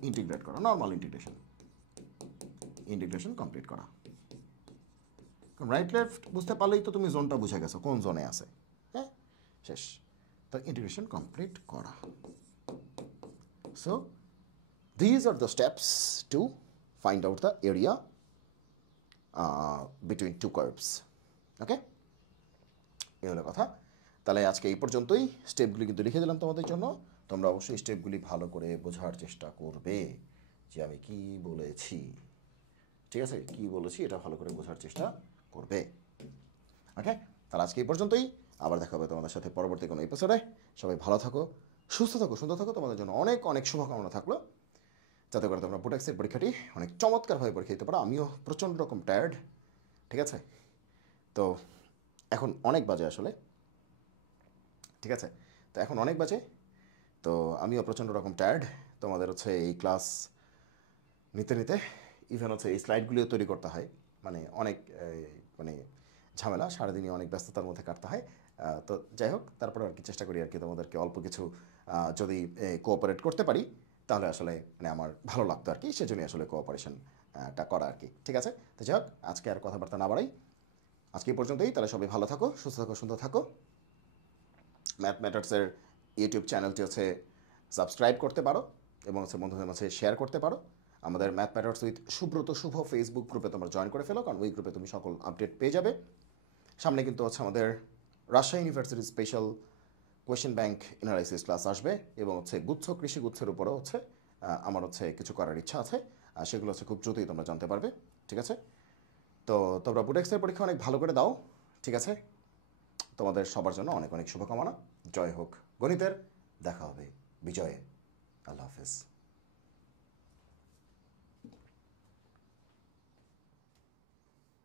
ইন্টিগ্রেট করা, নর্মাল ইন্টিগ্রেশন, ইন্টিগ্রেশন কমপ্লিট করা। রাইট লেফট বুঝতে পারলেই তো তুমি জোনটা বুঝে গেছো কোন জোনে আছে। হ্যাঁ শেষ, তো ইন্টিগ্রেশন কমপ্লিট করা। So these are the steps to find out the area between two curves. Okay, এই হলো কথা। তাহলে আজকে এই পর্যন্তই, স্টেপগুলি কিন্তু লিখে দিলাম তোমাদের জন্য। তোমরা অবশ্যই স্টেপগুলি ভালো করে বোঝার চেষ্টা করবে যে আমি কি বলেছি, ঠিক আছে, কি বলেছি এটা ভালো করে বোঝার চেষ্টা করবে। ওকে, তাহলে আজকে এই পর্যন্তই, আবার দেখা হবে তোমাদের সাথে পরবর্তী কোনো এপিসোডে। সবাই ভালো থাকো, সুস্থ থাকো, সুন্দর থাকো, তোমাদের জন্য অনেক অনেক শুভকামনা থাকলো, যাতে করে তোমরা বুটেক্সের পরীক্ষাটি অনেক চমৎকারভাবে পরীক্ষা দিতে পারো। আমিও প্রচণ্ড রকম টায়ার্ড, ঠিক আছে, তো এখন অনেক বাজে আসলে, ঠিক আছে, তো এখন অনেক বাজে, তো আমিও প্রচণ্ড রকম টায়ার্ড। তোমাদের হচ্ছে এই ক্লাস নিতে নিতে ইভেন হচ্ছে এই স্লাইডগুলিও তৈরি করতে হয়, মানে অনেক মানে ঝামেলা, সারাদিনই অনেক ব্যস্ততার মধ্যে কাটতে হয়। তো যাই হোক, তারপরে আর কি চেষ্টা করি আর কি তোমাদেরকে অল্প কিছু যদি কোঅপারেট করতে পারি তাহলে আসলে মানে আমার ভালো লাগতো আর কি, সেজন্যই আসলে কোঅপারেশনটা করা আর কি, ঠিক আছে। তো যাই হোক, আজকে আর কথাবার্তা না বাড়াই, আজকে এই পর্যন্তই। তাহলে সবাই ভালো থাকো, সুস্থ থাকো, সুন্দর থাকো। ম্যাথ ম্যাটার্সের ইউটিউব চ্যানেলটি হচ্ছে সাবস্ক্রাইব করতে পারো এবং হচ্ছে বন্ধুদের মাঝে শেয়ার করতে পারো। আমাদের math matters with Subrata Shuvo Facebook গ্রুপে তোমরা জয়েন করে ফেলো, কারণ ওই গ্রুপে তুমি সকল আপডেট পেয়ে যাবে। সামনে কিন্তু হচ্ছে আমাদের রাজশাহী ইউনিভার্সিটির special question bank analysis class আসবে, এবং হচ্ছে গুচ্ছ কৃষি গুচ্ছের উপরেও হচ্ছে আমার হচ্ছে কিছু করার ইচ্ছা আছে, সেগুলো হচ্ছে খুব দ্রুতই তোমরা জানতে পারবে, ঠিক আছে। তো তোমরা বুটেক্সের পরীক্ষা অনেক ভালো করে দাও, ঠিক আছে। তোমাদের সবার জন্য অনেক অনেক শুভকামনা। জয় হোক গণিতের, দেখা হবে বিজয়ে। আল্লাহ হাফেজ।